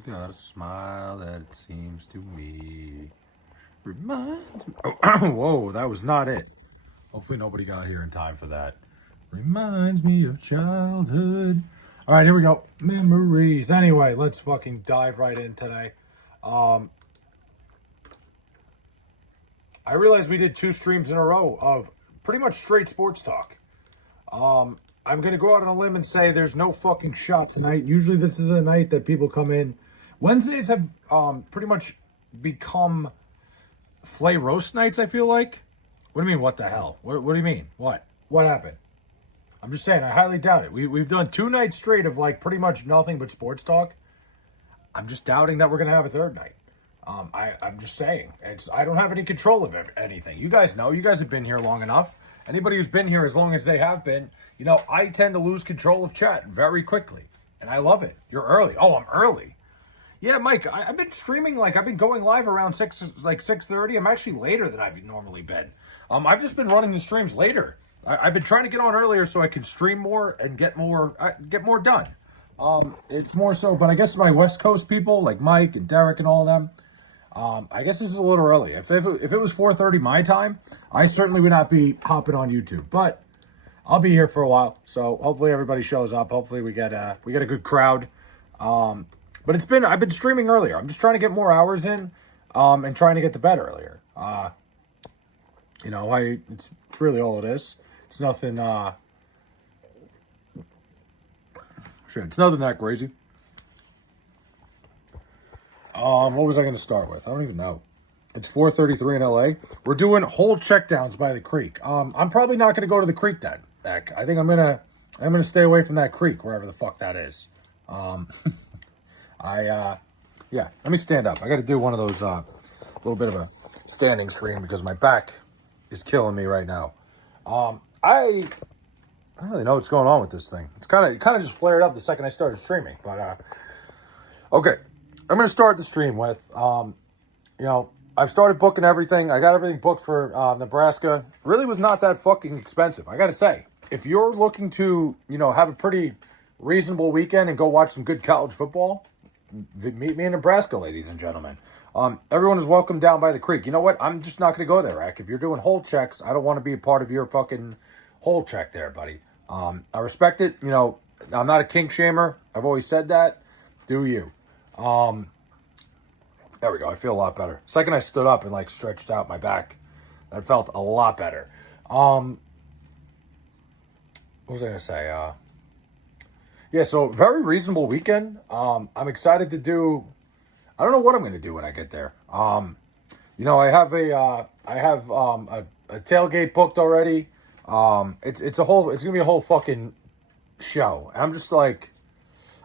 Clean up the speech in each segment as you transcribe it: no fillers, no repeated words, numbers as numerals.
She's got a smile that it seems to me reminds me. Oh, whoa, that was not it. Hopefully nobody got here in time for that. Reminds me of childhood. All right, here we go. Memories. Anyway, let's fucking dive right in today. I realized we did 2 streams in a row of pretty much straight sports talk. I'm going to go out on a limb and say there's no fucking shot tonight. Usually this is the night that people come in. Wednesdays have pretty much become flay roast nights, I feel like. What do you mean, what the hell? What do you mean? What? What happened? I'm just saying, I highly doubt it. We've done 2 nights straight of like pretty much nothing but sports talk. I'm just doubting that we're going to have a third night. I'm just saying. I don't have any control of anything. You guys know. You guys have been here long enough. Anybody who's been here as long as they have been, you know, I tend to lose control of chat very quickly. And I love it. You're early. Oh, I'm early. Yeah, Mike, I've been streaming, like, I've been going live around 6:30. I'm actually later than I've normally been. I've just been running the streams later. I've been trying to get on earlier so I can stream more and get more done. It's more so, but I guess my West Coast people, like Mike and Derek and all of them, I guess this is a little early. If it was 4:30 my time, I certainly would not be hopping on YouTube. But I'll be here for a while, so hopefully everybody shows up. Hopefully we get a good crowd. But I've been streaming earlier. I'm just trying to get more hours in, and trying to get to bed earlier. It's really all it is. It's nothing. It's nothing that crazy. What was I going to start with? I don't even know. It's 4:33 in LA. We're doing whole checkdowns by the creek. I'm probably not going to go to the creek deck. I think I'm gonna stay away from that creek, wherever the fuck that is. Let me stand up. I got to do one of those, little bit of a standing stream because my back is killing me right now. I don't really know what's going on with this thing. It kind of just flared up the second I started streaming. But okay, I'm gonna start the stream with I've started booking everything. I got everything booked for Nebraska. Really was not that fucking expensive. I got to say, if you're looking to have a pretty reasonable weekend and go watch some good college football, meet me in Nebraska, ladies and gentlemen. Everyone is welcome down by the creek. You know what? I'm just not going to go there, Rack. If you're doing hole checks, I don't want to be a part of your fucking hole check there, buddy. I respect it. I'm not a kink shamer. I've always said that. Do you? There we go. I feel a lot better. The second I stood up and stretched out my back, that felt a lot better. What was I going to say? So very reasonable weekend. I'm excited to do. I don't know what I'm going to do when I get there. I have a tailgate booked already. It's going to be a whole fucking show. I'm just I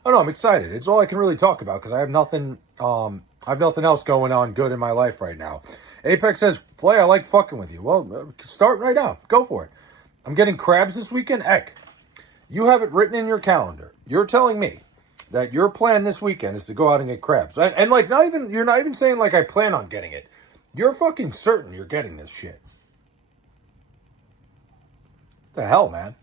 don't know. I'm excited. It's all I can really talk about because I have nothing else going on good in my life right now. Apex says, Flay, I like fucking with you. Well, start right now. Go for it. I'm getting crabs this weekend. Eck, you have it written in your calendar. You're telling me that your plan this weekend is to go out and get crabs. And you're not even saying I plan on getting it. You're fucking certain you're getting this shit. What the hell, man?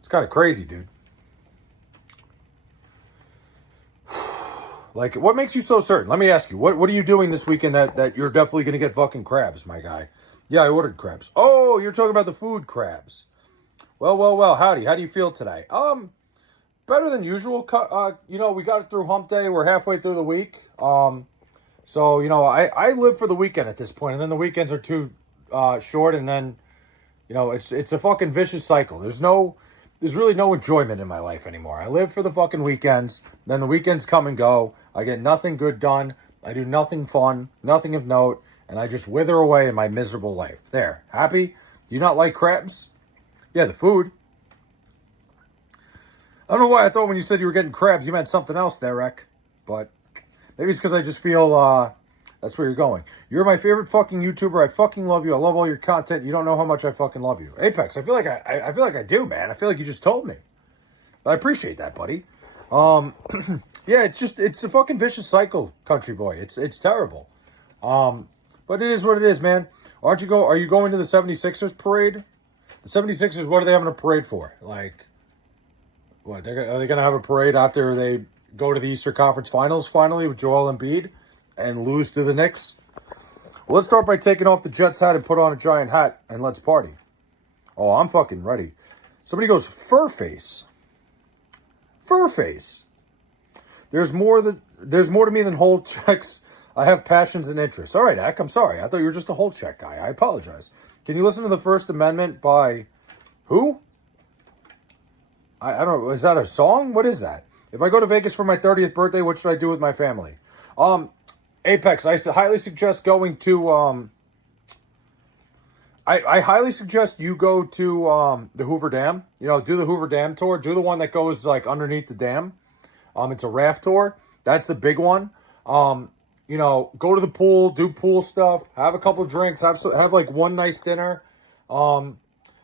It's kind of crazy, dude. What makes you so certain? Let me ask you, what are you doing this weekend that you're definitely going to get fucking crabs, my guy? Yeah, I ordered crabs. Oh, you're talking about the food crabs. Well, howdy. How do you feel today? Better than usual. We got it through hump day. We're halfway through the week. So, I live for the weekend at this point, and then the weekends are too short, and then, it's a fucking vicious cycle. There's really no enjoyment in my life anymore. I live for the fucking weekends, then the weekends come and go. I get nothing good done. I do nothing fun, nothing of note, and I just wither away in my miserable life. There. Happy? Do you not like crabs? Yeah, the food. I don't know why I thought when you said you were getting crabs, you meant something else there, Rek. But maybe it's because I just feel that's where you're going. You're my favorite fucking YouTuber. I fucking love you. I love all your content. You don't know how much I fucking love you. Apex, I feel like I do, man. I feel like you just told me. I appreciate that, buddy. It's a fucking vicious cycle, country boy. It's terrible. But it is what it is, man. Are you going to the 76ers parade? The 76ers, what are they having a parade for? What, are they going to have a parade after they go to the Eastern Conference Finals finally with Joel Embiid and lose to the Knicks? Well, let's start by taking off the Jets hat and put on a giant hat and let's party. Oh, I'm fucking ready. Somebody goes, fur face. Fur face. There's more to me than hold checks. I have passions and interests. All right, Eck, I'm sorry. I thought you were just a hold check guy. I apologize. Can you listen to the First Amendment by who? I don't know. Is that a song? What is that? If I go to Vegas for my 30th birthday, what should I do with my family? Apex, I highly suggest going to... I highly suggest you go to the Hoover Dam. You know, do the Hoover Dam tour. Do the one that goes, like, underneath the dam. It's a raft tour. That's the big one. You know, go to the pool, do pool stuff, have a couple drinks, have like one nice dinner.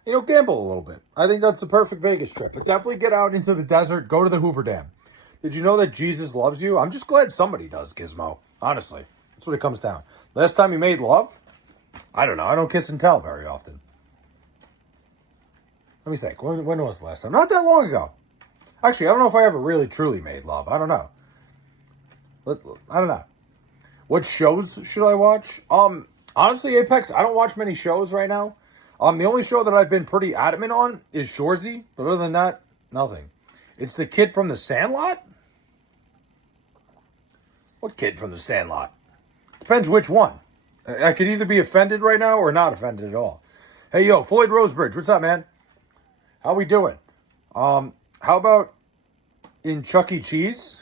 You know, gamble a little bit. I think that's the perfect Vegas trip. But definitely get out into the desert. Go to the Hoover Dam. Did you know that Jesus loves you? I'm just glad somebody does, Gizmo. Honestly. That's what it comes down. Last time you made love? I don't know. I don't kiss and tell very often. Let me think. When was the last time? Not that long ago. Actually, I don't know if I ever really, truly made love. I don't know. I don't know. What shows should I watch? Honestly, Apex, I don't watch many shows right now. The only show that I've been pretty adamant on is Shoresy. But other than that, nothing. It's the kid from the Sandlot? What kid from the Sandlot? Depends which one. I could either be offended right now or not offended at all. Hey, yo, Floyd Rosebridge, what's up, man? How we doing? How about in Chuck E. Cheese?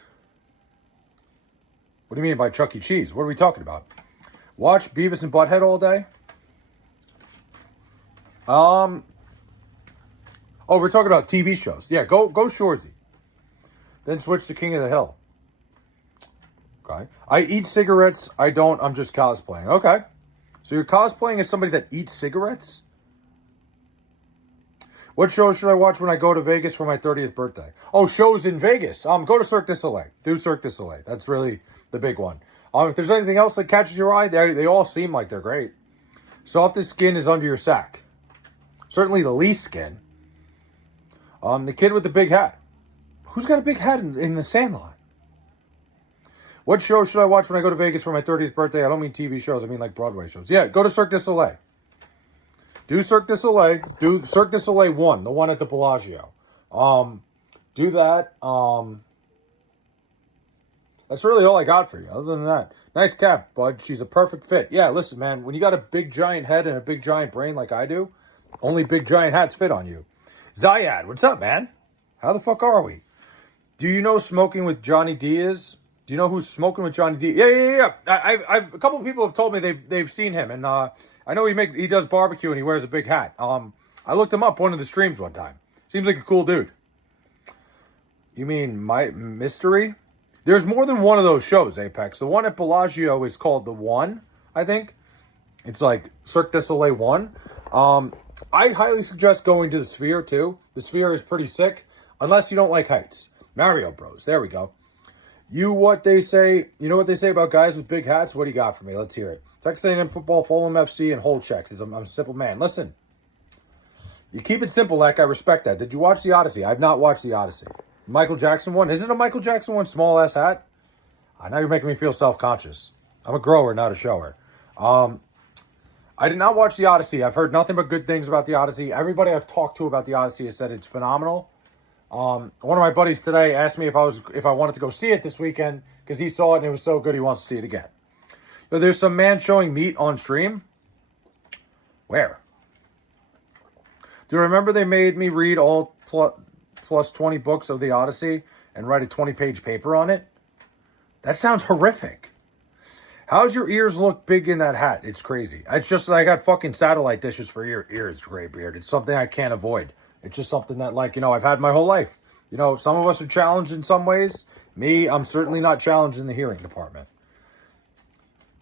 What do you mean by Chuck E. Cheese? What are we talking about? Watch Beavis and Butthead all day? Oh, we're talking about TV shows. Yeah, go Shoresy. Then switch to King of the Hill. Okay. I eat cigarettes. I don't. I'm just cosplaying. Okay. So you're cosplaying as somebody that eats cigarettes? What show should I watch when I go to Vegas for my 30th birthday? Oh, shows in Vegas. Go to Cirque du Soleil. Do Cirque du Soleil. That's really the big one. If there's anything else that catches your eye, they all seem like they're great. Softest skin is under your sack. Certainly the least skin. The kid with the big hat. Who's got a big hat in the Sandlot? What show should I watch when I go to Vegas for my 30th birthday? I don't mean TV shows. I mean like Broadway shows. Yeah, go to Cirque du Soleil. Do Cirque du Soleil. Do Cirque du Soleil 1, the one at the Bellagio. Do that. That's really all I got for you. Other than that, nice cap, bud. She's a perfect fit. Yeah, listen, man. When you got a big giant head and a big giant brain like I do, only big giant hats fit on you. Zayad, what's up, man? How the fuck are we? Do you know Smoking with Johnny D is? Do you know who's Smoking with Johnny D? Yeah. I've a couple of people have told me they've seen him, and I know he does barbecue and he wears a big hat. I looked him up one of the streams one time. Seems like a cool dude. You mean my mystery? There's more than one of those shows, Apex. The one at Bellagio is called The One, I think. It's like Cirque du Soleil 1. I highly suggest going to the Sphere, too. The Sphere is pretty sick, unless you don't like heights. Mario Bros. There we go. You know what they say about guys with big hats? What do you got for me? Let's hear it. Texas A&M football, Fulham FC, and hold checks. I'm a simple man. Listen, you keep it simple, like I respect that. Did you watch The Odyssey? I've not watched The Odyssey. Michael Jackson one? Is it a Michael Jackson one? Small ass hat? Now you're making me feel self-conscious. I'm a grower, not a shower. I did not watch The Odyssey. I've heard nothing but good things about The Odyssey. Everybody I've talked to about The Odyssey has said it's phenomenal. One of my buddies today asked me if I wanted to go see it this weekend because he saw it and it was so good he wants to see it again. So there's some man showing meat on stream. Where? Do you remember they made me read all plus 20 books of The Odyssey and write a 20-page paper on it? That sounds horrific. How's your ears look big in that hat? It's crazy. It's just that I got fucking satellite dishes for ears, Graybeard. It's something I can't avoid. It's just something that, like, I've had my whole life. Some of us are challenged in some ways. Me, I'm certainly not challenged in the hearing department.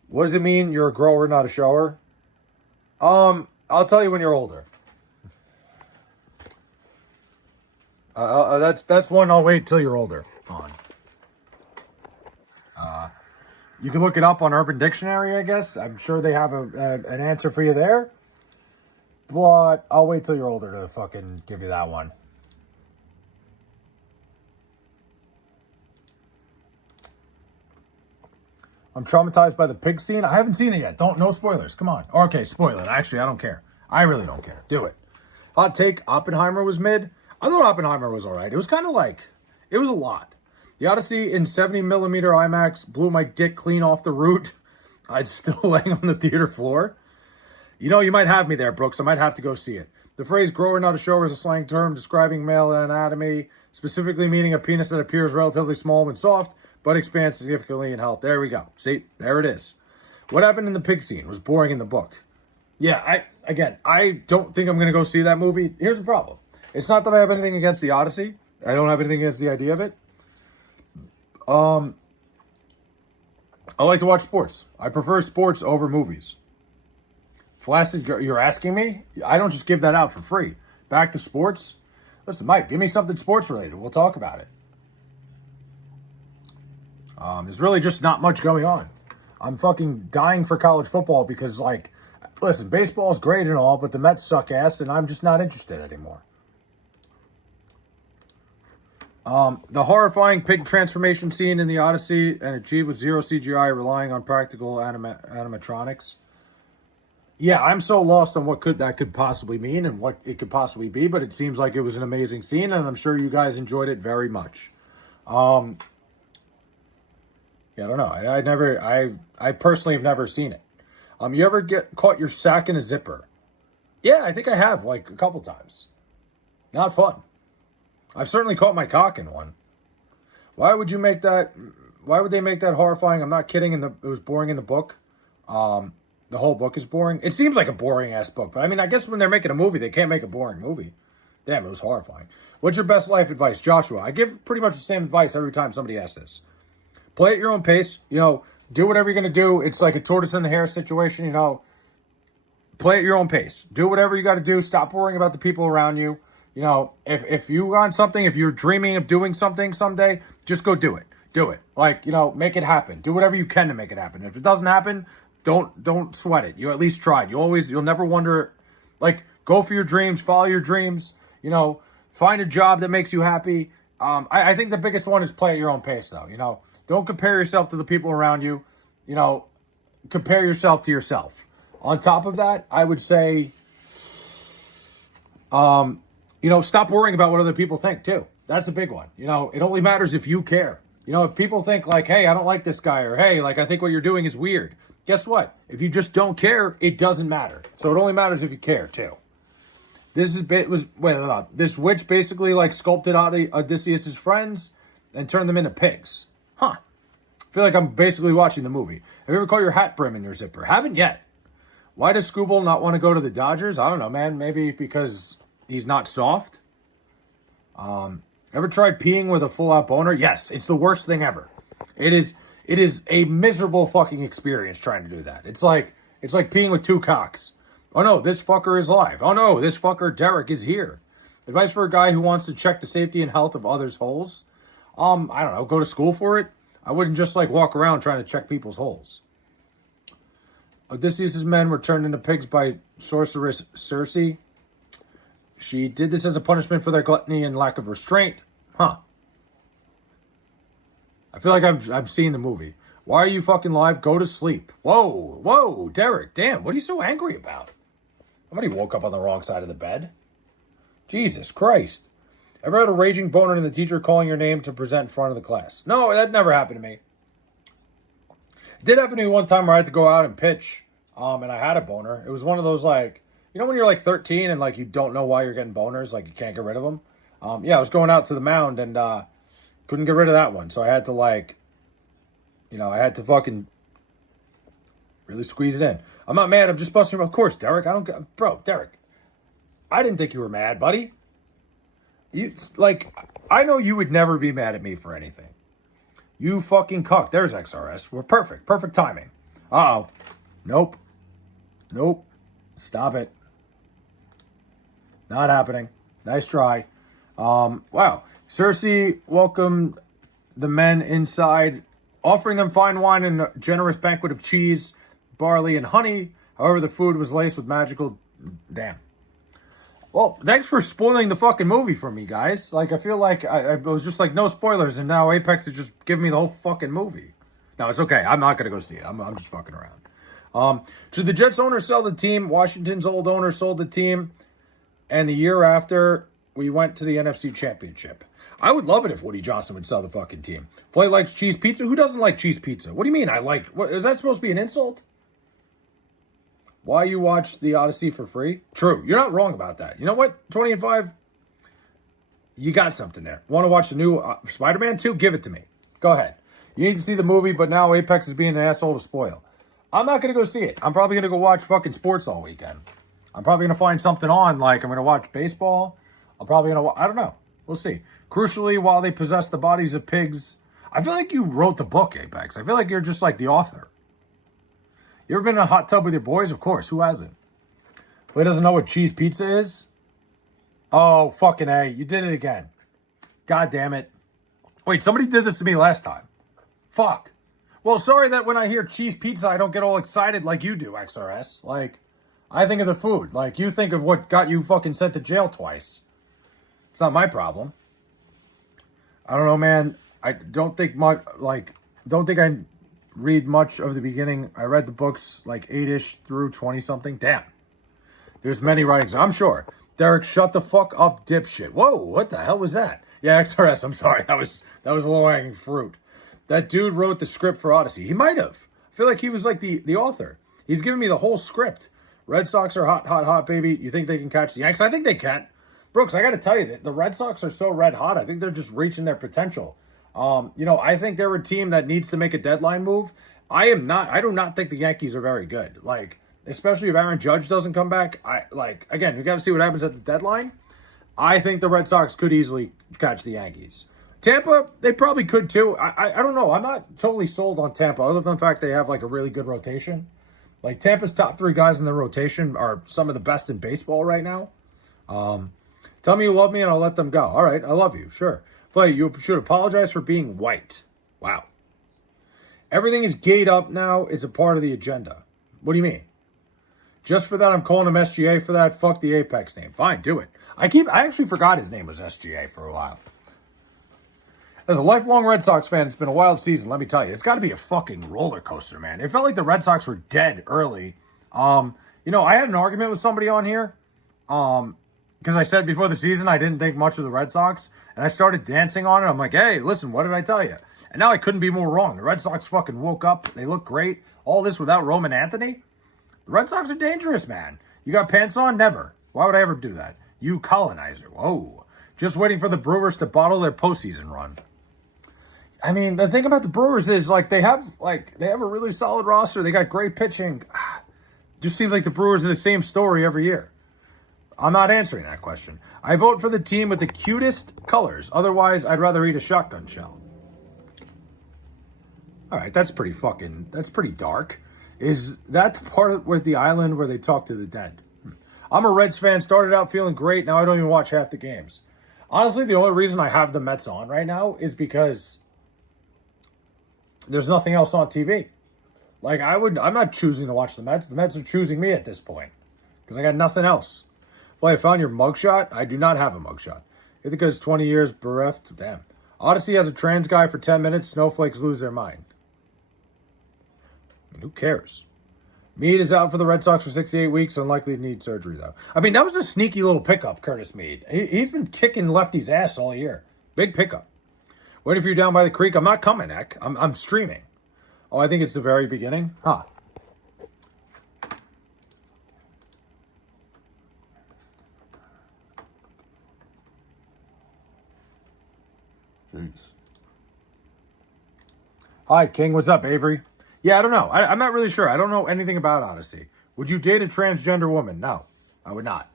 What does it mean you're a grower, not a shower? I'll tell you when you're older. That's one I'll wait till you're older on. You can look it up on Urban Dictionary, I guess. I'm sure they have an answer for you there. But I'll wait till you're older to fucking give you that one. I'm traumatized by the pig scene. I haven't seen it yet. No spoilers. Come on. Okay, spoil it. Actually, I don't care. I really don't care. Do it. Hot take, Oppenheimer was mid. I thought Oppenheimer was all right. It was kind of like, it was a lot. The Odyssey in 70mm IMAX blew my dick clean off the root. I'd still laying on the theater floor. You know, you might have me there, Brooks. I might have to go see it. The phrase grower not a shower is a slang term describing male anatomy, specifically meaning a penis that appears relatively small when soft, but expands significantly in health. There we go. See, there it is. What happened in the pig scene was boring in the book. Yeah, I don't think I'm going to go see that movie. Here's the problem. It's not that I have anything against the Odyssey. I don't have anything against the idea of it. I like to watch sports. I prefer sports over movies. Flaccid, you're asking me? I don't just give that out for free. Back to sports? Listen, Mike, give me something sports related. We'll talk about it. There's really just not much going on. I'm fucking dying for college football because, like, listen, baseball's great and all, but the Mets suck ass, and I'm just not interested anymore. The horrifying pig transformation scene in the Odyssey and achieved with zero CGI, relying on practical animatronics. Yeah, I'm so lost on what that could possibly mean and what it could possibly be, but it seems like it was an amazing scene, and I'm sure you guys enjoyed it very much. Yeah, I don't know. I personally have never seen it. You ever get caught your sack in a zipper? Yeah, I think I have, like, a couple times. Not fun. I've certainly caught my cock in one. Why would they make that horrifying? I'm not kidding. It was boring in the book. The whole book is boring. It seems like a boring-ass book, but I mean, I guess when they're making a movie, they can't make a boring movie. Damn, it was horrifying. What's your best life advice? Joshua, I give pretty much the same advice every time somebody asks this. Play at your own pace. You know, do whatever you're going to do. It's like a tortoise in the hare situation, you know. Play at your own pace. Do whatever you got to do. Stop worrying about the people around you. You know, if you want something, if you're dreaming of doing something someday, just go do it. Do it. Like, you know, make it happen. Do whatever you can to make it happen. If it doesn't happen, don't sweat it. You at least tried. You'll never wonder. Like, go for your dreams, follow your dreams. You know, find a job that makes you happy. I think the biggest one is play at your own pace, though. You know, don't compare yourself to the people around you. You know, compare yourself to yourself. On top of that, I would say, you know, stop worrying about what other people think, too. That's a big one. You know, it only matters if you care. You know, if people think like, hey, I don't like this guy, or hey, like, I think what you're doing is weird. Guess what? If you just don't care, it doesn't matter. So it only matters if you care, too. This witch basically, like, sculpted Odysseus' friends and turned them into pigs. Huh. I feel like I'm basically watching the movie. Have you ever caught your hat brim in your zipper? Haven't yet. Why does Scooble not want to go to the Dodgers? I don't know, man. Maybe because he's not soft. Ever tried peeing with a full-out boner? Yes, it's the worst thing ever. It is a miserable fucking experience trying to do that. It's like peeing with two cocks. Oh no, this fucker is live. Oh no, this fucker Derek is here. Advice for a guy who wants to check the safety and health of others' holes? I don't know, go to school for it? I wouldn't just like walk around trying to check people's holes. Odysseus' men were turned into pigs by sorceress Circe. She did this as a punishment for their gluttony and lack of restraint. Huh. I feel like I'm seeing the movie. Why are you fucking live? Go to sleep. Whoa, Derek, damn, what are you so angry about? Somebody woke up on the wrong side of the bed. Jesus Christ. Ever had a raging boner and the teacher calling your name to present in front of the class? No, that never happened to me. It did happen to me one time where I had to go out and pitch, and I had a boner. It was one of those, like, you know when you're like 13 and like you don't know why you're getting boners, like you can't get rid of them? Yeah, I was going out to the mound and couldn't get rid of that one. So I had to I had to fucking really squeeze it in. I'm not mad. I'm just busting. Of course, Derek. Derek. I didn't think you were mad, buddy. I know you would never be mad at me for anything. You fucking cuck. There's XRS. We're perfect. Perfect timing. Uh-oh. Nope. Stop it. Not happening. Nice try. Wow. Circe welcomed the men inside, offering them fine wine and a generous banquet of cheese, barley, and honey. However, the food was laced with magical... Damn. Well, thanks for spoiling the fucking movie for me, guys. Like, I feel like I was just like, no spoilers, and now Apex is just giving me the whole fucking movie. No, it's okay. I'm not going to go see it. I'm just fucking around. Should the Jets owner sell the team? Washington's old owner sold the team, and the year after, we went to the NFC Championship. I would love it if Woody Johnson would sell the fucking team. Flay likes cheese pizza. Who doesn't like cheese pizza? What do you mean I like... What, is that supposed to be an insult? Why you watch the Odyssey for free? True. You're not wrong about that. You know what? 20 and 5, you got something there. Want to watch the new Spider-Man 2? Give it to me. Go ahead. You need to see the movie, but now Apex is being an asshole to spoil. I'm not going to go see it. I'm probably going to go watch fucking sports all weekend. I'm probably going to find something on, like I'm going to watch baseball. I'm probably going to... I don't know. We'll see. Crucially, while they possess the bodies of pigs... I feel like you wrote the book, Apex. I feel like you're just like the author. You ever been in a hot tub with your boys? Of course. Who hasn't? Flay doesn't know what cheese pizza is? Oh, fucking A. You did it again. God damn it. Wait, somebody did this to me last time. Fuck. Well, sorry that when I hear cheese pizza, I don't get all excited like you do, XRS. Like, I think of the food. Like, you think of what got you fucking sent to jail twice. It's not my problem. I don't know, man. I don't think much, like, don't think I read much of the beginning. I read the books, like, 8-ish through 20-something. Damn. There's many writings, I'm sure. Derek, shut the fuck up, dipshit. Whoa, what the hell was that? Yeah, XRS, I'm sorry. That was a low-hanging fruit. That dude wrote the script for Odyssey. He might have. I feel like he was like the author. He's giving me the whole script. Red Sox are hot, hot, hot, baby. You think they can catch the Yanks? I think they can. Brooks, I got to tell you that the Red Sox are so red hot. I think they're just reaching their potential. I think they're a team that needs to make a deadline move. I do not think the Yankees are very good. Like, especially if Aaron Judge doesn't come back. Again, we got to see what happens at the deadline. I think the Red Sox could easily catch the Yankees. Tampa, they probably could too. I don't know. I'm not totally sold on Tampa, other than the fact they have like a really good rotation. Like Tampa's top 3 guys in the rotation are some of the best in baseball right now. Tell me you love me and I'll let them go. All right, I love you, sure. Flay, you should apologize for being white. Wow. Everything is gayed up now. It's a part of the agenda. What do you mean? Just for that, I'm calling him SGA for that. Fuck the Apex name. Fine, do it. I actually forgot his name was SGA for a while. As a lifelong Red Sox fan, it's been a wild season, let me tell you. It's got to be a fucking roller coaster, man. It felt like the Red Sox were dead early. I had an argument with somebody on here. Because I said before the season I didn't think much of the Red Sox. And I started dancing on it. I'm like, hey, listen, what did I tell you? And now I couldn't be more wrong. The Red Sox fucking woke up. They look great. All this without Roman Anthony. The Red Sox are dangerous, man. You got pants on? Never. Why would I ever do that? You colonizer. Whoa. Just waiting for the Brewers to bottle their postseason run. I mean, the thing about the Brewers is, they have a really solid roster. They got great pitching. Just seems like the Brewers are the same story every year. I'm not answering that question. I vote for the team with the cutest colors. Otherwise, I'd rather eat a shotgun shell. All right, that's pretty dark. Is that the part with the island where they talk to the dead? I'm a Reds fan. Started out feeling great. Now I don't even watch half the games. Honestly, the only reason I have the Mets on right now is because there's nothing else on TV. I'm not choosing to watch the Mets. The Mets are choosing me at this point because I got nothing else. Well, I found your mugshot. I do not have a mugshot. Ithaca's 20 years bereft. Damn. Odyssey has a trans guy for 10 minutes. Snowflakes lose their mind. I mean, who cares? Meade is out for the Red Sox for 68 weeks. Unlikely to need surgery, though. I mean, that was a sneaky little pickup, Curtis Meade. He's been kicking lefty's ass all year. Big pickup. Waiting for you down by the creek. I'm not coming, Eck. I'm streaming. Oh, I think it's the very beginning? Huh. Jeez. Hi, King. What's up, Avery? Yeah, I don't know. I'm not really sure. I don't know anything about Odyssey. Would you date a transgender woman? No, I would not.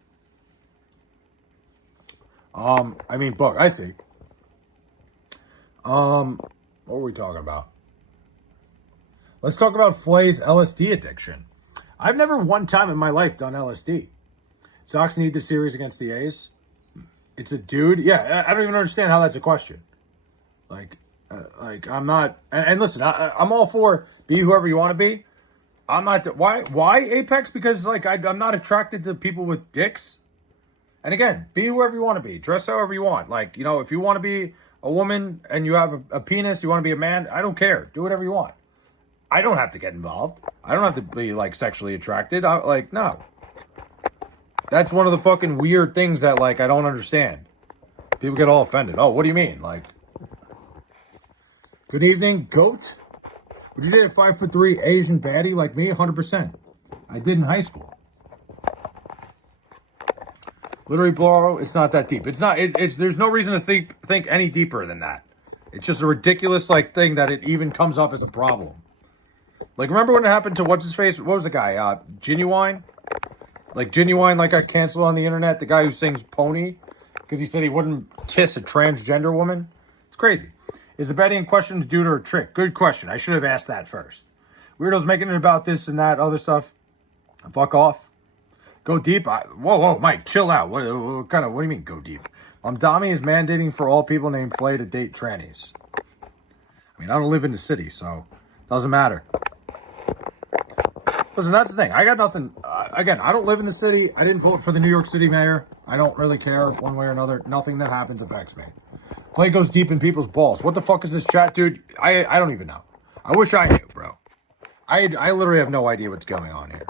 Book. I see. What were we talking about? Let's talk about Flay's LSD addiction. I've never one time in my life done LSD. Sox need the series against the A's. It's a dude. Yeah, I don't even understand how that's a question. I'm not. And listen, I'm all for be whoever you want to be. I'm not. Why Apex? Because I'm not attracted to people with dicks. And again, be whoever you want to be. Dress however you want. If you want to be a woman and you have a penis, you want to be a man, I don't care. Do whatever you want. I don't have to get involved. I don't have to be, like, sexually attracted. No. That's one of the fucking weird things that, like, I don't understand. People get all offended. Oh, what do you mean? Like, good evening, goat. Would you date a 5'3" Asian baddie like me? 100%. I did in high school. Literally, bro, it's not that deep. It's not. There's no reason to think any deeper than that. It's just a ridiculous like thing that it even comes up as a problem. Like, remember when it happened to what's his face? What was the guy? Genuine. Like Genuine, like got canceled on the internet. The guy who sings Pony because he said he wouldn't kiss a transgender woman. It's crazy. Is the betting in question a dude or a trick? Good question. I should have asked that first. Weirdos making it about this and that other stuff. Fuck off. Go deep. Whoa, Mike, chill out. What do you mean go deep? Dami is mandating for all people named Flay to date trannies. I mean, I don't live in the city, so it doesn't matter. Listen, that's the thing. I got nothing. Again, I don't live in the city. I didn't vote for the New York City mayor. I don't really care one way or another. Nothing that happens affects me. Flay goes deep in people's balls. What the fuck is this chat, dude? I don't even know. I wish I knew, bro. I literally have no idea what's going on here.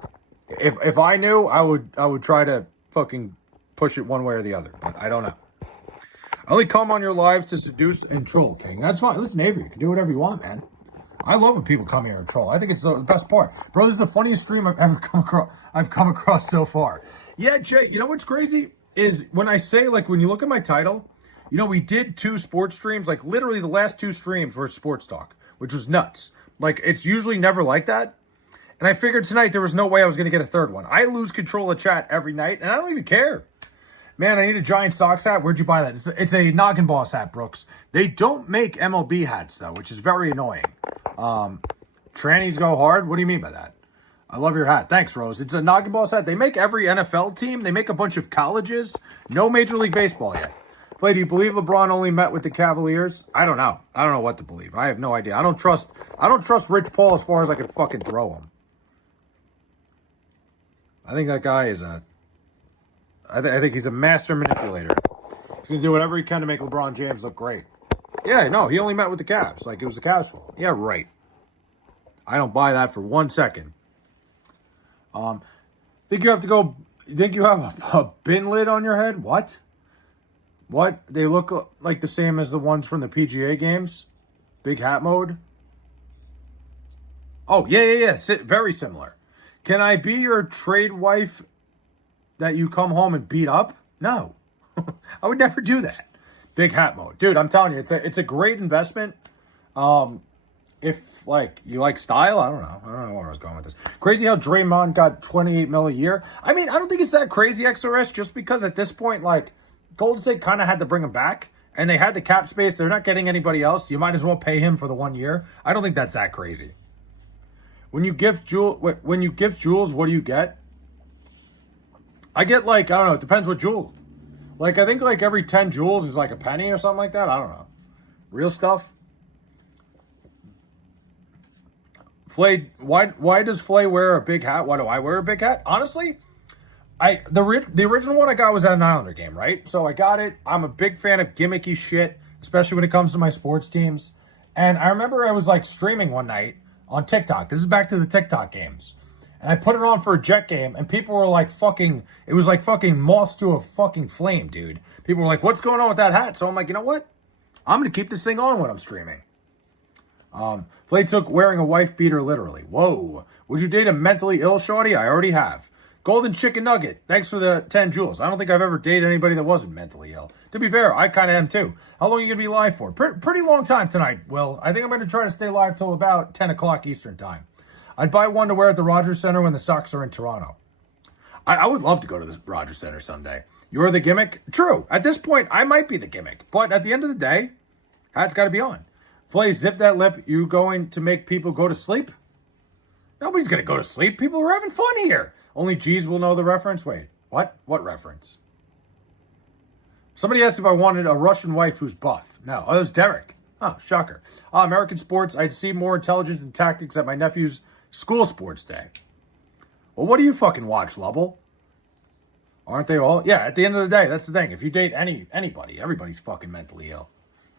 If I knew, I would try to fucking push it one way or the other, but I don't know. I only come on your lives to seduce and troll, King. That's fine. Listen, Avery, you can do whatever you want, man. I love when people come here and troll. I think it's the best part. Bro, this is the funniest stream I've ever come across so far. Yeah, Jay, you know what's crazy? Is when I say, like, when you look at my title, you know, we did 2 sports streams. Like, literally the last 2 streams were sports talk, which was nuts. Like, it's usually never like that. And I figured tonight there was no way I was going to get a third one. I lose control of chat every night, and I don't even care. Man, I need a Giant Sox hat. Where'd you buy that? It's a Noggin Boss hat, Brooks. They don't make MLB hats, though, which is very annoying. Trannies go hard? What do you mean by that? I love your hat. Thanks, Rose. It's a Noggin Boss hat. They make every NFL team. They make a bunch of colleges. No Major League Baseball yet. Flay, do you believe LeBron only met with the Cavaliers? I don't know. I don't know what to believe. I have no idea. I don't trust Rich Paul as far as I can fucking throw him. I think that guy is I think he's a master manipulator. He's going to do whatever he can to make LeBron James look great. Yeah, no, he only met with the Cavs. Like, it was the Cavs' fault. Yeah, right. I don't buy that for 1 second. Think you have a bin lid on your head? What? What? They look like the same as the ones from the PGA games? Big hat mode? Oh, yeah. Very similar. Can I be your trade wife that you come home and beat up? No. I would never do that. Big hat mode. Dude, I'm telling you, it's a great investment. If, like, you like style, I don't know where I was going with this. Crazy how Draymond got $28 million a year. I mean, I don't think it's that crazy, XRS, just because at this point, like, Golden State kind of had to bring him back, and they had the cap space. They're not getting anybody else. You might as well pay him for the 1 year. I don't think that's that crazy. When you gift jewels, what do you get? I get, like, I don't know, it depends what jewel. Like, I think, like, every 10 jewels is, like, a penny or something like that. I don't know. Real stuff. Flay, why does Flay wear a big hat? Why do I wear a big hat? Honestly, the original one I got was at an Islander game, right? So I got it. I'm a big fan of gimmicky shit, especially when it comes to my sports teams. And I remember I was, like, streaming one night on TikTok. This is back to the TikTok games. And I put it on for a Jet game, and people were like it was like fucking moths to a fucking flame, dude. People were like, what's going on with that hat? So I'm like, you know what? I'm going to keep this thing on when I'm streaming. Flay took wearing a wife beater literally. Whoa. Would you date a mentally ill shorty? I already have. Golden Chicken Nugget. Thanks for the 10 jewels. I don't think I've ever dated anybody that wasn't mentally ill. To be fair, I kind of am too. How long are you going to be live for? Pretty long time tonight, Will. I think I'm going to try to stay live till about 10 o'clock Eastern time. I'd buy one to wear at the Rogers Center when the Sox are in Toronto. I would love to go to the Rogers Center someday. You're the gimmick? True. At this point, I might be the gimmick. But at the end of the day, hat's got to be on. Flay, zip that lip. You going to make people go to sleep? Nobody's going to go to sleep. People are having fun here. Only G's will know the reference. Wait, what? What reference? Somebody asked if I wanted a Russian wife who's buff. No. Oh, it was Derek. Oh, shocker. American sports, I'd see more intelligence and tactics at my nephew's school sports day. Well, what do you fucking watch, Lovell? Aren't they all? Yeah, at the end of the day, that's the thing. If you date anybody, everybody's fucking mentally ill.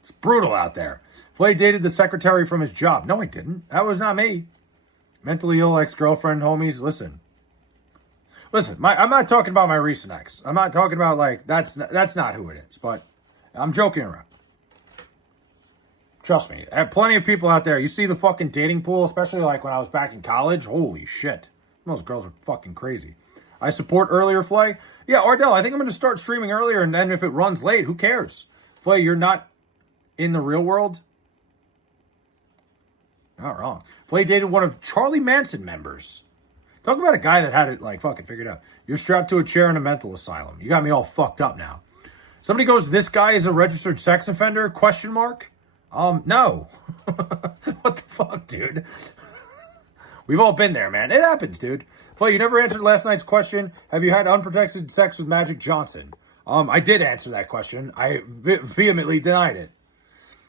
It's brutal out there. Flay dated the secretary from his job. No, I didn't. That was not me. Mentally ill ex-girlfriend, homies, listen. I'm not talking about my recent ex. I'm not talking about, like, that's not who it is. But I'm joking around. Trust me. I have plenty of people out there. You see the fucking dating pool, especially, like, when I was back in college. Holy shit. Those girls are fucking crazy. I support earlier, Flay. Yeah, Ardell, I think I'm going to start streaming earlier, and then if it runs late, who cares? Flay, you're not in the real world? Not wrong. Flay dated one of Charlie Manson members. Talk about a guy that had it, like, fucking figured out. You're strapped to a chair in a mental asylum. You got me all fucked up now. Somebody goes, this guy is a registered sex offender? Question mark? No. What the fuck, dude? We've all been there, man. It happens, dude. Flay, you never answered last night's question. Have you had unprotected sex with Magic Johnson? I did answer that question. I vehemently denied it.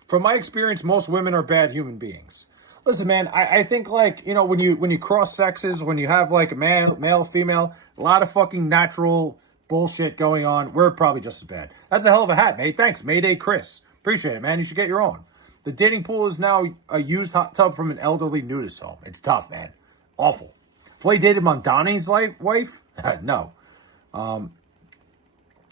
From my experience, most women are bad human beings. Listen, man, I think, like, you know, when you cross sexes, when you have, like, a male, female, a lot of fucking natural bullshit going on, we're probably just as bad. That's a hell of a hat, mate. Thanks, Mayday Chris. Appreciate it, man. You should get your own. The dating pool is now a used hot tub from an elderly nudist home. It's tough, man. Awful. Flay dated Mondani's wife? No.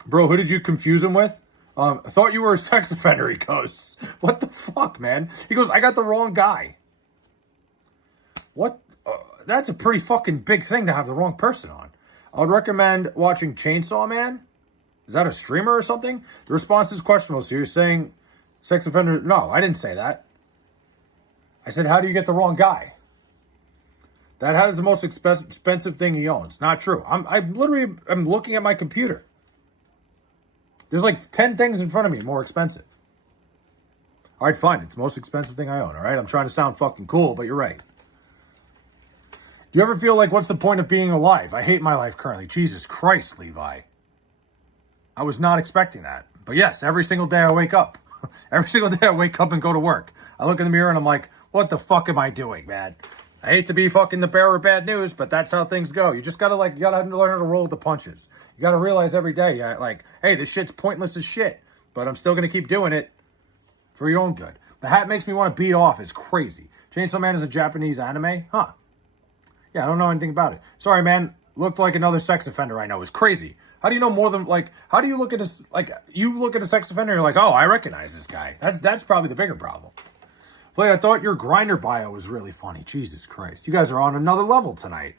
Bro, who did you confuse him with? I thought you were a sex offender, he goes. What the fuck, man? He goes, I got the wrong guy. What? That's a pretty fucking big thing to have the wrong person on. I would recommend watching Chainsaw Man. Is that a streamer or something? The response is questionable. So you're saying sex offender? No, I didn't say that. I said, how do you get the wrong guy? That is the most expensive thing he owns. Not true. I'm looking at my computer. There's like 10 things in front of me more expensive. All right, fine. It's the most expensive thing I own, all right? I'm trying to sound fucking cool, but you're right. Do you ever feel like, what's the point of being alive? I hate my life currently. Jesus Christ, Levi. I was not expecting that. But yes, every single day I wake up. Every single day I wake up and go to work. I look in the mirror and I'm like, what the fuck am I doing, man? I hate to be fucking the bearer of bad news, but that's how things go. You just gotta, like, you gotta learn how to roll with the punches. You gotta realize every day, like, hey, this shit's pointless as shit, but I'm still gonna keep doing it for your own good. The hat makes me want to beat off. It's crazy. Chainsaw Man is a Japanese anime? Huh. Yeah, I don't know anything about it. Sorry, man. Looked like another sex offender I know. It's crazy. How do you know more than, like, how do you look at a, like, you look at a sex offender and you're like, oh, I recognize this guy. That's probably the bigger problem. Flay, I thought your Grindr bio was really funny. Jesus Christ. You guys are on another level tonight.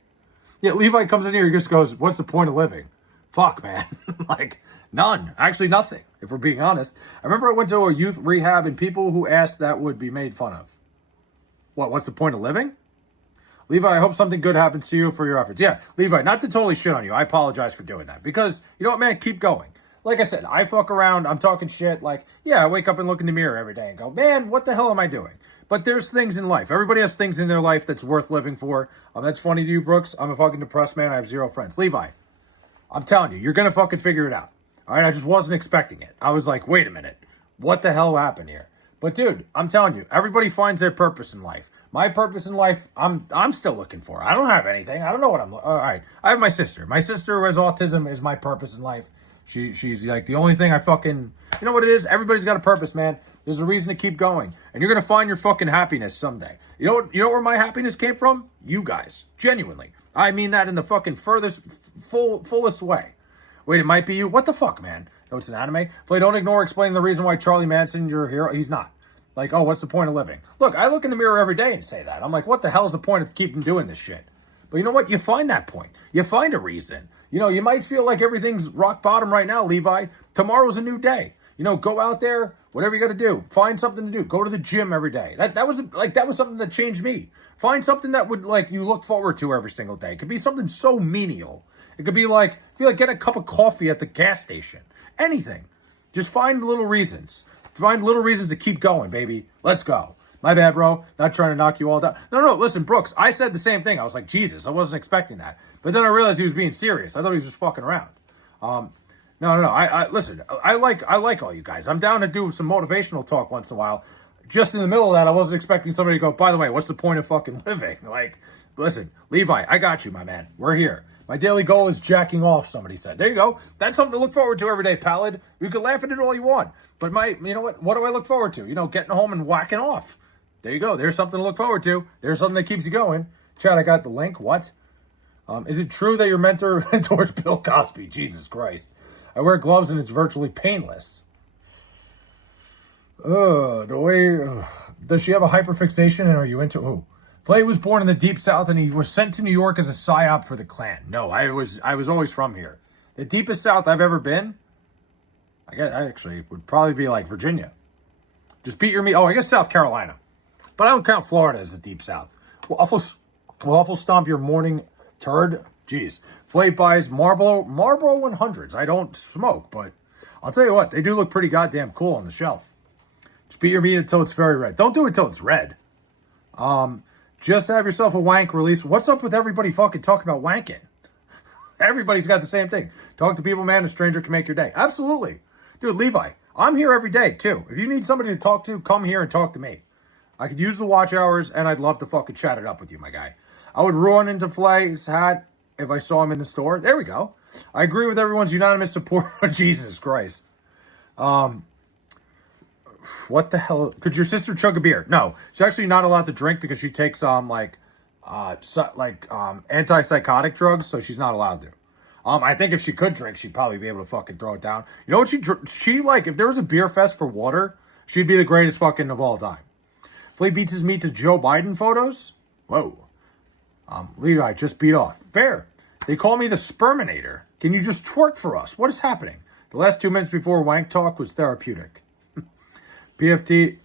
Yeah, Levi comes in here, he just goes, what's the point of living? Fuck, man. Like, none. Actually, nothing, if we're being honest. I remember I went to a youth rehab and people who asked that would be made fun of. What's the point of living? Levi, I hope something good happens to you for your efforts. Yeah, Levi, not to totally shit on you. I apologize for doing that. Because, you know what, man? Keep going. Like I said, I fuck around. I'm talking shit. Like, yeah, I wake up and look in the mirror every day and go, man, what the hell am I doing? But there's things in life. Everybody has things in their life that's worth living for. That's funny to you, Brooks. I'm a fucking depressed man. I have 0 friends. Levi, I'm telling you, you're going to fucking figure it out. All right? I just wasn't expecting it. I was like, wait a minute. What the hell happened here? But, dude, I'm telling you, everybody finds their purpose in life. My purpose in life, I'm still looking for. I don't have anything. I don't know what I'm... All right. I have my sister. My sister who has autism is my purpose in life. She's like the only thing I fucking... You know what it is? Everybody's got a purpose, man. There's a reason to keep going. And you're going to find your fucking happiness someday. You know where my happiness came from? You guys. Genuinely. I mean that in the fucking fullest way. Wait, it might be you? What the fuck, man? No, it's an anime? Play, don't ignore explaining the reason why Charlie Manson, your hero... He's not. Like, oh, what's the point of living? Look, I look in the mirror every day and say that. I'm like, what the hell is the point of keeping doing this shit? But you know what? You find that point. You find a reason. You know, you might feel like everything's rock bottom right now, Levi. Tomorrow's a new day. You know, go out there, whatever you got to do. Find something to do. Go to the gym every day. That was something that changed me. Find something that would, like, you look forward to every single day. It could be something so menial. It could be like get a cup of coffee at the gas station. Anything. Just find little reasons. Find little reasons to keep going, baby. Let's go. My bad, bro. Not trying to knock you all down. No. Listen, Brooks, I said the same thing. I was like, Jesus, I wasn't expecting that. But then I realized he was being serious. I thought he was just fucking around. No. I listen, I like all you guys. I'm down to do some motivational talk once in a while. Just in the middle of that, I wasn't expecting somebody to go, by the way, what's the point of fucking living? Like, listen, Levi, I got you, my man. We're here. My daily goal is jacking off, somebody said. There you go. That's something to look forward to every day, Pallid. You can laugh at it all you want. But you know what? What do I look forward to? You know, getting home and whacking off. There you go. There's something to look forward to. There's something that keeps you going. Chad, I got the link. What? Is it true that your mentor mentors Bill Cosby? Jesus Christ. I wear gloves and it's virtually painless. Does she have a hyperfixation and are you into who? Flay was born in the Deep South and he was sent to New York as a psyop for the Klan. No, I was always from here. The deepest South I've ever been, I actually would probably be like Virginia. Just beat your meat. Oh, I guess South Carolina. But I don't count Florida as the Deep South. Waffle stomp your morning turd. Jeez. Flay buys Marlboro 100s. I don't smoke, but I'll tell you what, they do look pretty goddamn cool on the shelf. Just beat your meat until it's very red. Don't do it till it's red. Just have yourself a wank release. What's up with everybody fucking talking about wanking? Everybody's got the same thing. Talk to people, man. A stranger can make your day. Absolutely. Dude, Levi, I'm here every day, too. If you need somebody to talk to, come here and talk to me. I could use the watch hours, and I'd love to fucking chat it up with you, my guy. I would run into Flay's hat if I saw him in the store. There we go. I agree with everyone's unanimous support of Jesus Christ. What the hell? Could your sister chug a beer? No, she's actually not allowed to drink because she takes antipsychotic drugs, so she's not allowed to. I think if she could drink, she'd probably be able to fucking throw it down. You know what she like? If there was a beer fest for water, she'd be the greatest fucking of all time. Flay beats his meat to Joe Biden photos. Whoa. Levi just beat off. Fair. They call me the Sperminator. Can you just twerk for us? What is happening? The last 2 minutes before wank talk was therapeutic. PFT.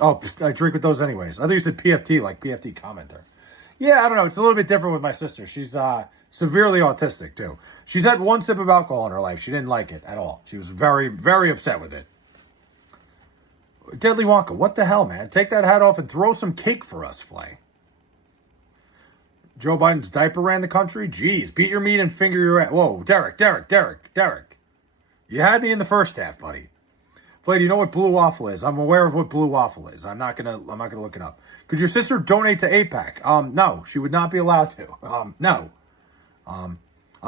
Oh, I drink with those anyways. I thought you said PFT, like PFT commenter. Yeah, I don't know. It's a little bit different with my sister. She's severely autistic, too. She's had one sip of alcohol in her life. She didn't like it at all. She was very, very upset with it. Deadly Wonka, what the hell, man? Take that hat off and throw some cake for us, Flay. Joe Biden's diaper ran the country? Jeez, beat your meat and finger your ass. Whoa, Derek. You had me in the first half, buddy. Flay, do you know what blue waffle is? I'm aware of what blue waffle is. I'm not gonna look it up. Could your sister donate to AIPAC? No, she would not be allowed to. No. I'm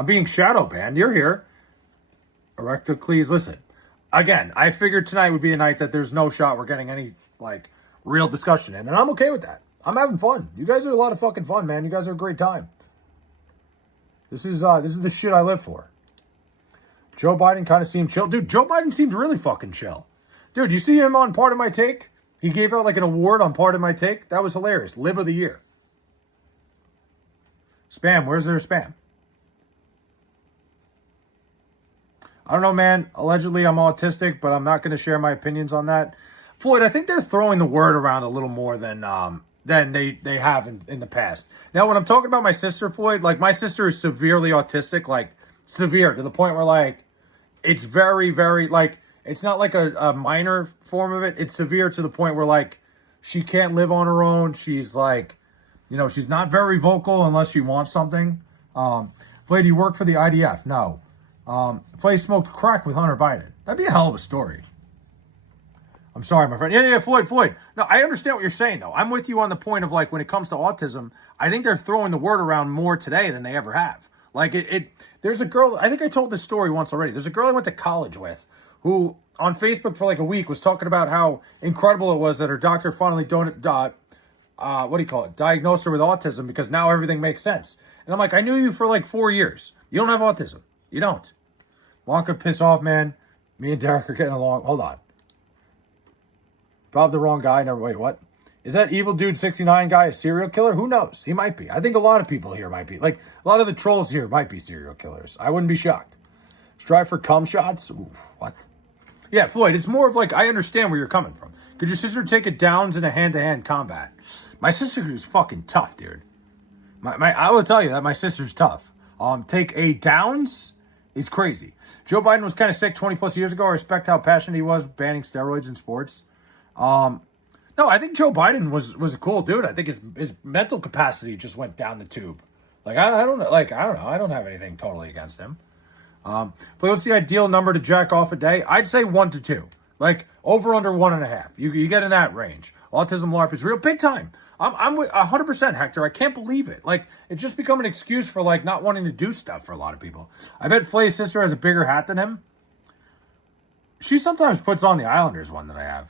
being shadow banned. You're here. Erectocles, listen. Again, I figured tonight would be a night that there's no shot we're getting any, real discussion in. And I'm okay with that. I'm having fun. You guys are a lot of fucking fun, man. You guys are a great time. This is the shit I live for. Joe Biden kind of seemed chill. Dude, Joe Biden seemed really fucking chill. Dude, you see him on Part of My Take? He gave out an award on Part of My Take. That was hilarious. Lib of the Year. Spam. Where's their spam? I don't know, man. Allegedly, I'm autistic, but I'm not going to share my opinions on that. Floyd, I think they're throwing the word around a little more than they have in the past. Now, when I'm talking about my sister, Floyd, my sister is severely autistic, severe to the point where, it's very, very, it's not a minor form of it. It's severe to the point where, she can't live on her own. She's, she's not very vocal unless she wants something. Flay, do you work for the IDF? No. Flay smoked crack with Hunter Biden. That'd be a hell of a story. I'm sorry, my friend. Yeah, Floyd. No, I understand what you're saying, though. I'm with you on the point of, when it comes to autism, I think they're throwing the word around more today than they ever have. There's a girl, I think I told this story once already. There's a girl I went to college with who, on Facebook for a week, was talking about how incredible it was that her doctor finally diagnosed her with autism because now everything makes sense. And I'm like, I knew you for 4 years. You don't have autism. You don't. Wonka, piss off, man. Me and Derek are getting along. Hold on. Probably the wrong guy. Never. Wait, what? Is that evil dude 69 guy a serial killer? Who knows? He might be. I think a lot of people here might be. A lot of the trolls here might be serial killers. I wouldn't be shocked. Strive for cum shots? Ooh, what? Yeah, Floyd, it's more of I understand where you're coming from. Could your sister take it downs in a hand-to-hand combat? My sister is fucking tough, dude. I will tell you that my sister's tough. Take a downs is crazy. Joe Biden was kind of sick 20 plus years ago. I respect how passionate he was banning steroids in sports. No, I think Joe Biden was a cool dude. I think his mental capacity just went down the tube. I don't know. I don't know. I don't have anything totally against him. But what's the ideal number to jack off a day? I'd say 1 to 2. Over under 1.5. You get in that range. Autism LARP is real big time. I'm with 100%, Hector. I can't believe it. It's just become an excuse for not wanting to do stuff for a lot of people. I bet Flay's sister has a bigger hat than him. She sometimes puts on the Islanders one that I have.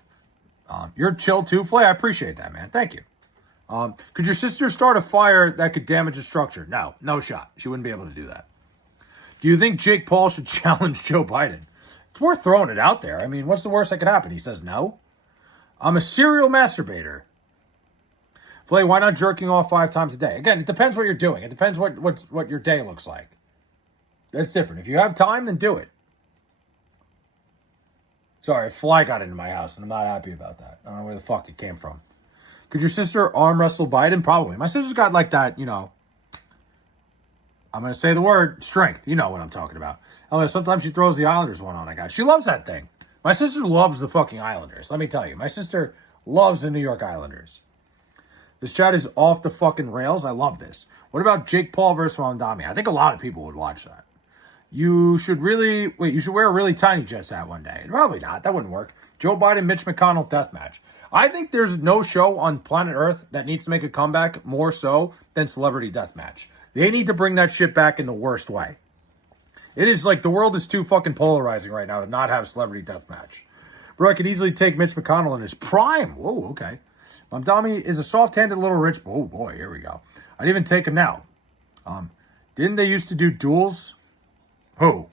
You're chill too, Flay. I appreciate that, man. Thank you. Could your sister start a fire that could damage a structure? No, no shot. She wouldn't be able to do that. Do you think Jake Paul should challenge Joe Biden? It's worth throwing it out there. I mean, what's the worst that could happen? He says no. I'm a serial masturbator. Flay, why not jerking off 5 times a day? Again, it depends what you're doing. It depends what your day looks like. That's different. If you have time, then do it. Sorry, a fly got into my house, and I'm not happy about that. I don't know where the fuck it came from. Could your sister arm wrestle Biden? Probably. My sister's got like that, you know, I'm going to say the word, strength. You know what I'm talking about. Oh, sometimes she throws the Islanders one on a guy. She loves that thing. My sister loves the fucking Islanders. Let me tell you. My sister loves the New York Islanders. This chat is off the fucking rails. I love this. What about Jake Paul versus Mondami? I think a lot of people would watch that. You should wear a really tiny Jets hat one day. Probably not. That wouldn't work. Joe Biden, Mitch McConnell death match. I think there's no show on planet Earth that needs to make a comeback more so than Celebrity Deathmatch. They need to bring that shit back in the worst way. It is like the world is too fucking polarizing right now to not have Celebrity Deathmatch. Bro, I could easily take Mitch McConnell in his prime. Whoa, okay. Mamdani is a soft-handed little rich... Oh, boy, here we go. I'd even take him now. Didn't they used to do duels? Who?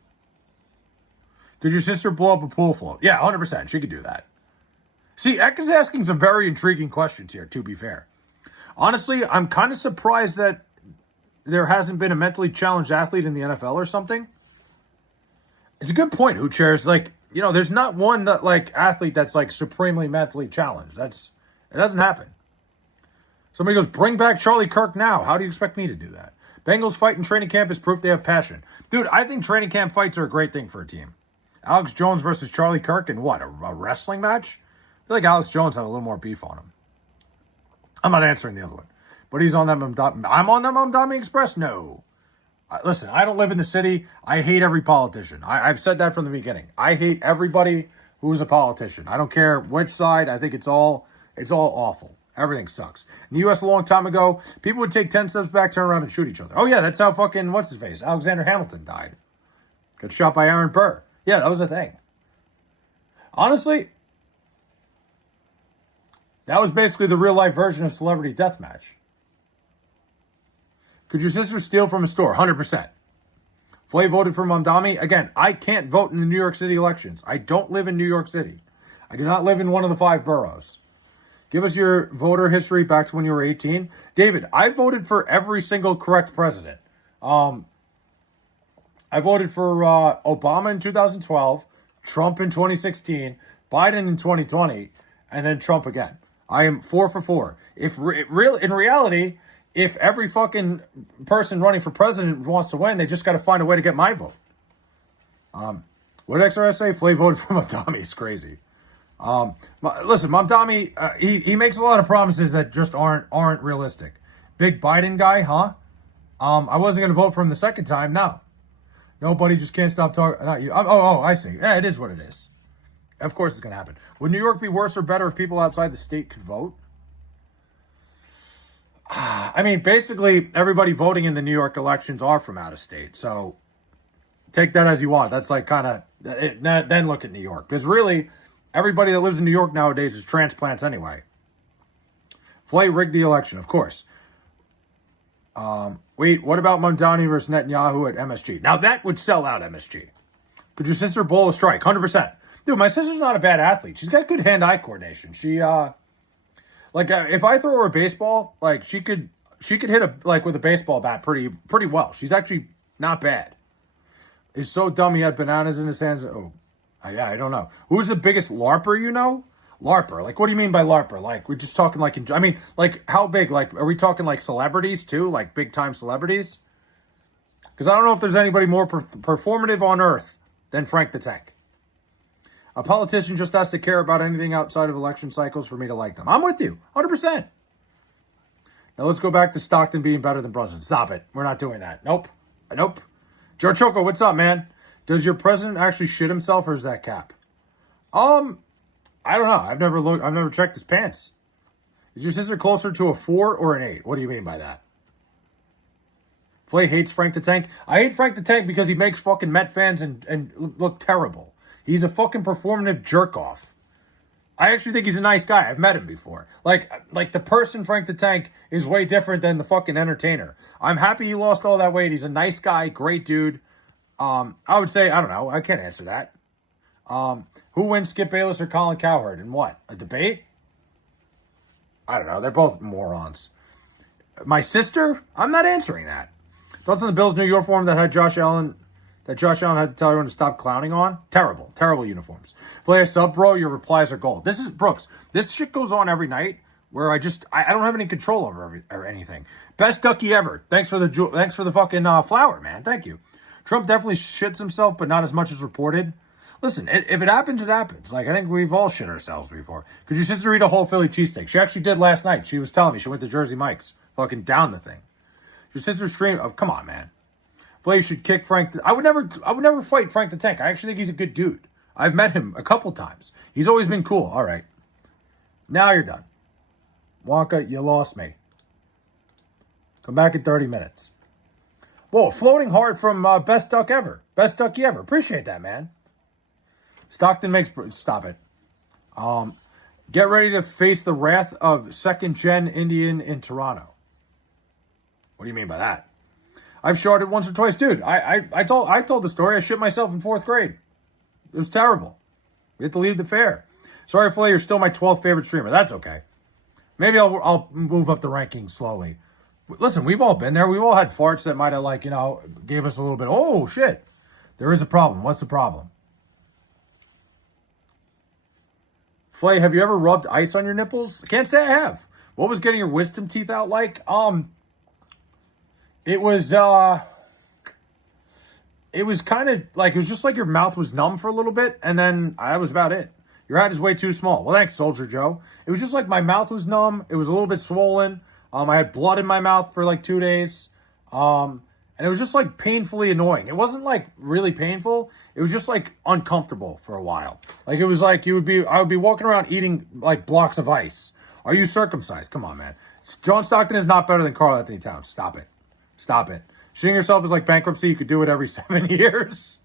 Could your sister blow up a pool float? Yeah, 100%. She could do that. See, Eck is asking some very intriguing questions here, to be fair. Honestly, I'm kind of surprised that there hasn't been a mentally challenged athlete in the NFL or something. It's a good point, Who Chairs. Like, you know, there's not one that, like, athlete that's, like, supremely mentally challenged. It doesn't happen. Somebody goes, bring back Charlie Kirk now. How do you expect me to do that? Bengals fight in training camp is proof they have passion. Dude, I think training camp fights are a great thing for a team. Alex Jones versus Charlie Kirk in what, a wrestling match? I feel like Alex Jones had a little more beef on him. I'm not answering the other one. But he's on that Mamdami. I'm on that Mamdami Express? No. Listen, I don't live in the city. I hate every politician. I've said that from the beginning. I hate everybody who's a politician. I don't care which side. I think it's all awful. Everything sucks. In the U.S. a long time ago, people would take 10 steps back, turn around, and shoot each other. Oh, yeah, that's how fucking, what's-his-face, Alexander Hamilton died. Got shot by Aaron Burr. Yeah, that was a thing. Honestly, that was basically the real-life version of Celebrity Deathmatch. Could your sister steal from a store? 100%. Flay voted for Mamdami. Again, I can't vote in the New York City elections. I don't live in New York City. I do not live in one of the 5 boroughs. Give us your voter history back to when you were 18. David, I voted for every single correct president. I voted for Obama in 2012, Trump in 2016, Biden in 2020, and then Trump again. I am 4 for 4. In reality, if every fucking person running for president wants to win, they just got to find a way to get my vote. What did XRS say? Flay voted for Mamdami. It's crazy. Listen, Mamdami, he makes a lot of promises that just aren't realistic. Big Biden guy, huh? I wasn't going to vote for him the second time. No. Nobody just can't stop talking. Not you. I see. Yeah, it is what it is. Of course it's going to happen. Would New York be worse or better if people outside the state could vote? I mean, basically, everybody voting in the New York elections are from out of state. So take that as you want. That's like kind of, then look at New York. Because really, everybody that lives in New York nowadays is transplants anyway. Flay rigged the election, of course. Wait, what about Mamdani versus Netanyahu at MSG? Now that would sell out MSG. Could your sister bowl a strike? 100%. Dude, my sister's not a bad athlete. She's got good hand-eye coordination. She, if I throw her a baseball, like she could hit with a baseball bat pretty well. She's actually not bad. He's so dumb he had bananas in his hands. Oh, yeah, I don't know. Who's the biggest LARPer you know? LARPer. Like, what do you mean by LARPer? Like, we're just talking like, how big? Like, are we talking like celebrities too? Like big-time celebrities? Because I don't know if there's anybody more performative on earth than Frank the Tank. A politician just has to care about anything outside of election cycles for me to like them. I'm with you, 100%. Now let's go back to Stockton being better than Brunson. Stop it. We're not doing that. Nope. George Choco, what's up, man? Does your president actually shit himself, or is that cap? I don't know. I've never checked his pants. Is your sister closer to a 4 or an 8? What do you mean by that? Flay hates Frank the Tank. I hate Frank the Tank because he makes fucking Met fans and look terrible. He's a fucking performative jerk-off. I actually think he's a nice guy. I've met him before. Like the person Frank the Tank is way different than the fucking entertainer. I'm happy he lost all that weight. He's a nice guy, great dude. I would say, I don't know. I can't answer that. Who wins, Skip Bayless or Colin Cowherd? And what? A debate? I don't know. They're both morons. My sister? I'm not answering that. Thoughts on the Bills' new uniform that Josh Allen had to tell everyone to stop clowning on? Terrible. Terrible uniforms. Play a sub, bro. Your replies are gold. This is, Brooks, this shit goes on every night where I don't have any control over or anything. Best ducky ever. Thanks for the fucking flower, man. Thank you. Trump definitely shits himself, but not as much as reported. Listen, if it happens, it happens. Like, I think we've all shit ourselves before. Could your sister eat a whole Philly cheesesteak? She actually did last night. She was telling me she went to Jersey Mike's. Fucking down the thing. Your sister streamed. Oh, come on, man. Flay should kick Frank. I would never fight Frank the Tank. I actually think he's a good dude. I've met him a couple times. He's always been cool. All right. Now you're done. Wonka, you lost me. Come back in 30 minutes. Whoa, floating hard from Best Duck Ever. Best Ducky Ever. Appreciate that, man. Stockton makes... Stop it. Get ready to face the wrath of second-gen Indian in Toronto. What do you mean by that? I've sharded once or twice. Dude, I told the story. I shit myself in 4th grade. It was terrible. We had to leave the fair. Sorry, Flay, you're still my 12th favorite streamer. That's okay. Maybe I'll move up the ranking slowly. Listen, we've all been there. We've all had farts that might have, gave us a little bit, oh, shit. There is a problem. What's the problem? Flay, have you ever rubbed ice on your nipples? Can't say I have. What was getting your wisdom teeth out like? It was kind of like, it was just like your mouth was numb for a little bit, and then that was about it. Your hat is way too small. Well, thanks, Soldier Joe. It was just like my mouth was numb. It was a little bit swollen. I had blood in my mouth for like 2 days. And it was just like painfully annoying. It wasn't like really painful. It was just like uncomfortable for a while. Like it was like I would be walking around eating like blocks of ice. Are you circumcised? Come on, man. John Stockton is not better than Karl Anthony Towns. Stop it. Stop it. Shitting yourself is like bankruptcy. You could do it every 7 years.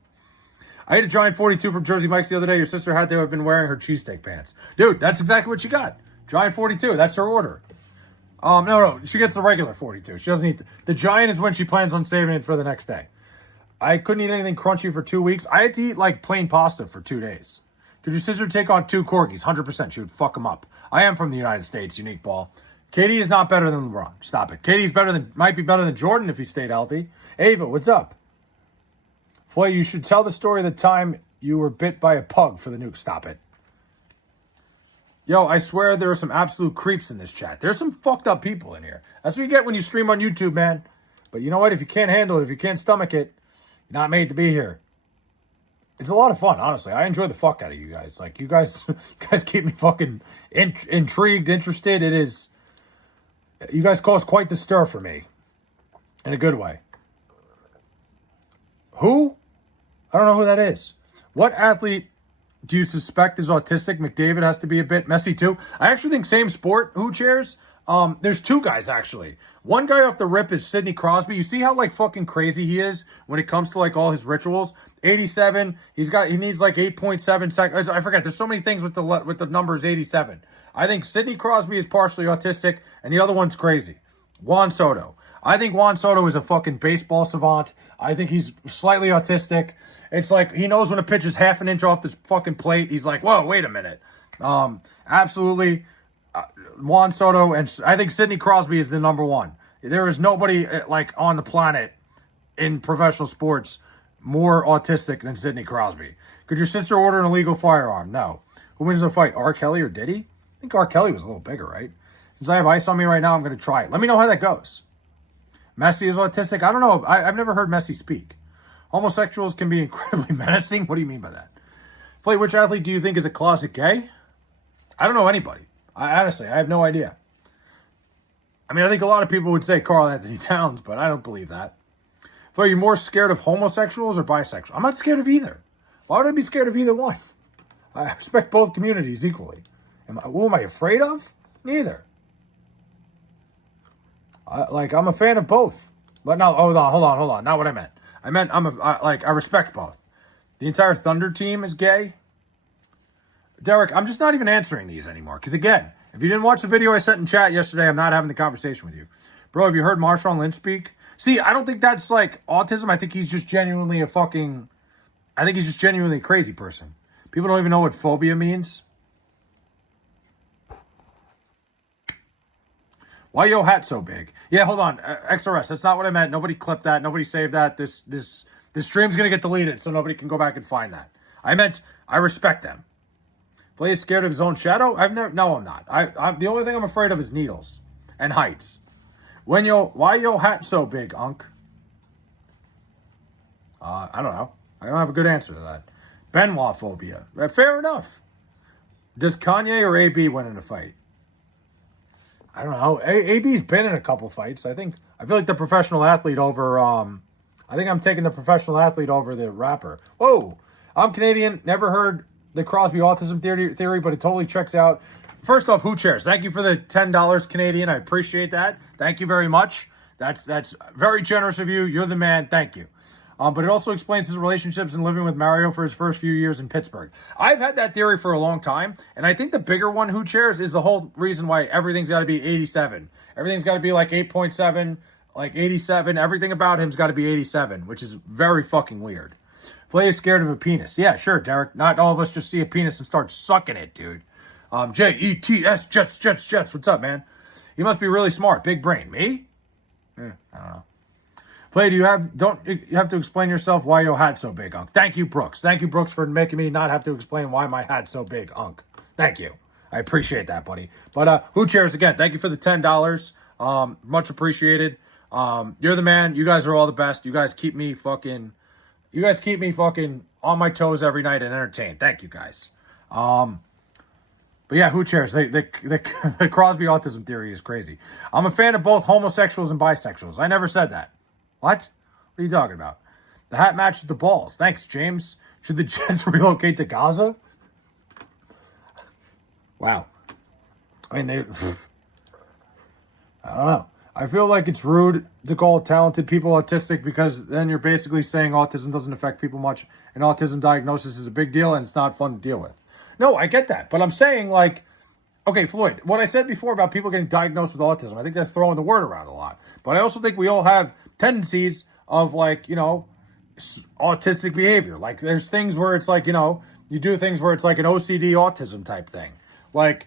I ate a Giant 42 from Jersey Mike's the other day. Your sister had to have been wearing her cheesesteak pants. Dude, that's exactly what she got. Giant 42. That's her order. No. She gets the regular 42. She doesn't eat... The Giant is when she plans on saving it for the next day. I couldn't eat anything crunchy for 2 weeks. I had to eat, like, plain pasta for 2 days. Could your sister take on 2 corgis? 100%. She would fuck them up. I am from the United States, Unique Ball. Katie is not better than LeBron. Stop it. Katie's might be better than Jordan if he stayed healthy. Ava, what's up? Boy, you should tell the story of the time you were bit by a pug for the nuke. Stop it. Yo, I swear there are some absolute creeps in this chat. There's some fucked up people in here. That's what you get when you stream on YouTube, man. But you know what? If you can't handle it, if you can't stomach it, you're not made to be here. It's a lot of fun, honestly. I enjoy the fuck out of you guys. Like, you guys keep me fucking intrigued, interested. It is... You guys cause quite the stir for me. In a good way. Who? I don't know who that is. What athlete do you suspect is autistic? McDavid has to be a bit messy too. I actually think same sport. Who chairs? There's 2 guys actually. One guy off the rip is Sidney Crosby. You see how like fucking crazy he is when it comes to like all his rituals. 87. He needs like 8.7 seconds. I forget. There's so many things with the numbers 87. I think Sidney Crosby is partially autistic, and the other one's crazy. Juan Soto. I think Juan Soto is a fucking baseball savant. I think he's slightly autistic. It's like he knows when a pitch is half an inch off this fucking plate. He's like, whoa, wait a minute. Absolutely. Juan Soto, and I think Sidney Crosby is the number 1. There is nobody like on the planet in professional sports more autistic than Sidney Crosby. Could your sister order an illegal firearm? No. Who wins the fight, R. Kelly or Diddy? I think R. Kelly was a little bigger, right? Since I have ice on me right now, I'm going to try it. Let me know how that goes. Messi is autistic? I don't know. I've never heard Messi speak. Homosexuals can be incredibly menacing? What do you mean by that? Flay, which athlete do you think is a closet gay? I don't know anybody. Honestly, I have no idea. I mean, I think a lot of people would say Karl Anthony Towns, but I don't believe that. Flay, are you more scared of homosexuals or bisexuals? I'm not scared of either. Why would I be scared of either one? I respect both communities equally. Who am I afraid of? Neither. I'm a fan of both. But no, hold on. Not what I meant. I meant I respect both. The entire Thunder team is gay. Derek, I'm just not even answering these anymore. Because again, if you didn't watch the video I sent in chat yesterday, I'm not having the conversation with you. Bro, have you heard Marshawn Lynch speak? See, I don't think that's like autism. I think he's just genuinely a crazy person. People don't even know what phobia means. Why your hat so big? Yeah, hold on. XRS, that's not what I meant. Nobody clipped that. Nobody saved that. This stream's going to get deleted, so nobody can go back and find that. I meant I respect them. Play is scared of his own shadow? No, I'm not. I'm the only thing I'm afraid of is needles and heights. Why your hat so big, Unc? I don't know. I don't have a good answer to that. Benoit phobia. Fair enough. Does Kanye or AB win in a fight? I don't know. AB's been in a couple fights. I feel like the professional athlete over. I think I'm taking the professional athlete over the rapper. Whoa, I'm Canadian. Never heard the Crosby autism theory, but it totally checks out. First off, who cares? Thank you for the $10 Canadian. I appreciate that. Thank you very much. That's very generous of you. You're the man. Thank you. But it also explains his relationships and living with Mario for his first few years in Pittsburgh. I've had that theory for a long time, and I think the bigger one, who cares, is the whole reason why everything's got to be 87. Everything's got to be like 8.7, like 87. Everything about him's got to be 87, which is very fucking weird. Play is scared of a penis. Yeah, sure, Derek. Not all of us just see a penis and start sucking it, dude. Jets, Jets. What's up, man? You must be really smart. Big brain. Me? I don't know. Play, you have to explain yourself why your hat's so big, Unc. Thank you, Brooks. Thank you, Brooks, for making me not have to explain why my hat's so big, Unc. Thank you. I appreciate that, buddy. But who cheers again? Thank you for the $10. Much appreciated. You're the man. You guys are all the best. You guys keep me fucking on my toes every night and entertained. Thank you, guys. But yeah, who cares? The Crosby autism theory is crazy. I'm a fan of both homosexuals and bisexuals. I never said that. What? What are you talking about? The hat matches the balls. Thanks, James. Should the Jets relocate to Gaza? Wow. I mean, I don't know. I feel like it's rude to call talented people autistic because then you're basically saying autism doesn't affect people much and autism diagnosis is a big deal and it's not fun to deal with. No, I get that. But I'm saying, like, okay, Floyd, what I said before about people getting diagnosed with autism, I think they're throwing the word around a lot. But I also think we all have tendencies of, like, you know, autistic behavior. Like, there's things where it's like, you know, you do things where it's like an OCD autism type thing. Like,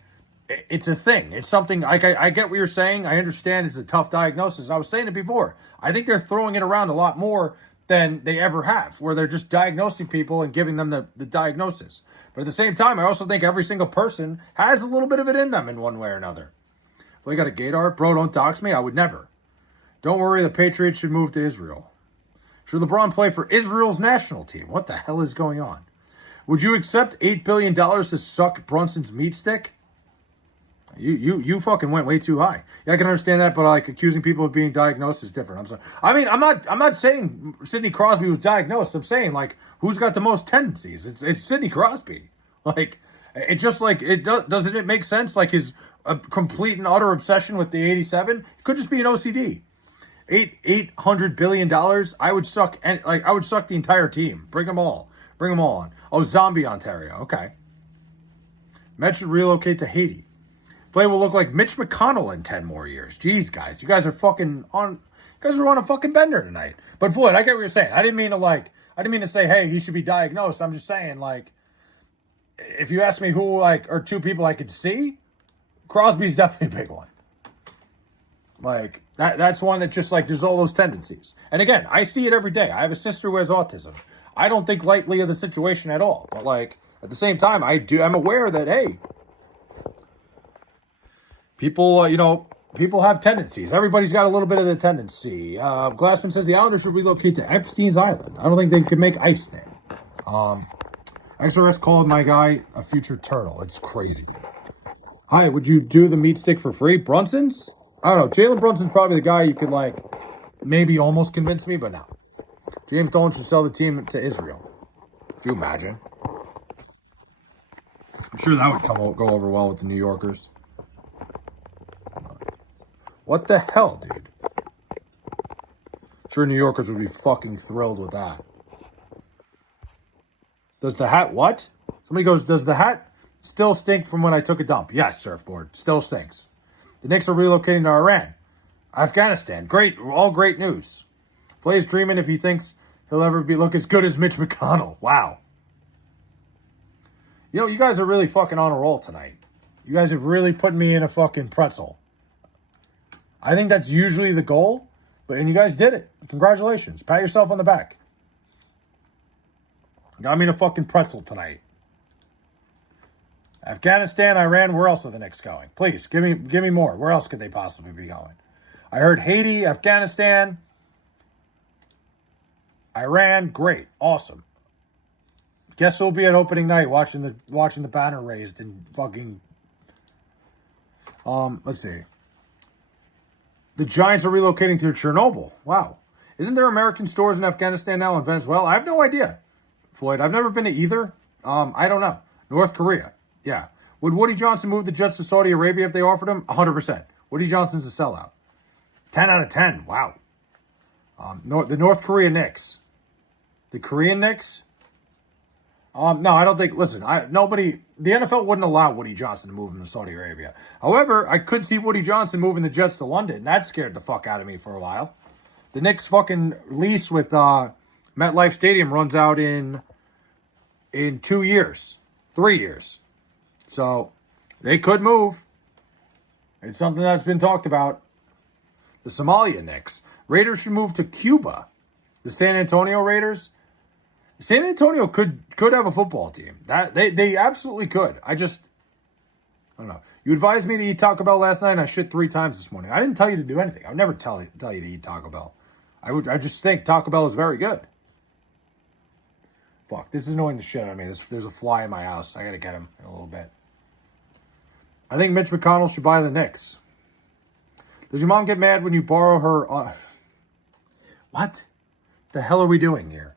it's a thing. It's something, like, I get what you're saying. I understand it's a tough diagnosis. I was saying it before. I think they're throwing it around a lot more than they ever have, where they're just diagnosing people and giving them the diagnosis. But at the same time, I also think every single person has a little bit of it in them in one way or another. Well, you got a gaydar? Bro, don't dox me. I would never. Don't worry, the Patriots should move to Israel. Should LeBron play for Israel's national team? What the hell is going on? Would you accept $8 billion to suck Brunson's meat stick? You fucking went way too high. Yeah, I can understand that, but like accusing people of being diagnosed is different. I'm sorry. I mean, I'm not saying Sidney Crosby was diagnosed. I'm saying, like, who's got the most tendencies? It's Sidney Crosby. Like, it just, like, doesn't it make sense? Like, his complete and utter obsession with the 87 it could just be an OCD. $800 billion. I would suck the entire team. Bring them all on. Oh, Zombie Ontario. Okay. Met should relocate to Haiti. Flay will look like Mitch McConnell in 10 more years. Jeez, guys. You guys are on a fucking bender tonight. But Floyd, I get what you're saying. I didn't mean to say, hey, he should be diagnosed. I'm just saying, like, if you ask me who, like, or two people I could see, Crosby's definitely a big one. Like, that's one that just, like, there's all those tendencies. And again, I see it every day. I have a sister who has autism. I don't think lightly of the situation at all. But, like, at the same time, I'm aware that, hey, people, people have tendencies. Everybody's got a little bit of the tendency. Glassman says the Islanders should relocate to Epstein's Island. I don't think they could make ice there. XRS called my guy a future turtle. It's crazy. Hi, would you do the meat stick for free? Brunson's? I don't know. Jalen Brunson's probably the guy you could, like, maybe almost convince me, but no. James Dolan should sell the team to Israel. Could you imagine? I'm sure that would go over well with the New Yorkers. What the hell, dude? I'm sure New Yorkers would be fucking thrilled with that. Does the hat what? Somebody goes, does the hat still stink from when I took a dump. Yes, surfboard. Still stinks. The Knicks are relocating to Iran. Afghanistan. Great. All great news. Flay's dreaming if he thinks he'll ever look as good as Mitch McConnell. Wow. You know, you guys are really fucking on a roll tonight. You guys have really put me in a fucking pretzel. I think that's usually the goal, and you guys did it. Congratulations. Pat yourself on the back. Got me in a fucking pretzel tonight. Afghanistan, Iran, where else are the Knicks going? Please, give me more. Where else could they possibly be going? I heard Haiti, Afghanistan, Iran. Great. Awesome. Guess who'll be at opening night watching the banner raised and fucking let's see. The Giants are relocating to Chernobyl. Wow. Isn't there American stores in Afghanistan now and Venezuela? I have no idea, Floyd. I've never been to either. I don't know. North Korea. Yeah. Would Woody Johnson move the Jets to Saudi Arabia if they offered him? 100%. Woody Johnson's a sellout. 10 out of 10. Wow. The North Korea Knicks. The Korean Knicks? No, I don't think. Listen, the NFL wouldn't allow Woody Johnson to move him to Saudi Arabia. However, I could see Woody Johnson moving the Jets to London. That scared the fuck out of me for a while. The Knicks' fucking lease with MetLife Stadium runs out in 2 years, 3 years. So they could move. It's something that's been talked about. The Somalia Knicks. Raiders should move to Cuba. The San Antonio Raiders. San Antonio could have a football team. That they absolutely could. I don't know. You advised me to eat Taco Bell last night, and I shit 3 times this morning. I didn't tell you to do anything. I would never tell you to eat Taco Bell. I just think Taco Bell is very good. Fuck, this is annoying the shit out of me. There's a fly in my house. I gotta get him in a little bit. I think Mitch McConnell should buy the Knicks. Does your mom get mad when you borrow her? What the hell are we doing here?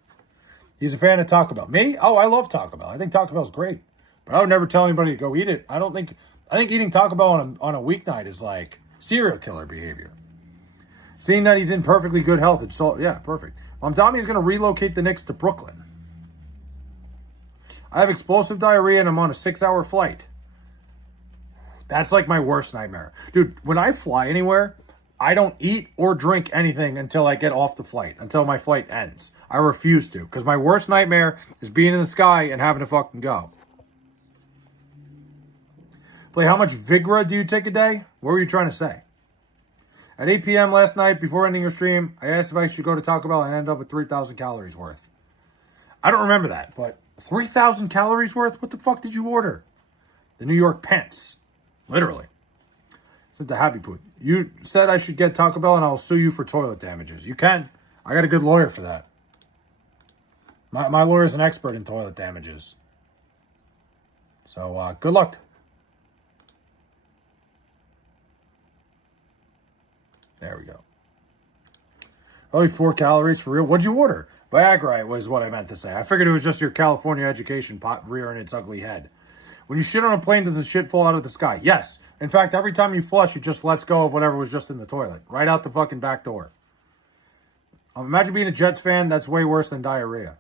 He's a fan of Taco Bell. Me? Oh, I love Taco Bell. I think Taco Bell's great. But I would never tell anybody to go eat it. I think eating Taco Bell on a weeknight is like serial killer behavior. Seeing that he's in perfectly good health, perfect. Mom Tommy's going to relocate the Knicks to Brooklyn. I have explosive diarrhea and I'm on a 6-hour flight. That's like my worst nightmare. Dude, when I fly anywhere, I don't eat or drink anything until I get off the flight, until my flight ends. I refuse to, because my worst nightmare is being in the sky and having to fucking go. Play, how much Vigra do you take a day? What were you trying to say? At 8 p.m. last night, before ending your stream, I asked if I should go to Taco Bell and end up with 3,000 calories worth. I don't remember that, but 3,000 calories worth? What the fuck did you order? The New York Pence. Literally. Sent to Happy Poot. You said I should get Taco Bell and I'll sue you for toilet damages. You can. I got a good lawyer for that. My lawyer's an expert in toilet damages. So, good luck. There we go. Only 4 calories for real. What'd you order? Viagra was what I meant to say. I figured it was just your California education pot rearing its ugly head. When you shit on a plane, does the shit fall out of the sky? Yes. In fact, every time you flush, it just lets go of whatever was just in the toilet. Right out the fucking back door. Imagine being a Jets fan. That's way worse than diarrhea.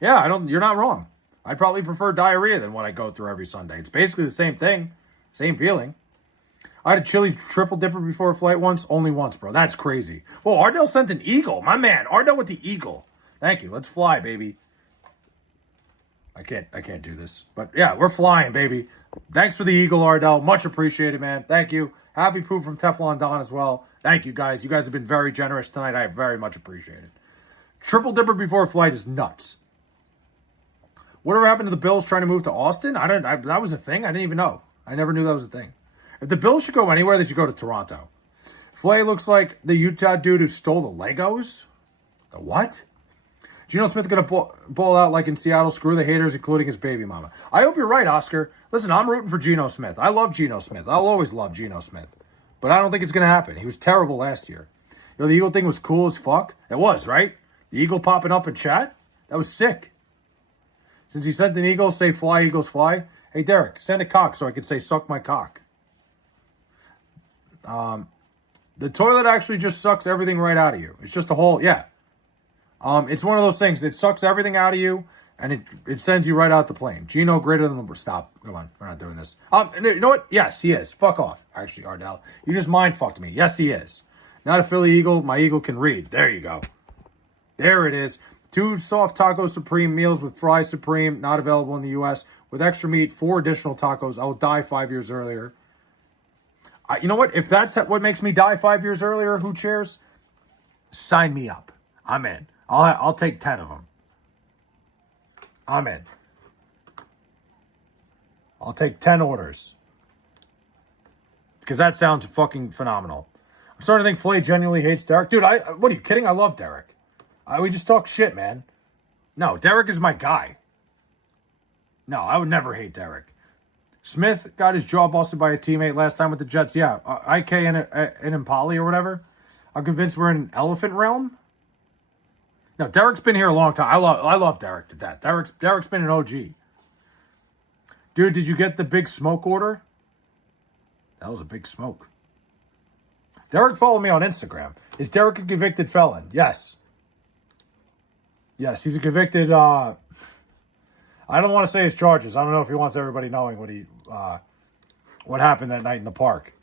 Yeah, you're not wrong. I probably prefer diarrhea than what I go through every Sunday. It's basically the same thing. Same feeling. I had a chili triple dipper before a flight once. Only once, bro. That's crazy. Well, Ardell sent an eagle. My man. Ardell with the eagle. Thank you. Let's fly, baby. I can't do this. But yeah, we're flying, baby. Thanks for the eagle, Ardell. Much appreciated, man. Thank you. Happy poop from Teflon Don as well. Thank you, guys. You guys have been very generous tonight. I very much appreciate it. Triple dipper before a flight is nuts. Whatever happened to the Bills trying to move to Austin? That was a thing? I didn't even know. I never knew that was a thing. If the Bills should go anywhere, they should go to Toronto. Flay looks like the Utah dude who stole the Legos. The what? Geno Smith going to ball out like in Seattle, screw the haters, including his baby mama. I hope you're right, Oscar. Listen, I'm rooting for Geno Smith. I love Geno Smith. I'll always love Geno Smith. But I don't think it's going to happen. He was terrible last year. You know, the Eagle thing was cool as fuck. It was, right? The Eagle popping up in chat? That was sick. Since he sent an Eagle, say fly, Eagles fly. Hey, Derek, send a cock so I can say suck my cock. The toilet actually just sucks everything right out of you. It's just a whole, yeah. It's one of those things. It sucks everything out of you, And it sends you right out the plane. Gino greater than LeBron. Stop. Come on. We're not doing this. You know what? Yes, he is. Fuck off. Actually, Ardell. You just mind fucked me. Yes, he is. Not a Philly Eagle. My Eagle can read. There you go. There it is. 2 soft taco supreme meals with fries supreme. Not available in the U.S. With extra meat, 4 additional tacos. I will die 5 years earlier. You know what? If that's what makes me die 5 years earlier, who cheers? Sign me up. I'm in. I'll take 10 of them. I'm in. I'll take 10 orders. Because that sounds fucking phenomenal. I'm starting to think Flay genuinely hates Derek. Dude, what are you kidding? I love Derek. We just talk shit, man. No, Derek is my guy. No, I would never hate Derek. Smith got his jaw busted by a teammate last time with the Jets. Yeah, IK and Impali or whatever. I'm convinced we're in elephant realm. No, Derek's been here a long time. I love Derek to death. Derek's been an OG. Dude, did you get the big smoke order? That was a big smoke. Derek followed me on Instagram. Is Derek a convicted felon? Yes. Yes, he's a convicted... I don't want to say his charges. I don't know if he wants everybody knowing what happened that night in the park.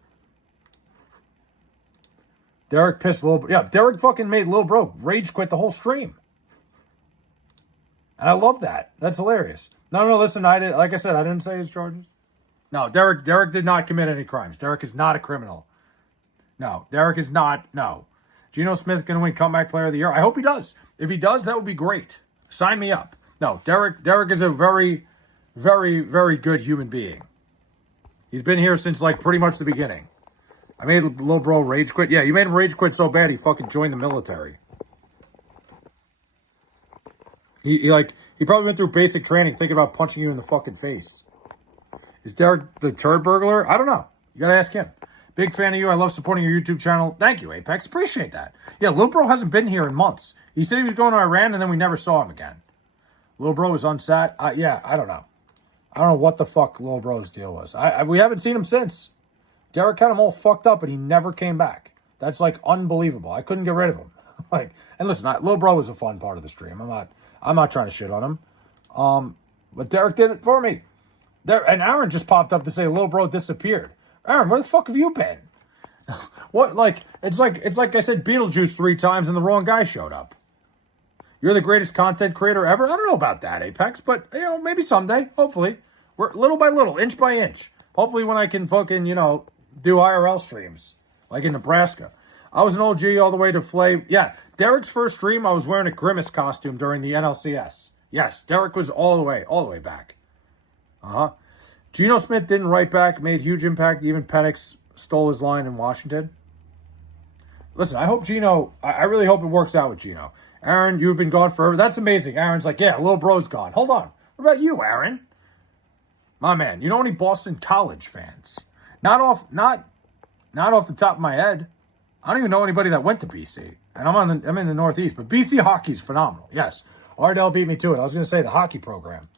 Derek pissed Lil... Yeah, Derek fucking made Lil Bro rage quit the whole stream. And I love that. That's hilarious. No, listen, like I said, I didn't say his charges. No, Derek did not commit any crimes. Derek is not a criminal. No, Derek is not. No. Geno Smith going to win Comeback Player of the Year? I hope he does. If he does, that would be great. Sign me up. No, Derek is a very, very, very good human being. He's been here since, like, pretty much the beginning. I made Lil Bro rage quit. Yeah, you made him rage quit so bad he fucking joined the military. He probably went through basic training thinking about punching you in the fucking face. Is Derek the turd burglar? I don't know. You gotta ask him. Big fan of you. I love supporting your YouTube channel. Thank you, Apex. Appreciate that. Yeah, Lil Bro hasn't been here in months. He said he was going to Iran, and then we never saw him again. Lil Bro was unsat. Yeah, I don't know. I don't know what the fuck Lil Bro's deal was. We haven't seen him since. Derek had him all fucked up, and he never came back. That's, like, unbelievable. I couldn't get rid of him. And listen, Lil Bro was a fun part of the stream. I'm not trying to shit on him. But Derek did it for me. And Aaron just popped up to say Lil Bro disappeared. Aaron, where the fuck have you been? What, it's like I said Beetlejuice 3 times and the wrong guy showed up. You're the greatest content creator ever? I don't know about that, Apex, but, maybe someday, hopefully. We're little by little, inch by inch. Hopefully when I can fucking, do IRL streams, like in Nebraska. I was an OG all the way to Flay. Yeah, Derek's first stream, I was wearing a Grimace costume during the NLCS. Yes, Derek was all the way back. Geno Smith didn't write back, made huge impact. Even Penix stole his line in Washington. Listen, I hope Geno, I really hope it works out with Geno. Aaron, you've been gone forever. That's amazing. Aaron's like, yeah, Lil Bro's gone. Hold on. What about you, Aaron? My man, you know any Boston College fans? Not off the top of my head. I don't even know anybody that went to BC. And I'm in the Northeast, but BC hockey's phenomenal. Yes. Ardell beat me to it. I was going to say the hockey program.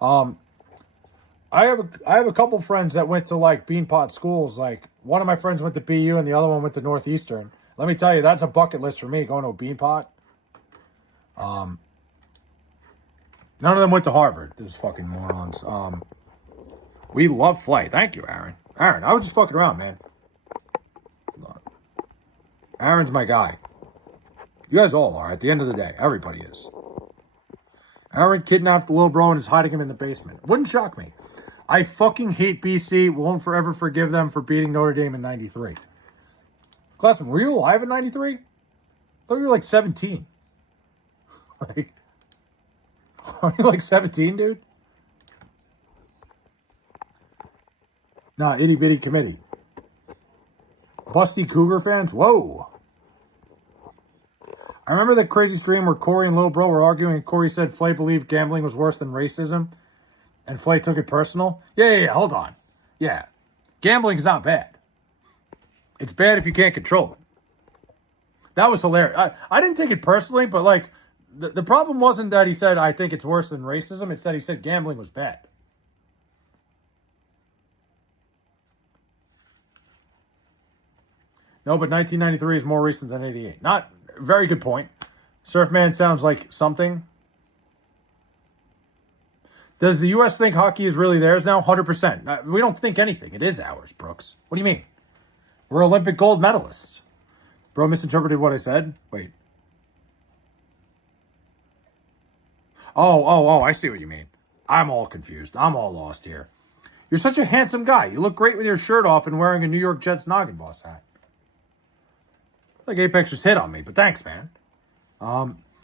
I have a couple friends that went to like Beanpot schools. Like one of my friends went to BU and the other one went to Northeastern. Let me tell you, that's a bucket list for me, going to a Beanpot. None of them went to Harvard. Those fucking morons. We love Flay. Thank you, Aaron. Aaron, I was just fucking around, man. Aaron's my guy. You guys all are. At the end of the day, everybody is. Aaron kidnapped the Lil Bro and is hiding him in the basement. Wouldn't shock me. I fucking hate BC. Won't forever forgive them for beating Notre Dame in 93. Classman, were you alive in 93? I thought you were like 17. Like, are you like 17, dude? Nah, itty bitty committee. Busty Cougar fans? Whoa. I remember that crazy stream where Corey and Lil Bro were arguing and Corey said Flay believed gambling was worse than racism and Flay took it personal. Yeah, hold on. Yeah. Gambling is not bad. It's bad if you can't control it. That was hilarious. I didn't take it personally, but like the problem wasn't that he said, I think it's worse than racism. It's that he said gambling was bad. No, but 1993 is more recent than 88. Not very good point. Surfman sounds like something. Does the U.S. think hockey is really theirs now? 100%. We don't think anything. It is ours, Brooks. What do you mean? We're Olympic gold medalists. Bro misinterpreted what I said? Wait. Oh, I see what you mean. I'm all confused. I'm all lost here. You're such a handsome guy. You look great with your shirt off and wearing a New York Jets Noggin Boss hat. Like Apex just hit on me, but thanks, man.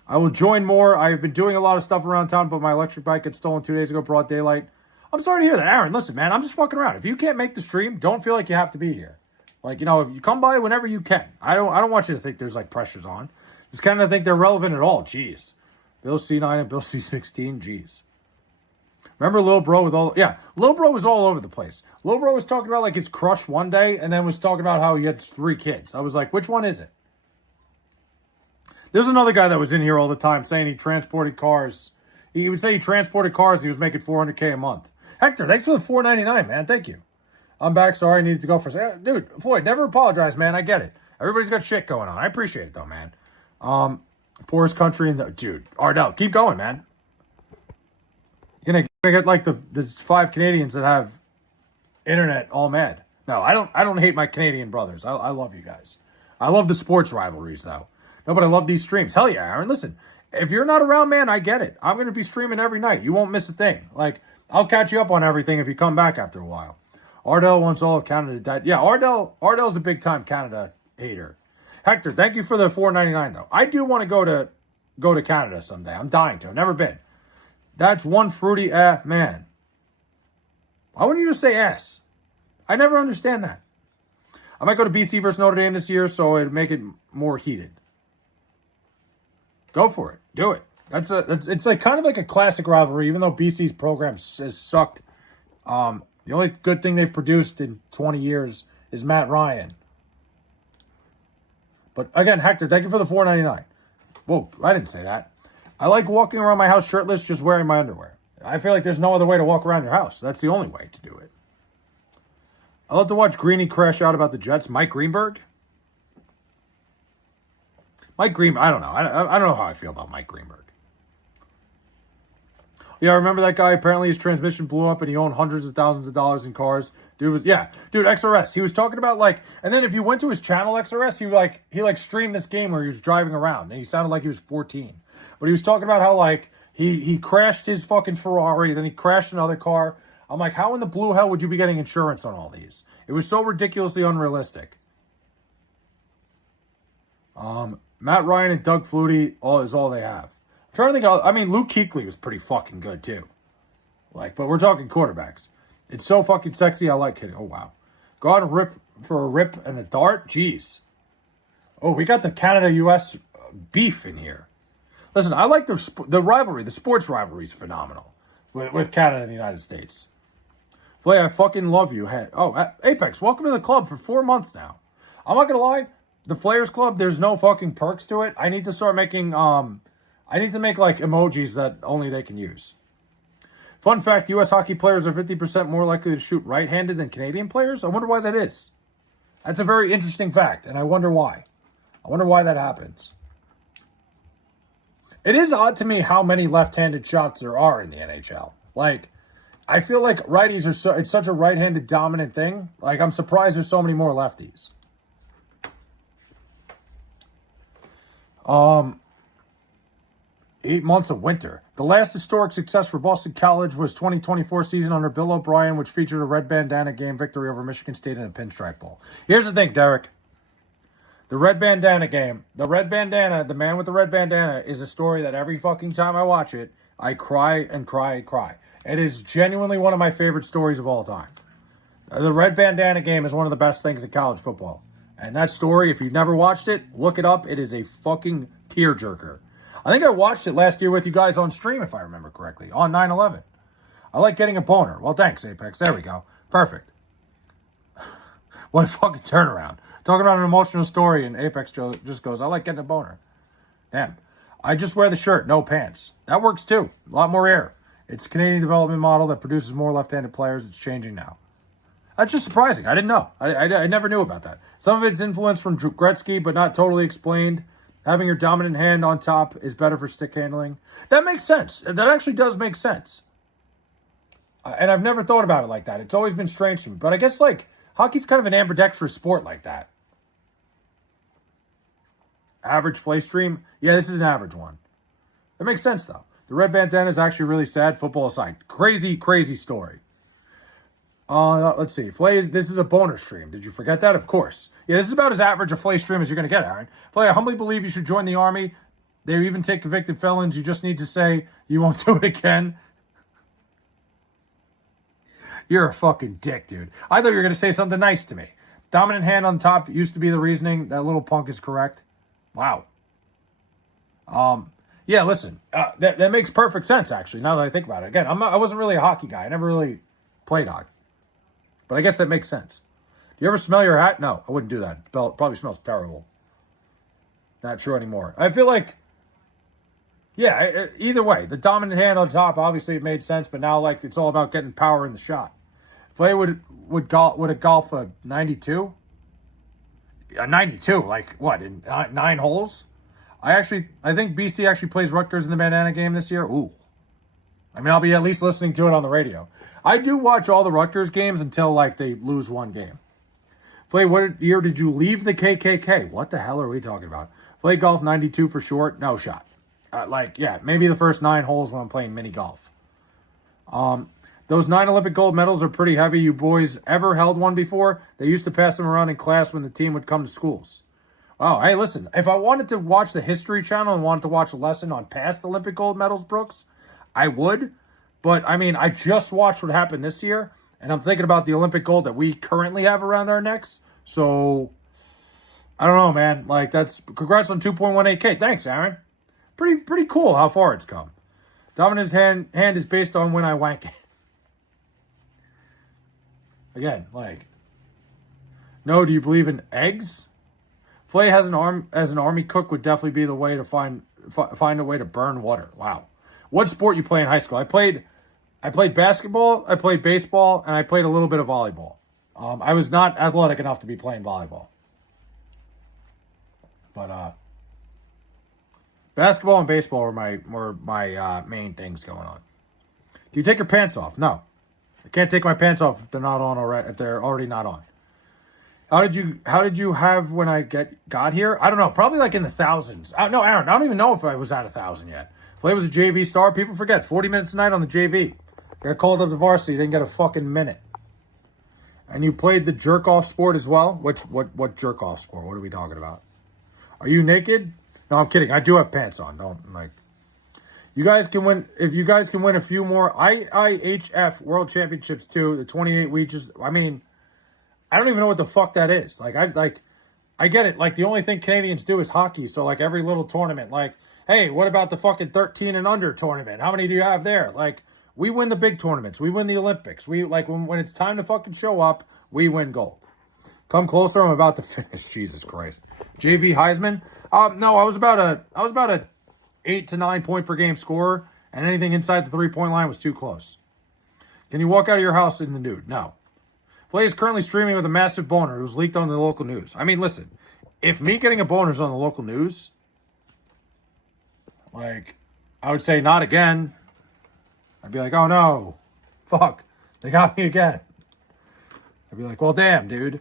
I will join more. I've been doing a lot of stuff around town, but my electric bike got stolen 2 days ago, broad daylight. I'm sorry to hear that. Aaron, listen, man, I'm just fucking around. If you can't make the stream, don't feel like you have to be here. Like, if you come by whenever you can. I don't want you to think there's, like, pressures on. Just kind of think they're relevant at all. Jeez. Bill C9 and Bill C16. Jeez. Remember Lil Bro with all... Yeah, Lil Bro was all over the place. Lil Bro was talking about, like, his crush one day and then was talking about how he had 3 kids. I was like, which one is it? There's another guy that was in here all the time saying he transported cars. He would say he transported cars and he was making $400K a month. Hector, thanks for the $4.99, man. Thank you. I'm back. Sorry, I needed to go for a second. Dude, Floyd, never apologize, man. I get it. Everybody's got shit going on. I appreciate it, though, man. Poorest country in the... Dude, Ardell, keep going, man. You're going to get, like, the 5 Canadians that have internet all mad. No, I don't hate my Canadian brothers. I love you guys. I love the sports rivalries, though. No, but I love these streams. Hell yeah, Aaron. Listen, if you're not around, man, I get it. I'm going to be streaming every night. You won't miss a thing. Like, I'll catch you up on everything if you come back after a while. Ardell wants all of Canada dead. Yeah, Ardell's a big-time Canada hater. Hector, thank you for the $4.99, though. I do want to go to Canada someday. I'm dying to. I've never been. That's one fruity man. Why wouldn't you just say ass? I never understand that. I might go to BC versus Notre Dame this year, so it'd make it more heated. Go for it. Do it. It's like kind of like a classic rivalry, even though BC's program has sucked. The only good thing they've produced in 20 years is Matt Ryan. But again, Hector, thank you for the $4.99. Whoa, I didn't say that. I like walking around my house shirtless, just wearing my underwear. I feel like there's no other way to walk around your house. That's the only way to do it. I love to watch Greeny crash out about the Jets. Mike Greenberg? Mike Greenberg, I don't know. I don't know how I feel about Mike Greenberg. Yeah, I remember that guy. Apparently his transmission blew up and he owned hundreds of thousands of dollars in cars. Dude, XRS. He was talking about, like, and then if you went to his channel, XRS, he streamed this game where he was driving around and he sounded like he was 14. But he was talking about how, like, he crashed his fucking Ferrari, then he crashed another car. I'm like, how in the blue hell would you be getting insurance on all these? It was so ridiculously unrealistic. Matt Ryan and Doug Flutie is all they have. I'm trying to think. Luke Kuechly was pretty fucking good too. But we're talking quarterbacks. It's so fucking sexy. I like it. Oh wow, go out and rip for a rip and a dart. Jeez. Oh, we got the Canada-U.S. beef in here. Listen, I like the rivalry. The sports rivalry is phenomenal with Canada and the United States. Flay, I fucking love you. Hey, Apex, welcome to the club for 4 months now. I'm not gonna lie. The Flayers Club, there's no fucking perks to it. I need to start making, I need to make, like, emojis that only they can use. Fun fact, U.S. hockey players are 50% more likely to shoot right-handed than Canadian players. I wonder why that is. That's a very interesting fact, and I wonder why. I wonder why that happens. It is odd to me how many left-handed shots there are in the NHL. Like, I feel like righties it's such a right-handed dominant thing. Like, I'm surprised there's so many more lefties. 8 months of winter. The last historic success for Boston College was 2024 season under Bill O'Brien, which featured a red bandana game victory over Michigan State in a pinstripe bowl. Here's the thing, Derek. The red bandana game, the man with the red bandana is a story that every fucking time I watch it, I cry and cry and cry. It is genuinely one of my favorite stories of all time. The red bandana game is one of the best things in college football. And that story, if you've never watched it, look it up. It is a fucking tearjerker. I think I watched it last year with you guys on stream, if I remember correctly, on 9/11. I like getting a boner. Well, thanks, Apex. There we go. Perfect. What a fucking turnaround. Talking about an emotional story, and Apex just goes, I like getting a boner. Damn. I just wear the shirt, no pants. That works too. A lot more air. It's a Canadian development model that produces more left-handed players. It's changing now. That's just surprising. I didn't know. I never knew about that. Some of it's influence from Gretzky, but not totally explained. Having your dominant hand on top is better for stick handling. That makes sense. That actually does make sense. And I've never thought about it like that. It's always been strange to me. But I guess, like, hockey's kind of an ambidextrous sport like that. Average play stream? Yeah, this is an average one. That makes sense, though. The red bandana is actually really sad, football aside. Crazy, crazy story. Let's see. Flay, this is a boner stream. Did you forget that? Of course. Yeah, this is about as average a Flay stream as you're going to get, Aaron. Flay, I humbly believe you should join the Army. They even take convicted felons. You just need to say you won't do it again. You're a fucking dick, dude. I thought you were going to say something nice to me. Dominant hand on top used to be the reasoning. That little punk is correct. Wow. Yeah, listen. That makes perfect sense, actually, now that I think about it. Again, I wasn't really a hockey guy. I never really played hockey. But I guess that makes sense. Do you ever smell your hat? No, I wouldn't do that. It probably smells terrible. Not true anymore. I feel like, yeah, either way, the dominant hand on top, obviously it made sense, but now, like, it's all about getting power in the shot. Flay would a golf a 92? A 92, like, what, in 9 holes? I think BC actually plays Rutgers in the bandana game this year. Ooh. I mean, I'll be at least listening to it on the radio. I do watch all the Rutgers games until, like, they lose one game. Flay, what year did you leave the KKK? What the hell are we talking about? Play golf 92 for short? No shot. Maybe the first 9 holes when I'm playing mini golf. Those 9 Olympic gold medals are pretty heavy. You boys ever held one before? They used to pass them around in class when the team would come to schools. Oh, hey, listen. If I wanted to watch the History Channel and wanted to watch a lesson on past Olympic gold medals, Brooks, I would. But, I mean, I just watched what happened this year, and I'm thinking about the Olympic gold that we currently have around our necks. So, I don't know, man. Like, congrats on 2.18K. Thanks, Aaron. Pretty cool how far it's come. Dominant's hand is based on when I wank it. Again, like, no, do you believe in eggs? Flay as an army cook would definitely be the way to find a way to burn water. Wow. What sport you play in high school? I played basketball, I played baseball, and I played a little bit of volleyball. I was not athletic enough to be playing volleyball. But basketball and baseball were my main things going on. Do you take your pants off? No. I can't take my pants off if they're not on already. If they're already not on. How did you have when I got here? I don't know. Probably like in the thousands. No, Aaron. I don't even know if I was at 1,000 yet. Flay was a JV star. People forget 40 minutes a night on the JV. Got called up to varsity. Didn't get a fucking minute. And you played the jerk off sport as well. What jerk off sport? What are we talking about? Are you naked? No, I'm kidding. I do have pants on. Don't like. You guys can win, if you guys can win a few more IIHF World Championships too, the 28 weeks, I mean, I don't even know what the fuck that is. I get it. Like, the only thing Canadians do is hockey. So, like, every little tournament, like, hey, what about the fucking 13 and under tournament? How many do you have there? Like, we win the big tournaments. We win the Olympics. We, like, when it's time to fucking show up, we win gold. Come closer. I'm about to finish. Jesus Christ. JV Heisman? No, I was about a 8 to 9 point per game scorer, and anything inside the 3-point line was too close. Can you walk out of your house in the nude? No. Flay is currently streaming with a massive boner. It was leaked on the local news. I mean, listen, if me getting a boner is on the local news, like, I would say not again. I'd be like, oh no, fuck, they got me again. I'd be like, well, damn, dude.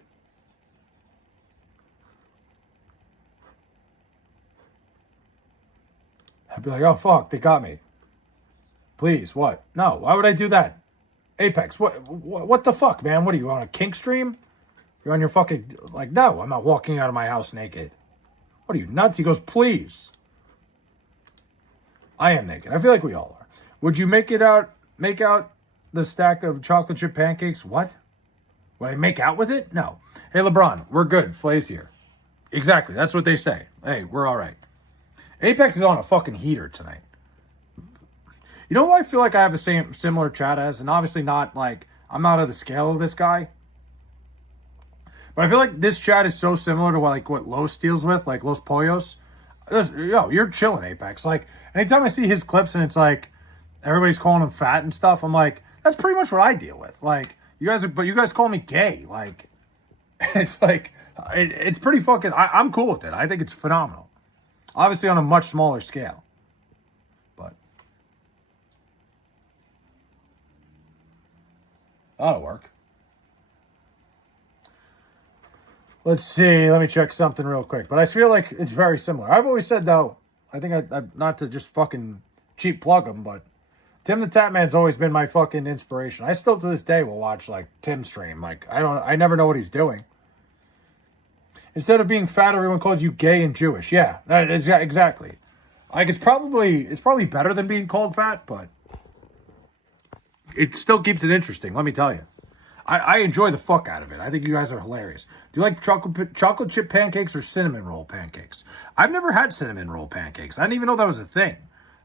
I'd be like, oh, fuck, they got me. Please, what? No, why would I do that? Apex, what the fuck, man? What are you, on a kink stream? You're on your fucking, like, no, I'm not walking out of my house naked. What are you, nuts? He goes, please. I am naked. I feel like we all are. Would you make out the stack of chocolate chip pancakes? What? Would I make out with it? No. Hey, LeBron, we're good. Flay's here. Exactly, that's what they say. Hey, we're all right. Apex is on a fucking heater tonight. You know what I feel like I have the similar chat as? And obviously not, like, I'm not of the scale of this guy. But I feel like this chat is so similar to what Los deals with, like Los Pollos. Yo, you're chilling, Apex. Like, anytime I see his clips and it's like, everybody's calling him fat and stuff, I'm like, that's pretty much what I deal with. Like, you guys call me gay. Like, it's like, it's pretty fucking, I'm cool with it. I think it's phenomenal. Obviously on a much smaller scale. But That'll work. Let's see. Let me check something real quick. But I feel like it's very similar. I've always said, though, I think I not to just fucking cheap plug him, but Tim the Tap Man's always been my fucking inspiration. I still to this day will watch like Tim stream. Like I never know what he's doing. Instead of being fat, everyone calls you gay and Jewish. Yeah, exactly. Like it's probably better than being called fat, but it still keeps it interesting. Let me tell you, I enjoy the fuck out of it. I think you guys are hilarious. Do you like chocolate chip pancakes or cinnamon roll pancakes? I've never had cinnamon roll pancakes. I didn't even know that was a thing.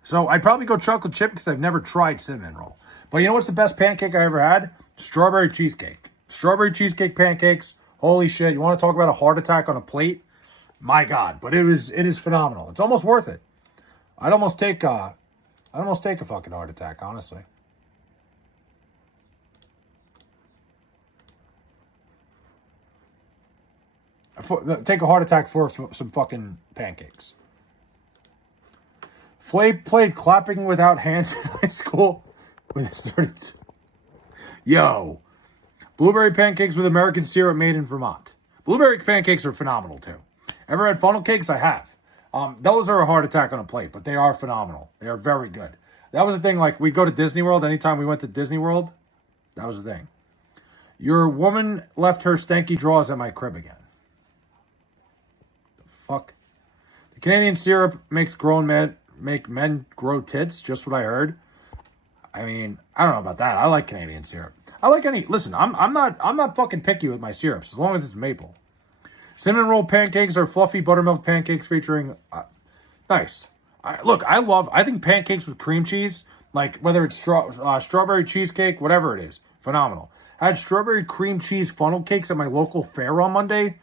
So I'd probably go chocolate chip because I've never tried cinnamon roll. But you know what's the best pancake I ever had? Strawberry cheesecake. Strawberry cheesecake pancakes. Holy shit. You want to talk about a heart attack on a plate? My God. But it is phenomenal. It's almost worth it. I'd almost take a fucking heart attack, honestly. Take a heart attack for some fucking pancakes. Flay played clapping without hands in high school with his 32. Yo. Blueberry pancakes with American syrup made in Vermont. Blueberry pancakes are phenomenal too. Ever had funnel cakes? I have. Those are a heart attack on a plate, but they are phenomenal. They are very good. That was the thing, like we'd go to Disney World. Anytime we went to Disney World, that was the thing. Your woman left her stanky drawers at my crib again. The fuck? The Canadian syrup makes make men grow tits, just what I heard. I mean, I don't know about that. I like Canadian syrup. I like any. Listen, I'm not fucking picky with my syrups as long as it's maple. Cinnamon roll pancakes are fluffy buttermilk pancakes featuring nice. I think pancakes with cream cheese, like whether it's strawberry cheesecake, whatever it is, phenomenal. I had strawberry cream cheese funnel cakes at my local fair on Monday.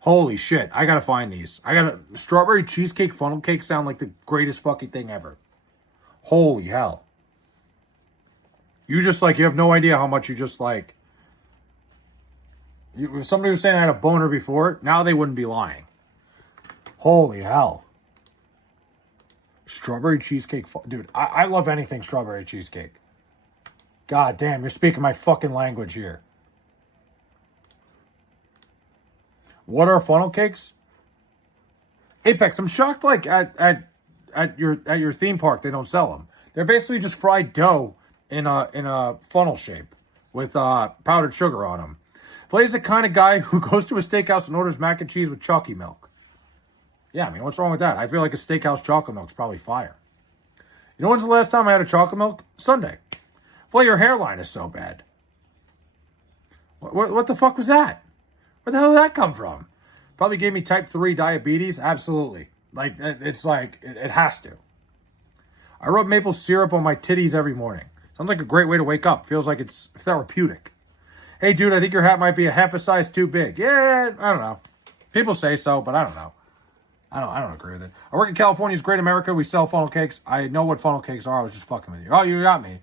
Holy shit, I gotta find these. Strawberry cheesecake funnel cakes sound like the greatest fucking thing ever. Holy hell. You have no idea how much you just like. If somebody was saying I had a boner before, now they wouldn't be lying. Holy hell. Strawberry cheesecake. Dude, I love anything strawberry cheesecake. God damn, you're speaking my fucking language here. What are funnel cakes? Apex, I'm shocked like at your theme park they don't sell them. They're basically just fried dough in a funnel shape with powdered sugar on them. Flay's the kind of guy who goes to a steakhouse and orders mac and cheese with chalky milk. Yeah, I mean, what's wrong with that? I feel like a steakhouse chocolate milk is probably fire. You know when's the last time I had a chocolate milk? Sunday. Flay, your hairline is so bad. What the fuck was that? Where the hell did that come from? Probably gave me type 3 diabetes? Absolutely. Like, it's like, it has to. I rub maple syrup on my titties every morning. Sounds like a great way to wake up. Feels like it's therapeutic. Hey, dude, I think your hat might be a half a size too big. Yeah, I don't know. People say so, but I don't know. I don't agree with it. I work in California's Great America. We sell funnel cakes. I know what funnel cakes are. I was just fucking with you. Oh, you got me.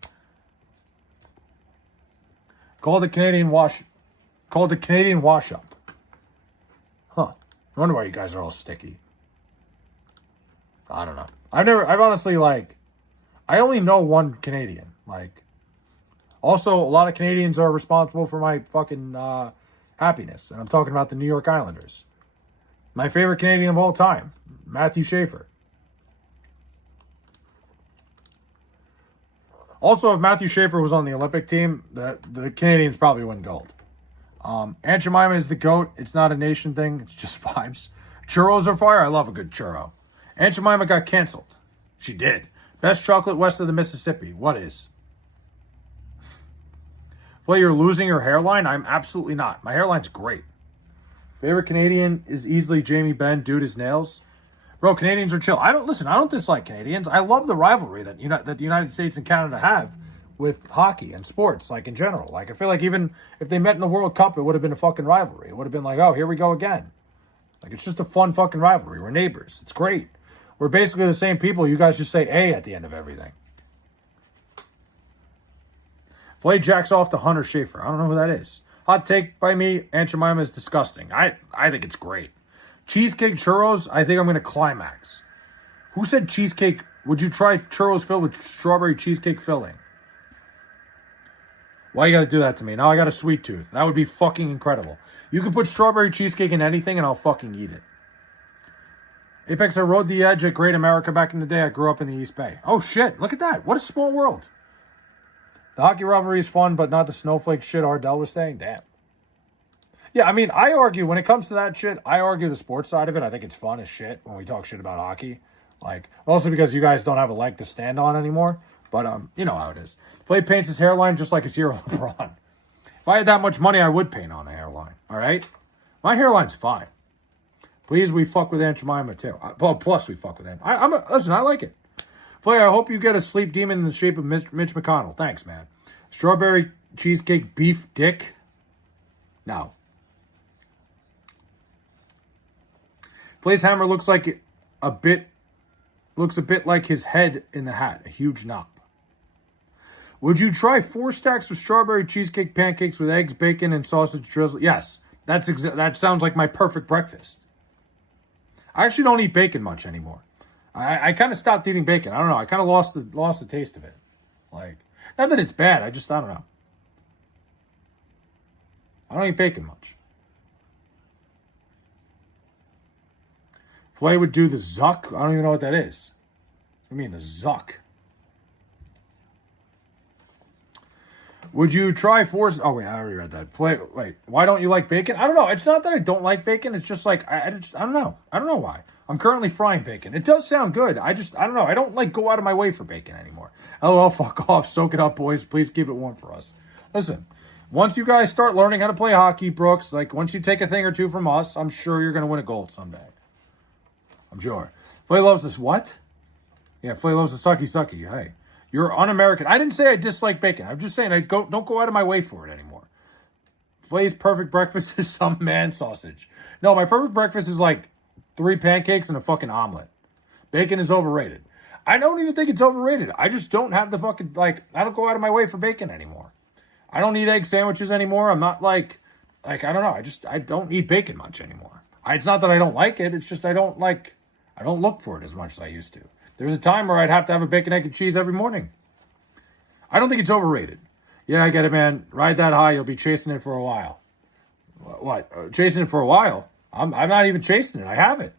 Called the Canadian wash up. Huh. I wonder why you guys are all sticky. I don't know. I've honestly, like, I only know one Canadian. Like, also, a lot of Canadians are responsible for my fucking happiness. And I'm talking about the New York Islanders. My favorite Canadian of all time, Matthew Schaefer. Also, if Matthew Schaefer was on the Olympic team, the Canadians probably win gold. Aunt Jemima is the GOAT. It's not a nation thing. It's just vibes. Churros are fire. I love a good churro. Aunt Jemima got canceled. She did. Best chocolate west of the Mississippi. What is? Well, you're losing your hairline? I'm absolutely not. My hairline's great. Favorite Canadian is easily Jamie Benn. Dude, his nails. Bro, Canadians are chill. I don't dislike Canadians. I love the rivalry that the United States and Canada have with hockey and sports, like in general. Like, I feel like even if they met in the World Cup, it would have been a fucking rivalry. It would have been like, oh, here we go again. Like, it's just a fun fucking rivalry. We're neighbors. It's great. We're basically the same people. You guys just say A at the end of everything. Flay jacks off to Hunter Schaefer. I don't know who that is. Hot take by me, Aunt Jemima is disgusting. I think it's great. Cheesecake churros, I think I'm going to climax. Who said cheesecake? Would you try churros filled with strawberry cheesecake filling? Why you got to do that to me? Now I got a sweet tooth. That would be fucking incredible. You could put strawberry cheesecake in anything and I'll fucking eat it. Apex, I rode the edge at Great America back in the day. I grew up in the East Bay. Oh, shit. Look at that. What a small world. The hockey rivalry is fun, but not the snowflake shit Ardell was saying. Damn. Yeah, I mean, I argue, when it comes to that shit, I argue the sports side of it. I think it's fun as shit when we talk shit about hockey. Like, mostly because you guys don't have a leg to stand on anymore. But, you know how it is. Flay paints his hairline just like his hero LeBron. If I had that much money, I would paint on a hairline. All right? My hairline's fine. Please, we fuck with Aunt Jemima, too. Well, plus we fuck with Aunt. Listen, I like it. Flay, I hope you get a sleep demon in the shape of Mitch McConnell. Thanks, man. Strawberry cheesecake beef dick? No. Flay's hammer looks a bit like his head in the hat. A huge knob. Would you try 4 stacks of strawberry cheesecake pancakes with eggs, bacon, and sausage drizzle? Yes. That sounds like my perfect breakfast. I actually don't eat bacon much anymore. I kind of stopped eating bacon. I don't know. I kind of lost the taste of it. Like, not that it's bad. I don't know. I don't eat bacon much. Flay would do the Zuck. I don't even know what that is. What do you mean, the Zuck? Would you try 4... Oh, wait, I already read that. Wait, why don't you like bacon? I don't know. It's not that I don't like bacon. It's just like, I don't know. I don't know why. I'm currently frying bacon. It does sound good. I don't know. I don't, like, go out of my way for bacon anymore. LOL, fuck off. Soak it up, boys. Please keep it warm for us. Listen, once you guys start learning how to play hockey, Brooks, like, once you take a thing or two from us, I'm sure you're going to win a gold someday. I'm sure. Flay loves this. What? Yeah, Flay loves the sucky. Hey. You're un-American. I didn't say I dislike bacon. I'm just saying don't go out of my way for it anymore. Flay's perfect breakfast is some man sausage. No, my perfect breakfast is like 3 pancakes and a fucking omelet. Bacon is overrated. I don't even think it's overrated. I just don't have the fucking, like, I don't go out of my way for bacon anymore. I don't eat egg sandwiches anymore. I'm not like, I don't know. I don't eat bacon much anymore. It's not that I don't like it. It's just I don't look for it as much as I used to. There's a time where I'd have to have a bacon, egg, and cheese every morning. I don't think it's overrated. Yeah, I get it, man. Ride that high. You'll be chasing it for a while. What? Chasing it for a while? I'm not even chasing it. I have it.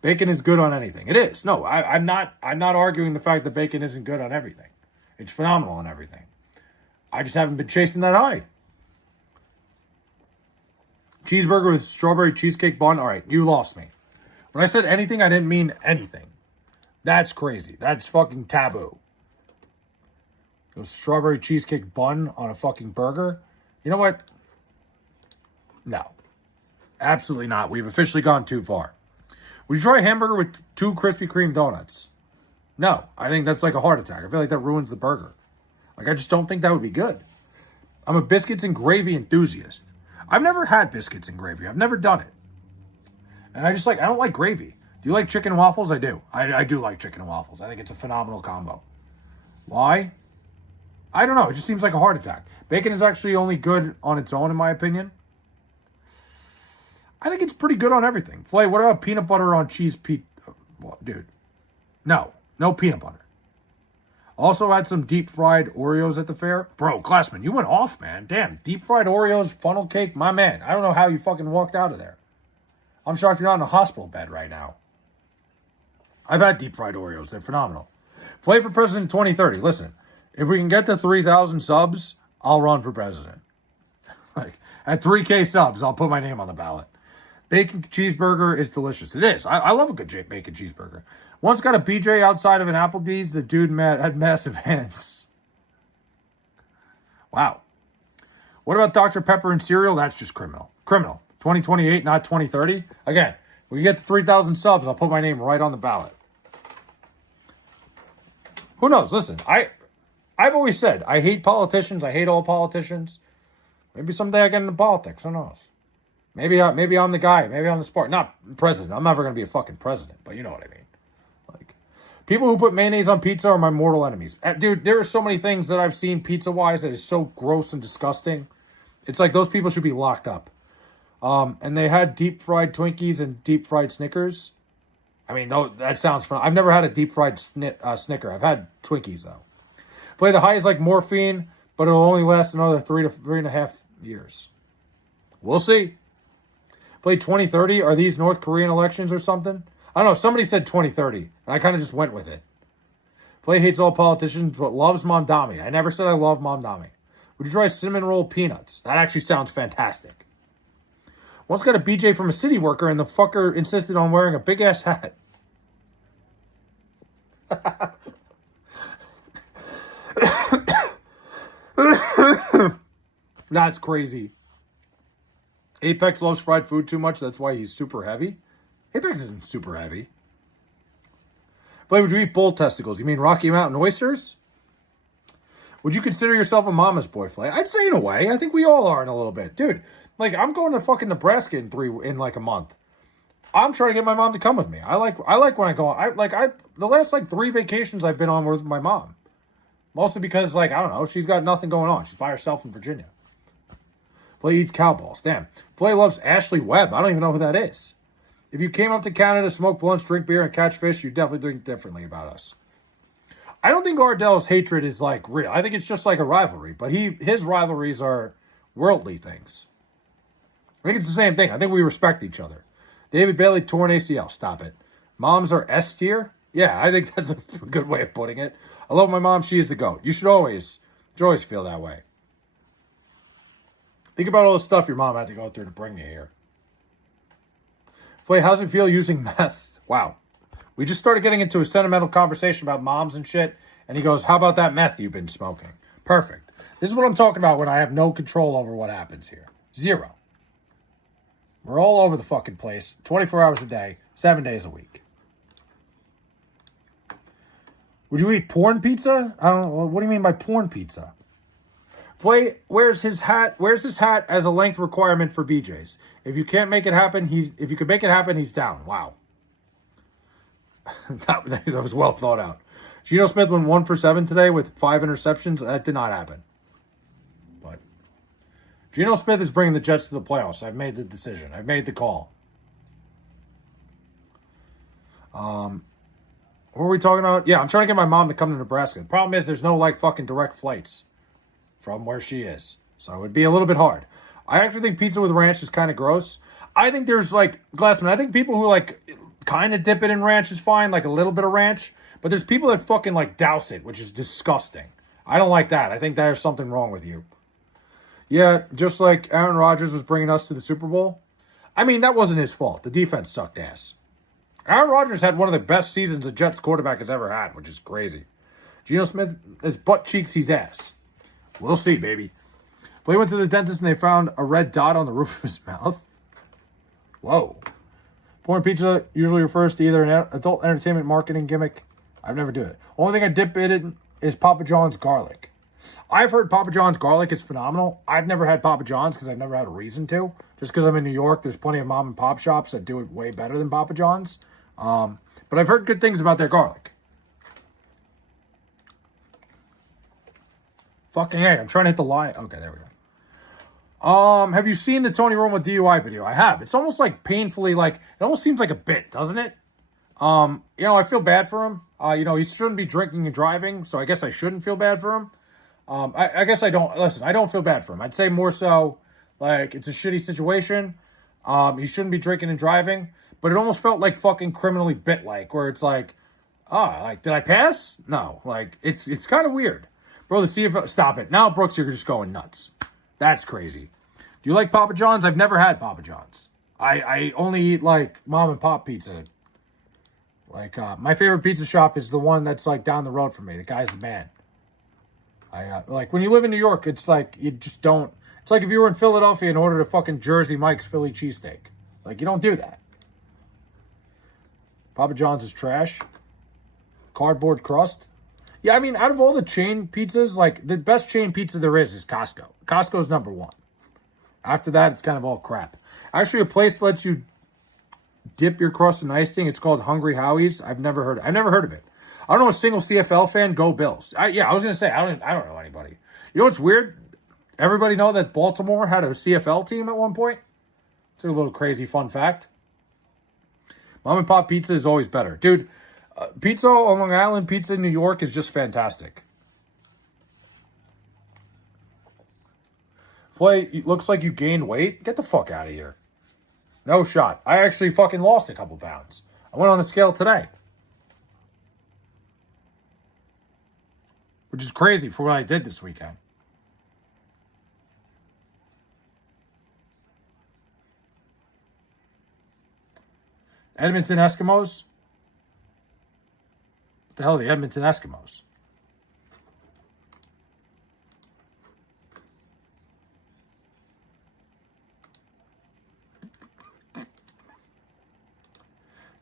Bacon is good on anything. It is. No, I'm not arguing the fact that bacon isn't good on everything. It's phenomenal on everything. I just haven't been chasing that high. Cheeseburger with strawberry cheesecake bun. All right, you lost me. When I said anything, I didn't mean anything. That's crazy. That's fucking taboo. A strawberry cheesecake bun on a fucking burger? You know what? No. Absolutely not. We've officially gone too far. Would you try a hamburger with 2 Krispy Kreme donuts? No. I think that's like a heart attack. I feel like that ruins the burger. Like, I just don't think that would be good. I'm a biscuits and gravy enthusiast. I've never had biscuits and gravy. I've never done it. And I don't like gravy. Do you like chicken and waffles? I do. I do like chicken and waffles. I think it's a phenomenal combo. Why? I don't know. It just seems like a heart attack. Bacon is actually only good on its own, in my opinion. I think it's pretty good on everything. Flay, what about peanut butter on cheese dude, no peanut butter. Also had some deep fried Oreos at the fair. Bro, Glassman, you went off, man. Damn, deep fried Oreos, funnel cake, my man. I don't know how you fucking walked out of there. I'm shocked you're not in a hospital bed right now. I've had deep fried Oreos. They're phenomenal. Flay for president 2030. Listen, if we can get to 3,000 subs, I'll run for president. Like, at 3K subs, I'll put my name on the ballot. Bacon cheeseburger is delicious. It is. I love a good bacon cheeseburger. Once got a BJ outside of an Applebee's. The dude had massive hands. Wow. What about Dr. Pepper and cereal? That's just criminal. Criminal. 2028, not 2030. Again, when you get to 3,000 subs, I'll put my name right on the ballot. Who knows? Listen, I've always said, I hate politicians. I hate all politicians. Maybe someday I get into politics. Who knows? Maybe I'm the guy. Maybe I'm the spark. Not president. I'm never going to be a fucking president, but you know what I mean. Like, people who put mayonnaise on pizza are my mortal enemies. Dude, there are so many things that I've seen pizza-wise that is so gross and disgusting. It's like those people should be locked up. And they had deep-fried Twinkies and deep-fried Snickers. I mean, no, that sounds fun. I've never had a deep-fried Snicker. I've had Twinkies, though. Play the high is like morphine, but it'll only last another 3.5 years. We'll see. Play 2030. Are these North Korean elections or something? I don't know. Somebody said 2030, and I kind of just went with it. Play hates all politicians, but loves Mamdami. I never said I love Mamdami. Would you try cinnamon roll peanuts? That actually sounds fantastic. Once got a BJ from a city worker, and the fucker insisted on wearing a big-ass hat. That's crazy. Apex loves fried food too much. That's why he's super heavy. Apex isn't super heavy. But would you eat bull testicles? You mean Rocky Mountain oysters? Would you consider yourself a mama's boy, Flay? I'd say in a way. I think we all are in a little bit. Dude, like, I'm going to fucking Nebraska in like a month. I'm trying to get my mom to come with me. I like when I go. The last like 3 vacations I've been on were with my mom. Mostly because, like, I don't know, she's got nothing going on. She's by herself in Virginia. Flay eats cow balls. Damn. Flay loves Ashley Webb. I don't even know who that is. If you came up to Canada, smoke blunts, drink beer, and catch fish, you definitely think differently about us. I don't think Ardell's hatred is, like, real. I think it's just like a rivalry. But his rivalries are worldly things. I think it's the same thing. I think we respect each other. David Bailey, torn ACL. Stop it. Moms are S tier? Yeah, I think that's a good way of putting it. I love my mom. She is the GOAT. You should always feel that way. Think about all the stuff your mom had to go through to bring you here. Flay, how's it feel using meth? Wow. We just started getting into a sentimental conversation about moms and shit. And he goes, how about that meth you've been smoking? Perfect. This is what I'm talking about when I have no control over what happens here. Zero. We're all over the fucking place. 24 hours a day, 7 days a week. Would you eat porn pizza? I don't know. What do you mean by porn pizza? Flay, where's his hat? Where's his hat as a length requirement for BJ's? If you can't make it happen, if you can make it happen, he's down. Wow. that was well thought out. Geno Smith went 1 for 7 today with 5 interceptions. That did not happen. But Geno Smith is bringing the Jets to the playoffs. I've made the decision. I've made the call. What were we talking about? Yeah, I'm trying to get my mom to come to Nebraska. The problem is there's no, like, fucking direct flights from where she is. So it would be a little bit hard. I actually think pizza with ranch is kind of gross. I think there's, like, Glassman, I think people who, like, kind of dip it in ranch is fine, like a little bit of ranch. But there's people that fucking, like, douse it, which is disgusting. I don't like that. I think there's something wrong with you. Yeah, just like Aaron Rodgers was bringing us to the Super Bowl. I mean, that wasn't his fault. The defense sucked ass. Aaron Rodgers had one of the best seasons a Jets quarterback has ever had, which is crazy. Geno Smith is butt cheeks, he's ass. We'll see, baby. Flay went to the dentist and they found a red dot on the roof of his mouth. Whoa. Porn pizza usually refers to either an adult entertainment marketing gimmick. I've never do it. Only thing I dip it in is Papa John's garlic. I've heard Papa John's garlic is phenomenal. I've never had Papa John's because I've never had a reason to. Just because I'm in New York, there's plenty of mom and pop shops that do it way better than Papa John's. But I've heard good things about their garlic. Fucking hey, I'm trying to hit the line. Okay, there we go. Have you seen the Tony Romo DUI video? I have. It's almost like painfully, like, it almost seems like a bit, doesn't it? I feel bad for him. He shouldn't be drinking and driving, so I guess I shouldn't feel bad for him. I guess I don't. Listen, I don't feel bad for him. I'd say more so, like, it's a shitty situation. He shouldn't be drinking and driving. But it almost felt like fucking criminally bit-like, where it's like, did I pass? No. Like, it's kind of weird. Bro, the CFL, stop it. Now, Brooks, you're just going nuts. That's crazy. Do you like Papa John's? I've never had Papa John's. I only eat, like, mom and pop pizza. Like, my favorite pizza shop is the one that's, like, down the road from me. The guy's the man. Like, when you live in New York, it's like, you just don't. It's like if you were in Philadelphia and ordered a fucking Jersey Mike's Philly cheesesteak. Like, you don't do that. Papa John's is trash. Cardboard crust. Yeah, I mean, out of all the chain pizzas, like, the best chain pizza there is Costco. Costco's number one. After that, it's kind of all crap. Actually, a place lets you dip your crust in icing. It's called Hungry Howie's. I've never heard of it. I don't know a single CFL fan. Go Bills. I was going to say, I don't know anybody. You know what's weird? Everybody know that Baltimore had a CFL team at one point? It's a little crazy fun fact. Mom and pop pizza is always better. Dude, pizza on Long Island, pizza in New York is just fantastic. Flay, it looks like you gained weight. Get the fuck out of here. No shot. I actually fucking lost a couple pounds. I went on the scale today. Which is crazy for what I did this weekend. Edmonton Eskimos? What the hell are the Edmonton Eskimos?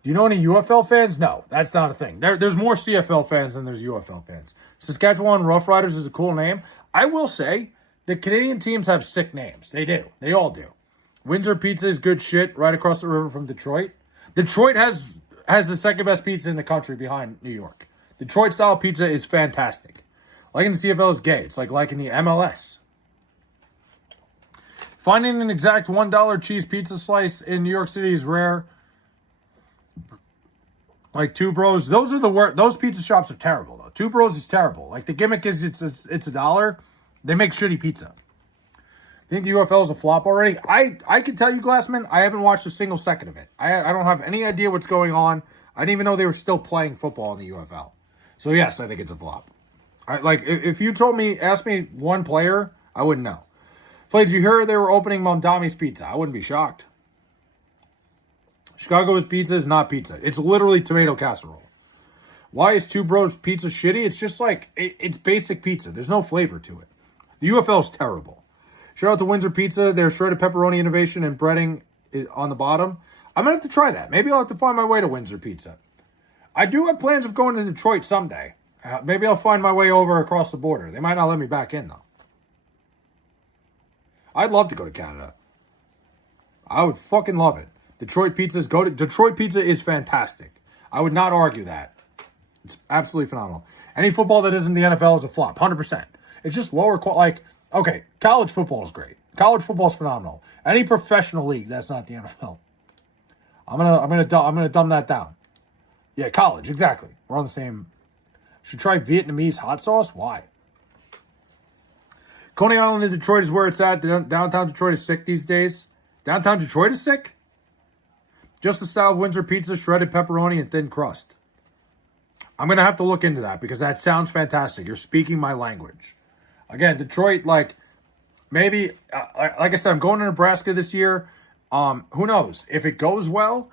Do you know any UFL fans? No, that's not a thing. There's more CFL fans than there's UFL fans. Saskatchewan Roughriders is a cool name. I will say the Canadian teams have sick names. They do. They all do. Windsor Pizza is good shit right across the river from Detroit. Detroit has the second best pizza in the country behind New York. Detroit style pizza is fantastic. Liking the CFL is gay. It's like liking the MLS. Finding an exact $1 cheese pizza slice in New York City is rare. Like Two Bros, those are the worst. Those pizza shops are terrible though. Two Bros is terrible. Like the gimmick is it's $1. They make shitty pizza. Think the UFL is a flop already? I can tell you, Glassman, I haven't watched a single second of it. I don't have any idea what's going on. I didn't even know they were still playing football in the UFL. So yes, I think it's a flop. If you told me, ask me one player, I wouldn't know. Flay, did you hear they were opening Mamdami's Pizza? I wouldn't be shocked. Chicago's pizza is not pizza. It's literally tomato casserole. Why is Two Bros pizza shitty? It's just like, it's basic pizza. There's no flavor to it. The UFL is terrible. Shout out to Windsor Pizza. Their shredded pepperoni innovation and breading on the bottom. I'm going to have to try that. Maybe I'll have to find my way to Windsor Pizza. I do have plans of going to Detroit someday. Maybe I'll find my way over across the border. They might not let me back in, though. I'd love to go to Canada. I would fucking love it. Detroit Pizza is fantastic. I would not argue that. It's absolutely phenomenal. Any football that isn't the NFL is a flop, 100%. It's just lower quality. Like, okay, college football is great. College football is phenomenal. Any professional league that's not the NFL. I'm gonna dumb that down. Yeah, college, exactly. We're on the same. Should try Vietnamese hot sauce. Why? Coney Island in Detroit is where it's at. Downtown Detroit is sick these days. Downtown Detroit is sick? Just the style of Windsor Pizza, shredded pepperoni, and thin crust. I'm going to have to look into that because that sounds fantastic. You're speaking my language. Again, Detroit, like, maybe, like I said, I'm going to Nebraska this year. Who knows? If it goes well,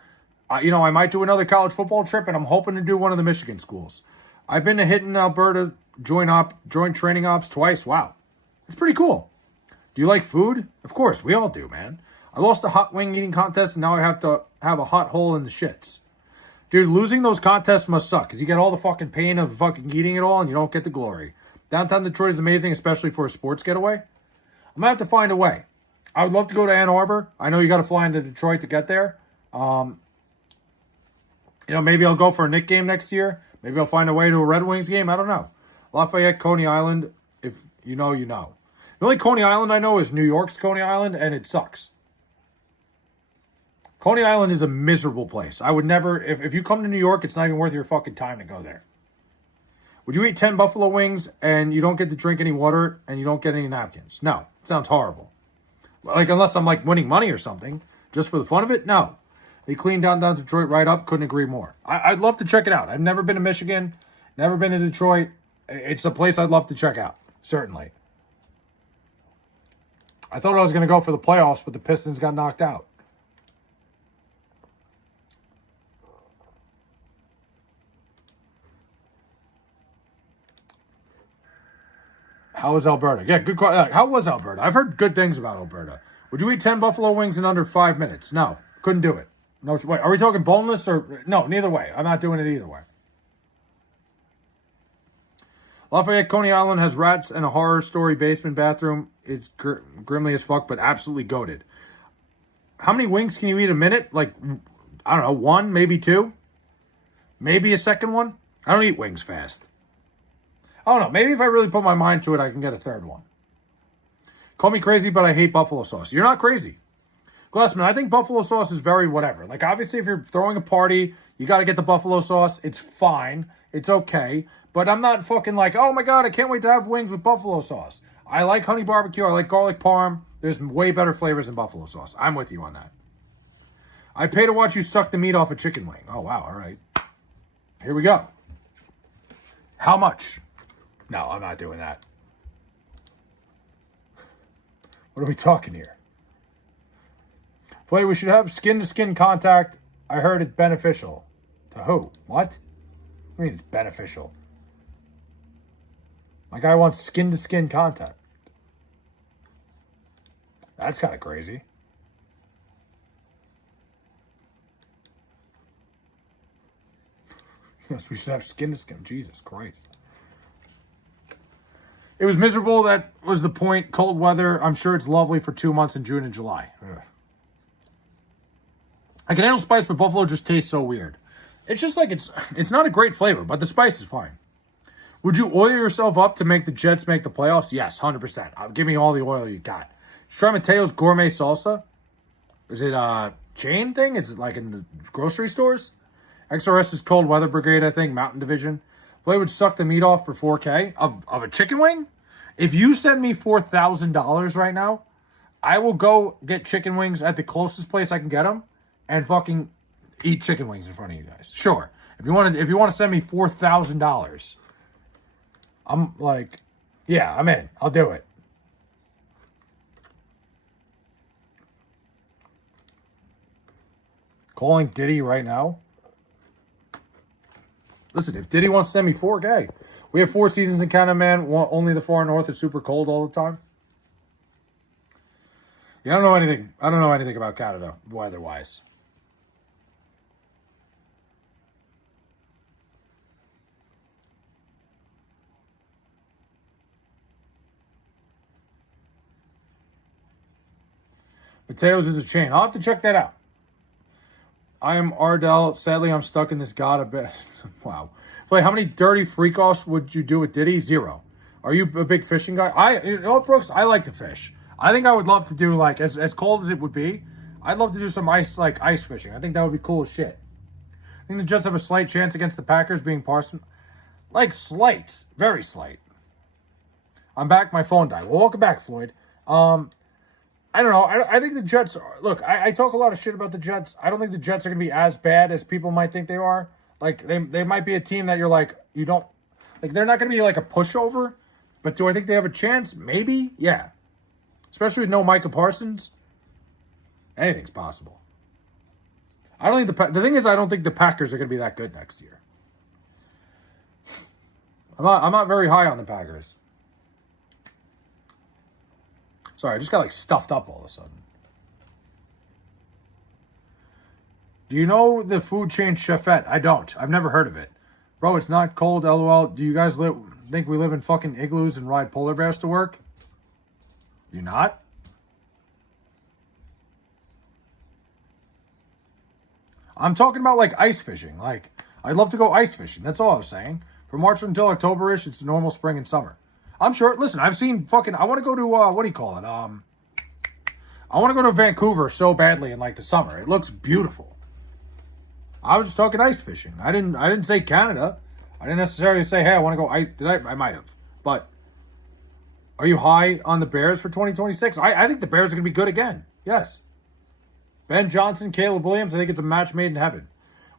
I might do another college football trip, and I'm hoping to do one of the Michigan schools. I've been to Hinton, Alberta, joint training ops twice. Wow. It's pretty cool. Do you like food? Of course, we all do, man. I lost a hot wing eating contest, and now I have to have a hot hole in the shits. Dude, losing those contests must suck, because you get all the fucking pain of fucking eating it all, and you don't get the glory. Downtown Detroit is amazing, especially for a sports getaway. I'm going to have to find a way. I would love to go to Ann Arbor. I know you got to fly into Detroit to get there. Maybe I'll go for a Knick game next year. Maybe I'll find a way to a Red Wings game. I don't know. Lafayette, Coney Island, if you know, you know. The only Coney Island I know is New York's Coney Island, and it sucks. Coney Island is a miserable place. I would never, if you come to New York, it's not even worth your fucking time to go there. Would you eat 10 buffalo wings and you don't get to drink any water and you don't get any napkins? No. It sounds horrible. Like, unless I'm like winning money or something, just for the fun of it? No. They cleaned downtown Detroit right up. Couldn't agree more. I'd love to check it out. I've never been to Michigan, never been to Detroit. It's a place I'd love to check out. Certainly. I thought I was going to go for the playoffs, but the Pistons got knocked out. How was Alberta? Yeah, good question. How was Alberta? I've heard good things about Alberta. Would you eat 10 buffalo wings in under 5 minutes? No, couldn't do it. No, wait, are we talking boneless or no? Neither way. I'm not doing it either way. Lafayette, Coney Island has rats and a horror story basement bathroom. It's grimly as fuck, but absolutely goated. How many wings can you eat a minute? Like, I don't know, 1, maybe 2, maybe a second one. I don't eat wings fast. I don't know. Maybe if I really put my mind to it, I can get a third one. Call me crazy, but I hate buffalo sauce. You're not crazy. Glassman, I think buffalo sauce is very whatever. Like, obviously, if you're throwing a party, you got to get the buffalo sauce. It's fine. It's okay. But I'm not fucking like, oh, my God, I can't wait to have wings with buffalo sauce. I like honey barbecue. I like garlic parm. There's way better flavors than buffalo sauce. I'm with you on that. I'd pay to watch you suck the meat off a chicken wing. Oh, wow. All right. Here we go. How much? No, I'm not doing that. What are we talking here? Play, we should have skin-to-skin contact. I heard it's beneficial. To who? What? I mean, it's beneficial. My guy wants skin-to-skin contact. That's kind of crazy. Yes, we should have skin-to-skin. Jesus Christ. It was miserable. That was the point. Cold weather. I'm sure it's lovely for 2 months in June and July. Ugh. I can handle spice, but buffalo just tastes so weird. It's just like it's not a great flavor, but the spice is fine. Would you oil yourself up to make the Jets make the playoffs? Yes, 100%. Give me all the oil you got. Try Mateo's gourmet salsa. Is it a chain thing? Is it like in the grocery stores? XRS is Cold Weather Brigade, I think. Mountain Division. Flay would suck the meat off for $4K of a chicken wing. If you send me $4,000 right now, I will go get chicken wings at the closest place I can get them and fucking eat chicken wings in front of you guys. Sure. If you want to send me $4,000, I'm like, yeah, I'm in. I'll do it. Calling Diddy right now. Listen, if Diddy wants to send me $4K, we have 4 seasons in Canada, man. Only the far north is super cold all the time. Yeah, I don't know anything. I don't know anything about Canada weather-wise. Mateo's is a chain. I'll have to check that out. I am Ardell. Sadly, I'm stuck in this god a bit. Wow. Play, how many dirty freak-offs would you do with Diddy? 0. Are you a big fishing guy? You know what, Brooks? I like to fish. I think I would love to do, like, as cold as it would be, I'd love to do some ice fishing. I think that would be cool as shit. I think the Jets have a slight chance against the Packers being Parson. Like, slight. Very slight. I'm back. My phone died. Well, welcome back, Floyd. I don't know. I think the Jets are... Look, I talk a lot of shit about the Jets. I don't think the Jets are going to be as bad as people might think they are. Like, they might be a team that you're like, you don't... Like, they're not going to be like a pushover. But do I think they have a chance? Maybe. Yeah. Especially with no Micah Parsons. Anything's possible. I don't think the thing is, I don't think the Packers are going to be that good next year. I'm not very high on the Packers. Sorry, I just got like stuffed up all of a sudden. Do you know the food chain Chefette? I don't. I've never heard of it. Bro, it's not cold, LOL. Do you guys think we live in fucking igloos and ride polar bears to work? You not? I'm talking about like ice fishing. Like, I'd love to go ice fishing. That's all I was saying. From March until October-ish, it's normal spring and summer. I'm sure. Listen, I've seen fucking... I want to go to... what do you call it? I want to go to Vancouver so badly in like the summer. It looks beautiful. I was just talking ice fishing. I didn't say Canada. I didn't necessarily say, hey, I want to go ice... Did I? I might have. But are you high on the Bears for 2026? I think the Bears are going to be good again. Yes. Ben Johnson, Caleb Williams. I think it's a match made in heaven.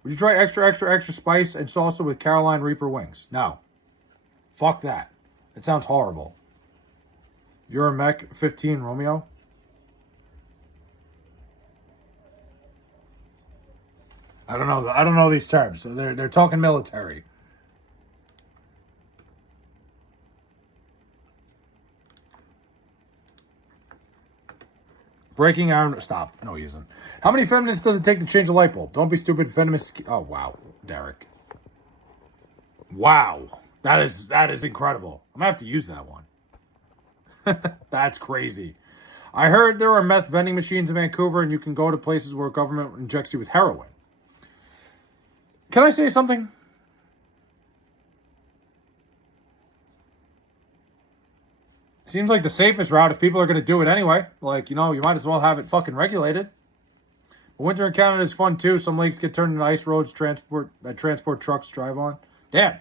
Would you try extra spice and salsa with Carolina Reaper wings? No. Fuck that. It sounds horrible. You're a Mech 15, Romeo? I don't know. I don't know these terms. So they're talking military. Breaking iron. Stop. No, he isn't. How many feminists does it take to change a light bulb? Don't be stupid. Feminist. Oh, wow. Derek. Wow. That is incredible. I'm going to have to use that one. That's crazy. I heard there are meth vending machines in Vancouver and you can go to places where government injects you with heroin. Can I say something? Seems like the safest route if people are going to do it anyway. Like, you know, you might as well have it fucking regulated. But winter in Canada is fun too. Some lakes get turned into ice roads that transport trucks drive on. Damn.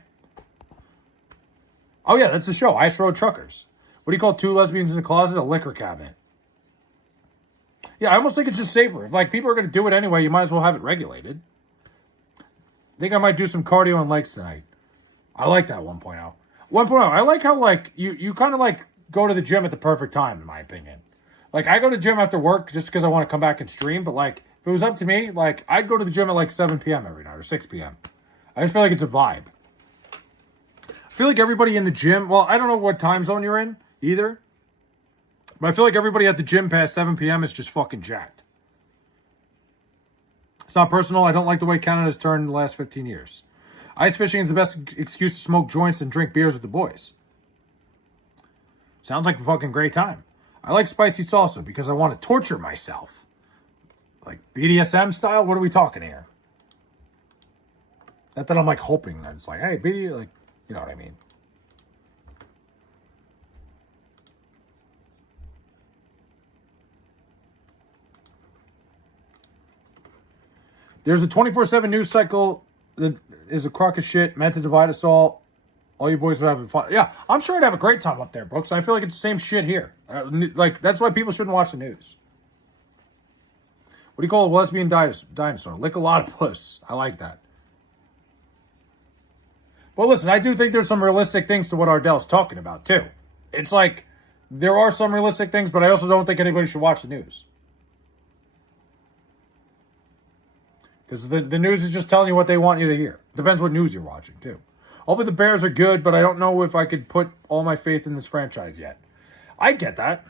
Oh, yeah, that's the show. Ice Road Truckers. What do you call 2 lesbians in a closet? A liquor cabinet. Yeah, I almost think it's just safer. If like people are going to do it anyway, you might as well have it regulated. I think I might do some cardio on legs tonight. I like that 1.0. 1.0. I like how like you kind of like go to the gym at the perfect time, in my opinion. Like I go to the gym after work just because I want to come back and stream. But like if it was up to me, like I'd go to the gym at like 7 p.m. every night or 6 p.m. I just feel like it's a vibe. I feel like everybody in the gym. Well, I don't know what time zone you're in either. But I feel like everybody at the gym past 7 p.m. is just fucking jacked. It's not personal. I don't like the way Canada's turned in the last 15 years. Ice fishing is the best excuse to smoke joints and drink beers with the boys. Sounds like a fucking great time. I like spicy salsa because I want to torture myself. Like BDSM style? What are we talking here? Not that I'm like hoping that it's like, hey, BD, like, you know what I mean. There's a 24/7 news cycle that is a crock of shit meant to divide us all. All you boys would have fun. Yeah, I'm sure I'd have a great time up there, Brooks. I feel like it's the same shit here. Like, that's why people shouldn't watch the news. What do you call a lesbian dinosaur? Lick a lot of puss. I like that. Well, listen, I do think there's some realistic things to what Ardell's talking about, too. It's like, there are some realistic things, but I also don't think anybody should watch the news. Because the news is just telling you what they want you to hear. Depends what news you're watching, too. Hopefully the Bears are good, but I don't know if I could put all my faith in this franchise yet. I get that.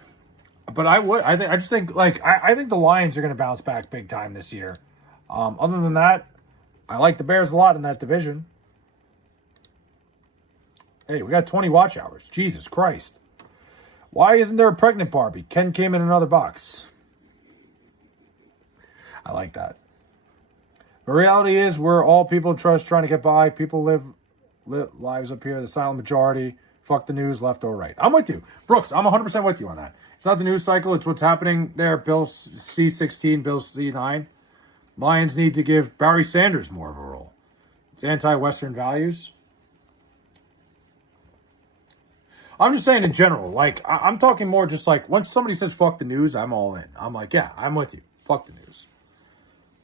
But I would. I just think, like, I think the Lions are going to bounce back big time this year. Other than that, I like the Bears a lot in that division. Hey, we got 20 watch hours. Jesus Christ. Why isn't there a pregnant Barbie? Ken came in another box. I like that. The reality is we're all people trust trying to get by. People live lives up here. The silent majority. Fuck the news, left or right. I'm with you. Brooks, I'm 100% with you on that. It's not the news cycle. It's what's happening there. Bill C-16, Bill C-9. Lions need to give Barry Sanders more of a role. It's anti-Western values. I'm just saying in general. Like, I'm talking more just like, once somebody says fuck the news, I'm all in. I'm like, yeah, I'm with you. Fuck the news.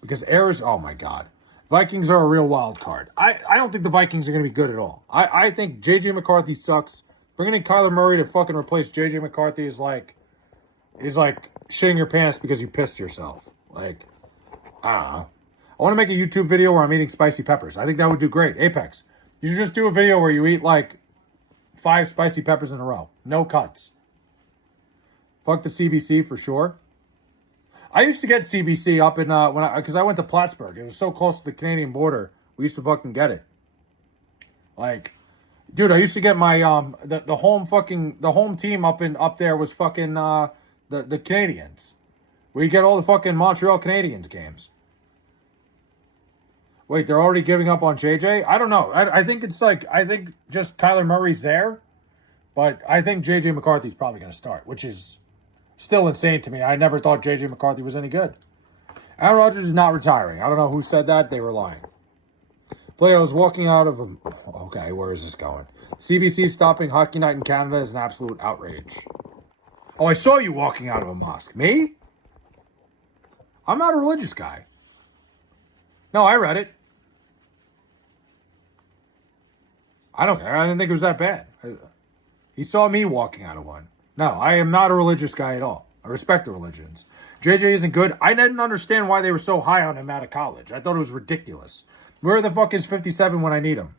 Because oh my God. Vikings are a real wild card. I don't think the Vikings are going to be good at all. I think J.J. McCarthy sucks. Bringing in Kyler Murray to fucking replace J.J. McCarthy is like shitting your pants because you pissed yourself. Like, I want to make a YouTube video where I'm eating spicy peppers. I think that would do great. Apex. You should just do a video where you eat like 5 spicy peppers in a row. No cuts. Fuck the CBC for sure. I used to get CBC up in because I went to Plattsburgh. It was so close to the Canadian border. We used to fucking get it. Like, dude, I used to get my the home team up there was fucking the Canadians. We get all the fucking Montreal Canadiens games. Wait, they're already giving up on JJ? I don't know. I think it's like, I think just Kyler Murray's there, but I think JJ McCarthy's probably going to start, which is still insane to me. I never thought J.J. McCarthy was any good. Aaron Rodgers is not retiring. I don't know who said that. They were lying. Player was walking out of a... Okay, where is this going? CBC stopping Hockey Night in Canada is an absolute outrage. Oh, I saw you walking out of a mosque. Me? I'm not a religious guy. No, I read it. I don't care. I didn't think it was that bad. He saw me walking out of one. No, I am not a religious guy at all. I respect the religions. JJ isn't good. I didn't understand why they were so high on him out of college. I thought it was ridiculous. Where the fuck is 57 when I need him?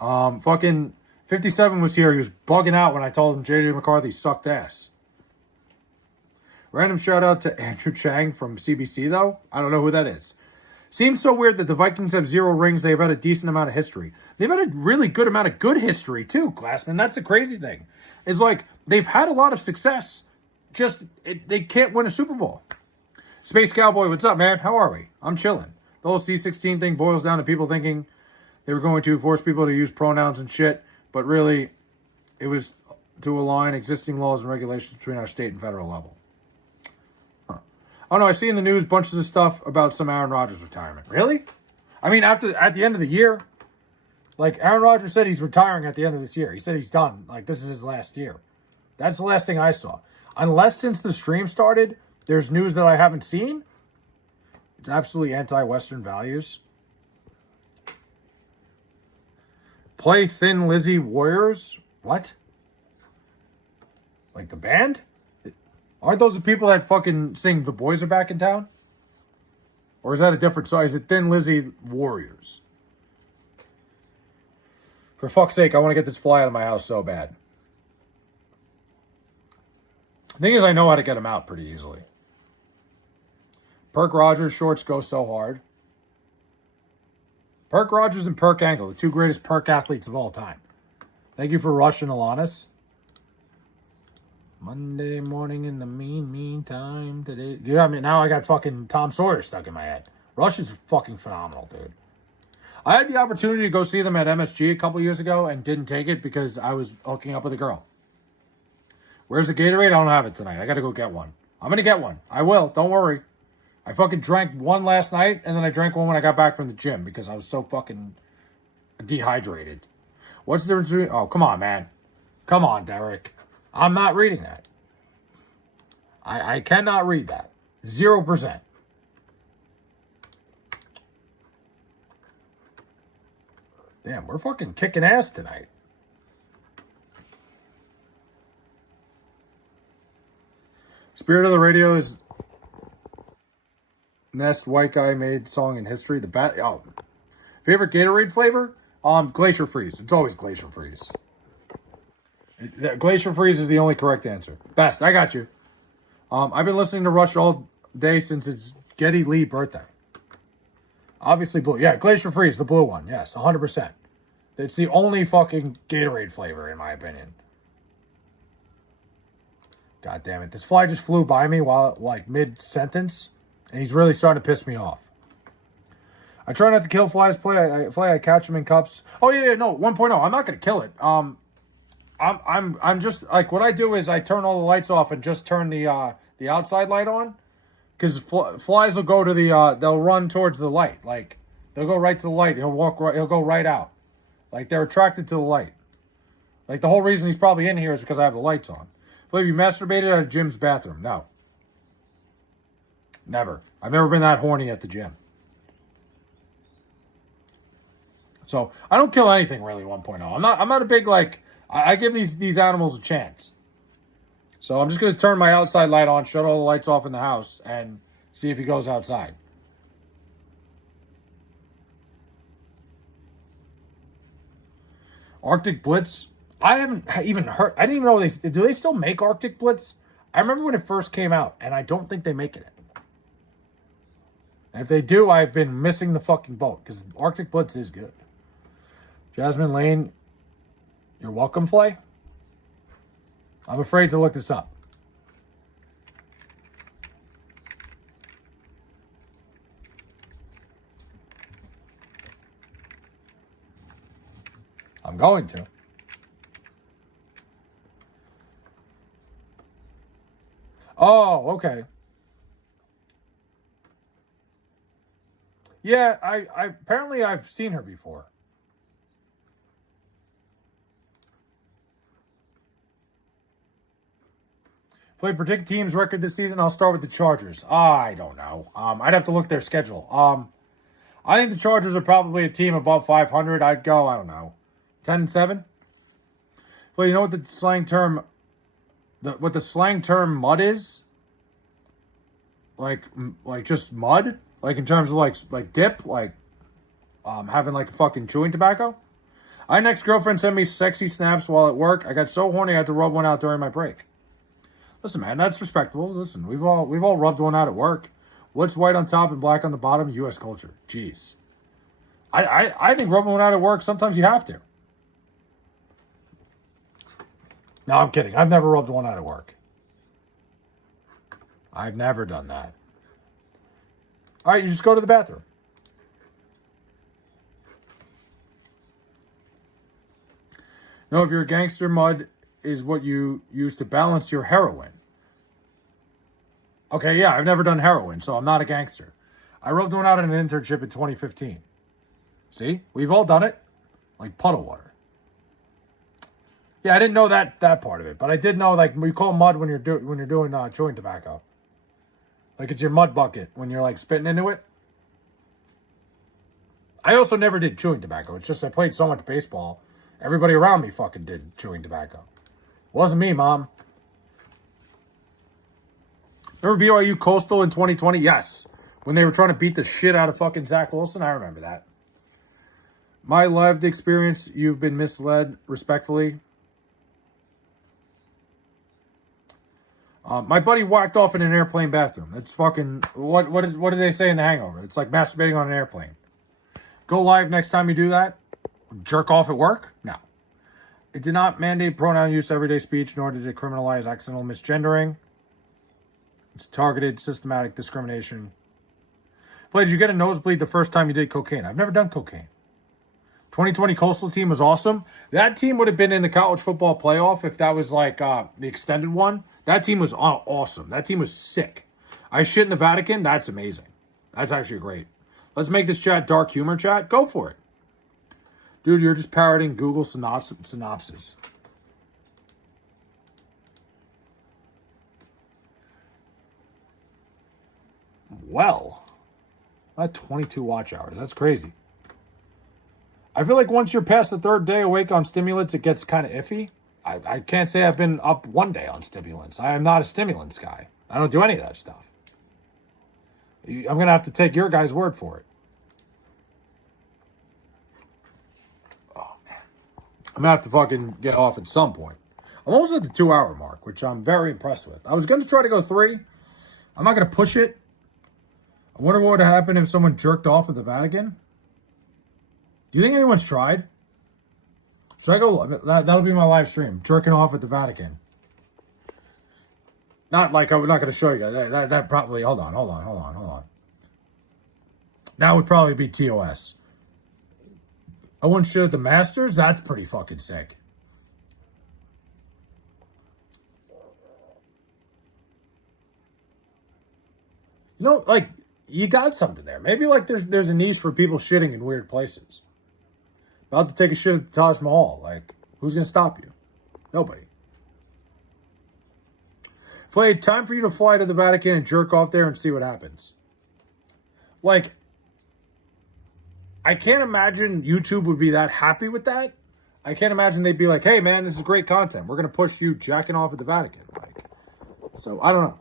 Fucking 57 was here. He was bugging out when I told him JJ McCarthy sucked ass. Random shout out to Andrew Chang from CBC, though. I don't know who that is. Seems so weird that the Vikings have 0 rings. They've had a decent amount of history. They've had a really good amount of good history, too, Glassman. That's the crazy thing. It's like, they've had a lot of success. They can't win a Super Bowl. Space Cowboy, what's up, man? How are we? I'm chilling. The whole C-16 thing boils down to people thinking they were going to force people to use pronouns and shit. But really, it was to align existing laws and regulations between our state and federal level. Oh, no, I see in the news bunches of stuff about some Aaron Rodgers retirement. Really? I mean, at the end of the year, like, Aaron Rodgers said he's retiring at the end of this year. He said he's done. Like, this is his last year. That's the last thing I saw. Unless since the stream started, there's news that I haven't seen. It's absolutely anti-Western values. Play Thin Lizzy Warriors? What? Like the band? Aren't those the people that fucking sing The Boys Are Back in Town? Or is that a different song? Is it Thin Lizzy Warriors? For fuck's sake, I want to get this fly out of my house so bad. The thing is, I know how to get them out pretty easily. Perk Rogers shorts go so hard. Perk Rogers and Perk Angle, the two greatest Perk athletes of all time. Thank you for Rush and Alanis. Monday morning in the meantime today. Yeah, I mean, now I got fucking Tom Sawyer stuck in my head. Rush is fucking phenomenal, dude. I had the opportunity to go see them at MSG a couple years ago and didn't take it because I was hooking up with a girl. Where's the Gatorade? I don't have it tonight. I got to go get one. I'm going to get one. I will. Don't worry. I fucking drank one last night, and then I drank one when I got back from the gym because I was so fucking dehydrated. What's the difference between... Oh, come on, man. Come on, Derek. I'm not reading that. I cannot read that. 0%. Damn, we're fucking kicking ass tonight. Spirit of the Radio is Nest white guy made song in history. Favorite Gatorade flavor? Glacier Freeze. It's always Glacier Freeze. Glacier Freeze is the only correct answer. Best. I got you. I've been listening to Rush all day since it's Geddy Lee birthday. Obviously blue. Yeah, Glacier Freeze, the blue one. Yes, 100%. It's the only fucking Gatorade flavor, in my opinion. God damn it. This fly just flew by me while, like, mid-sentence, and he's really starting to piss me off. I try not to kill flies. I catch them in cups. Oh, yeah, no, 1.0. I'm not going to kill it. I'm just, like, what I do is I turn all the lights off and just turn the outside light on. Because flies will go to they'll run towards the light. Like, they'll go right to the light. He'll go right out. Like, they're attracted to the light. Like, the whole reason he's probably in here is because I have the lights on. Believe you masturbated at Jim's bathroom? No. Never. I've never been that horny at the gym. So, I don't kill anything, really, 1.0. I'm not a big, like, I give these animals a chance. So, I'm just going to turn my outside light on, shut all the lights off in the house, and see if he goes outside. Arctic Blitz. I haven't even heard. I didn't even know do they still make Arctic Blitz? I remember when it first came out, and I don't think they make it. And if they do, I've been missing the fucking boat because Arctic Blitz is good. Jasmine Lane, you're welcome, Flay. I'm afraid to look this up. I'm going to. Oh, okay. Yeah, I apparently I've seen her before. Play predict team's record this season. I'll start with the Chargers. I don't know. I'd have to look at their schedule. I think the Chargers are probably a team above 500. I'd go, I don't know, 10-7. Well, you know what the slang term, what the slang term mud is? Like just mud? Like in terms of like dip? Like having like fucking chewing tobacco? I had an ex-girlfriend sent me sexy snaps while at work. I got so horny I had to rub one out during my break. Listen, man, that's respectable. Listen, we've all rubbed one out at work. What's white on top and black on the bottom? U.S. culture. Jeez. I think rubbing one out at work, sometimes you have to. No, I'm kidding. I've never rubbed one out at work. I've never done that. All right, you just go to the bathroom. No, if you're a gangster, mud is what you use to balance your heroin. Okay, yeah, I've never done heroin, so I'm not a gangster. I rubbed one out in an internship in 2015. See? We've all done it. Like puddle water. Yeah, I didn't know that part of it, but I did know like we call mud when you're doing chewing tobacco. Like it's your mud bucket when you're like spitting into it. I also never did chewing tobacco. It's just I played so much baseball. Everybody around me fucking did chewing tobacco. It wasn't me, Mom. Remember BYU Coastal in 2020? Yes. When they were trying to beat the shit out of fucking Zach Wilson? I remember that. My lived experience, you've been misled, respectfully. My buddy whacked off in an airplane bathroom. That's fucking... What do they say in The Hangover? It's like masturbating on an airplane. Go live next time you do that. Jerk off at work? No. It did not mandate pronoun use everyday speech, nor did it criminalize accidental misgendering. It's targeted, systematic discrimination. Play, did you get a nosebleed the first time you did cocaine? I've never done cocaine. 2020 Coastal team was awesome. That team would have been in the college football playoff if that was like the extended one. That team was awesome. That team was sick. I shit in the Vatican. That's amazing. That's actually great. Let's make this chat dark humor chat. Go for it. Dude, you're just parroting Google synopsis. Well, I had 22 watch hours. That's crazy. I feel like once you're past the third day awake on stimulants, it gets kind of iffy. I can't say I've been up one day on stimulants. I am not a stimulants guy. I don't do any of that stuff. I'm going to have to take your guys' word for it. Oh, man. I'm going to have to fucking get off at some point. I'm almost at the 2-hour mark, which I'm very impressed with. I was going to try to go 3. I'm not going to push it. I wonder what would have happened if someone jerked off at the Vatican. Do you think anyone's tried? Should I go? That'll be my live stream. Jerking off at the Vatican. Not like I'm not going to show you guys. That probably. Hold on. That would probably be TOS. I wouldn't shit at the Masters. That's pretty fucking sick. You know, like you got something there. Maybe like there's a niche for people shitting in weird places. About to take a shit at the Taj Mahal. Like, who's going to stop you? Nobody. Flay, time for you to fly to the Vatican and jerk off there and see what happens. Like, I can't imagine YouTube would be that happy with that. I can't imagine they'd be like, hey, man, this is great content. We're going to push you jacking off at the Vatican. Like, so, I don't know.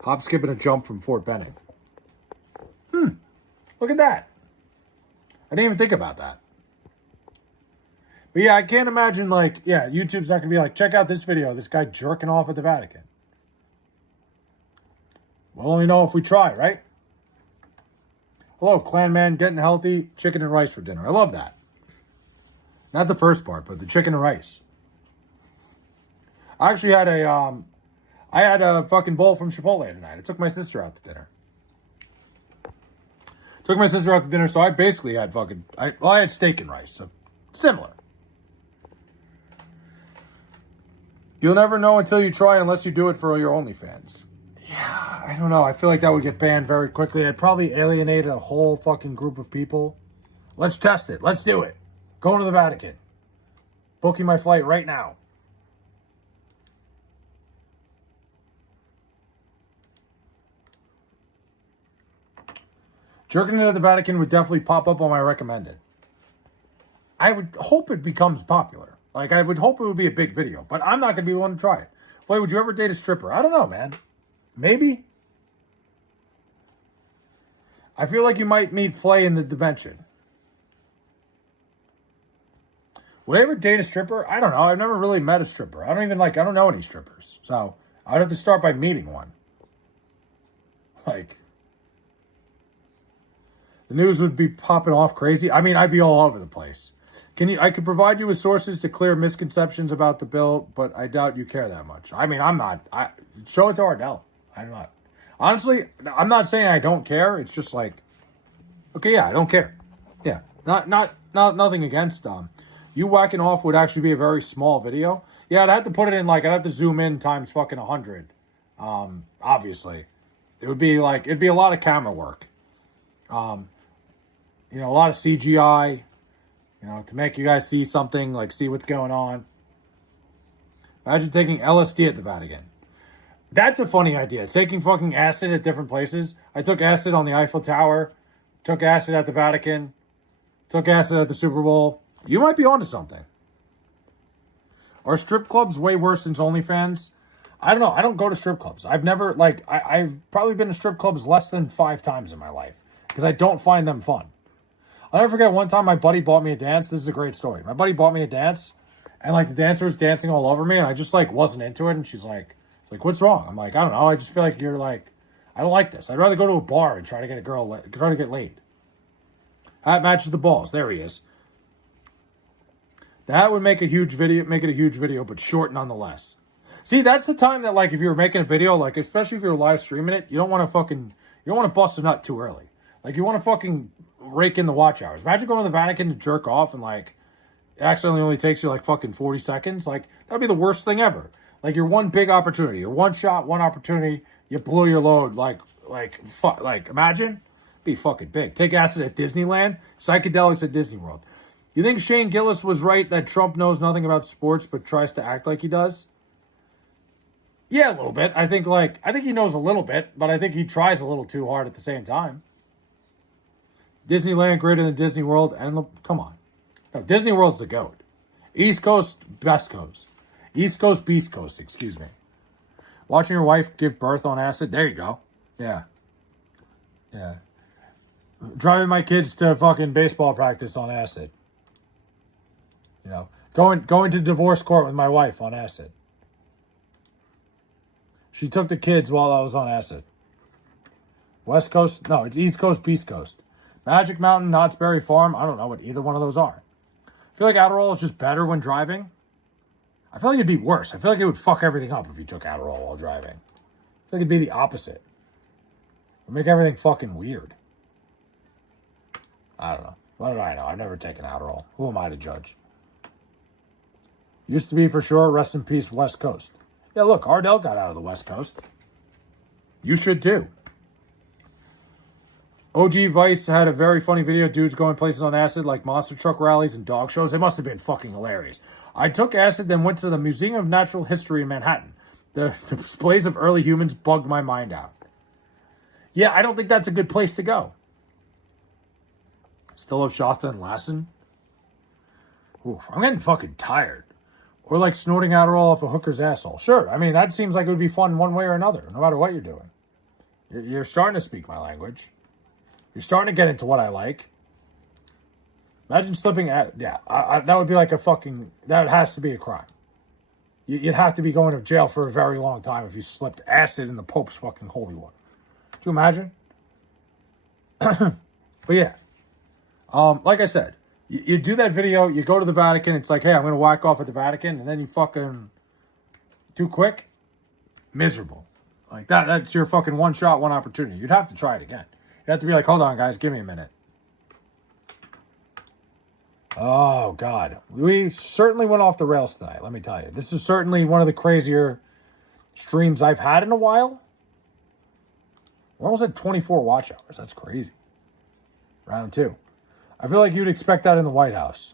Hop, skip, and a jump from Fort Benning. Look at that. I didn't even think about that. But yeah, I can't imagine like, yeah, YouTube's not going to be like, check out this video, this guy jerking off at the Vatican. We'll only know if we try, right? Hello, Clan Man, getting healthy, chicken and rice for dinner. I love that. Not the first part, but the chicken and rice. I actually had a fucking bowl from Chipotle tonight. I took my sister out to dinner. So I basically had I had steak and rice, so similar. You'll never know until you try unless you do it for your OnlyFans. Yeah, I don't know. I feel like that would get banned very quickly. I'd probably alienate a whole fucking group of people. Let's test it. Let's do it. Going to the Vatican. Booking my flight right now. Jerking into the Vatican would definitely pop up on my recommended. I would hope it becomes popular. Like, I would hope it would be a big video. But I'm not going to be the one to try it. Boy, would you ever date a stripper? I don't know, man. Maybe. I feel like you might meet Flay in the dimension. Would I ever date a stripper? I don't know. I've never really met a stripper. I don't know any strippers. So, I'd have to start by meeting one. Like, the news would be popping off crazy. I mean, I'd be all over the place. I could provide you with sources to clear misconceptions about the bill, but I doubt you care that much. I mean, show it to Ardell. I'm not. Honestly, I'm not saying I don't care. It's just like, okay, yeah, I don't care. Yeah, nothing against you whacking off would actually be a very small video. Yeah, I'd have to put it in like, I'd have to zoom in times fucking 100. Obviously. It'd be a lot of camera work. A lot of CGI, to make you guys see something, like see what's going on. Imagine taking LSD at the Vatican. That's a funny idea. Taking fucking acid at different places. I took acid on the Eiffel Tower. Took acid at the Vatican. Took acid at the Super Bowl. You might be onto something. Are strip clubs way worse than OnlyFans? I don't know. I don't go to strip clubs. I've never, I've probably been to strip clubs less than 5 times in my life. Because I don't find them fun. I'll never forget one time my buddy bought me a dance. This is a great story. My buddy bought me a dance. And, the dancer was dancing all over me. And I just, wasn't into it. And she's like, what's wrong? I'm like, I don't know. I just feel like you're, I don't like this. I'd rather go to a bar and try to get try to get laid. Hat matches the balls. There he is. That would make it a huge video, but short nonetheless. See, that's the time that, if you're making a video, especially if you're live streaming it, you don't want to bust a nut too early. You want to fucking rake in the watch hours. Imagine going to the Vatican to jerk off and, it accidentally only takes you, fucking 40 seconds. That would be the worst thing ever. Your one big opportunity, your one shot, one opportunity, you blow your load, imagine? Be fucking big. Take acid at Disneyland, psychedelics at Disney World. You think Shane Gillis was right that Trump knows nothing about sports but tries to act like he does? Yeah, a little bit. I think he knows a little bit, but I think he tries a little too hard at the same time. Disneyland greater than Disney World, and come on. No, Disney World's the GOAT. East Coast, best coast. East Coast, Beast Coast, excuse me. Watching your wife give birth on acid, there you go. Yeah. Yeah. Driving my kids to fucking baseball practice on acid. Going to divorce court with my wife on acid. She took the kids while I was on acid. West Coast, no, it's East Coast, Beast Coast. Magic Mountain, Knott's Berry Farm, I don't know what either one of those are. I feel like Adderall is just better when driving. I feel like it'd be worse. I feel like it would fuck everything up if you took Adderall while driving. I feel like it'd be the opposite. It would make everything fucking weird. I don't know. What do I know? I've never taken Adderall. Who am I to judge? Used to be for sure. Rest in peace, West Coast. Yeah, look, Ardell got out of the West Coast. You should too. OG Vice had a very funny video. Dudes going places on acid like monster truck rallies and dog shows. It must have been fucking hilarious. I took acid, then went to the Museum of Natural History in Manhattan. The displays of early humans bugged my mind out. Yeah, I don't think that's a good place to go. Still love Shasta and Lassen. Oof, I'm getting fucking tired. Or snorting Adderall off a hooker's asshole. Sure, I mean, that seems like it would be fun one way or another, no matter what you're doing. You're starting to speak my language. You're starting to get into what I like. Imagine slipping at... Yeah, that would be like a fucking... That has to be a crime. You'd have to be going to jail for a very long time if you slipped acid in the Pope's fucking holy water. Do you imagine? But yeah. Like I said, you do that video, you go to the Vatican, it's like, hey, I'm going to whack off at the Vatican, and then you fucking... Too quick? Miserable. That's your fucking one shot, one opportunity. You'd have to try it again. You have to be like, hold on, guys, give me a minute. Oh, God. We certainly went off the rails tonight, let me tell you. This is certainly one of the crazier streams I've had in a while. We're almost at 24 watch hours. That's crazy. Round 2. I feel like you'd expect that in the White House.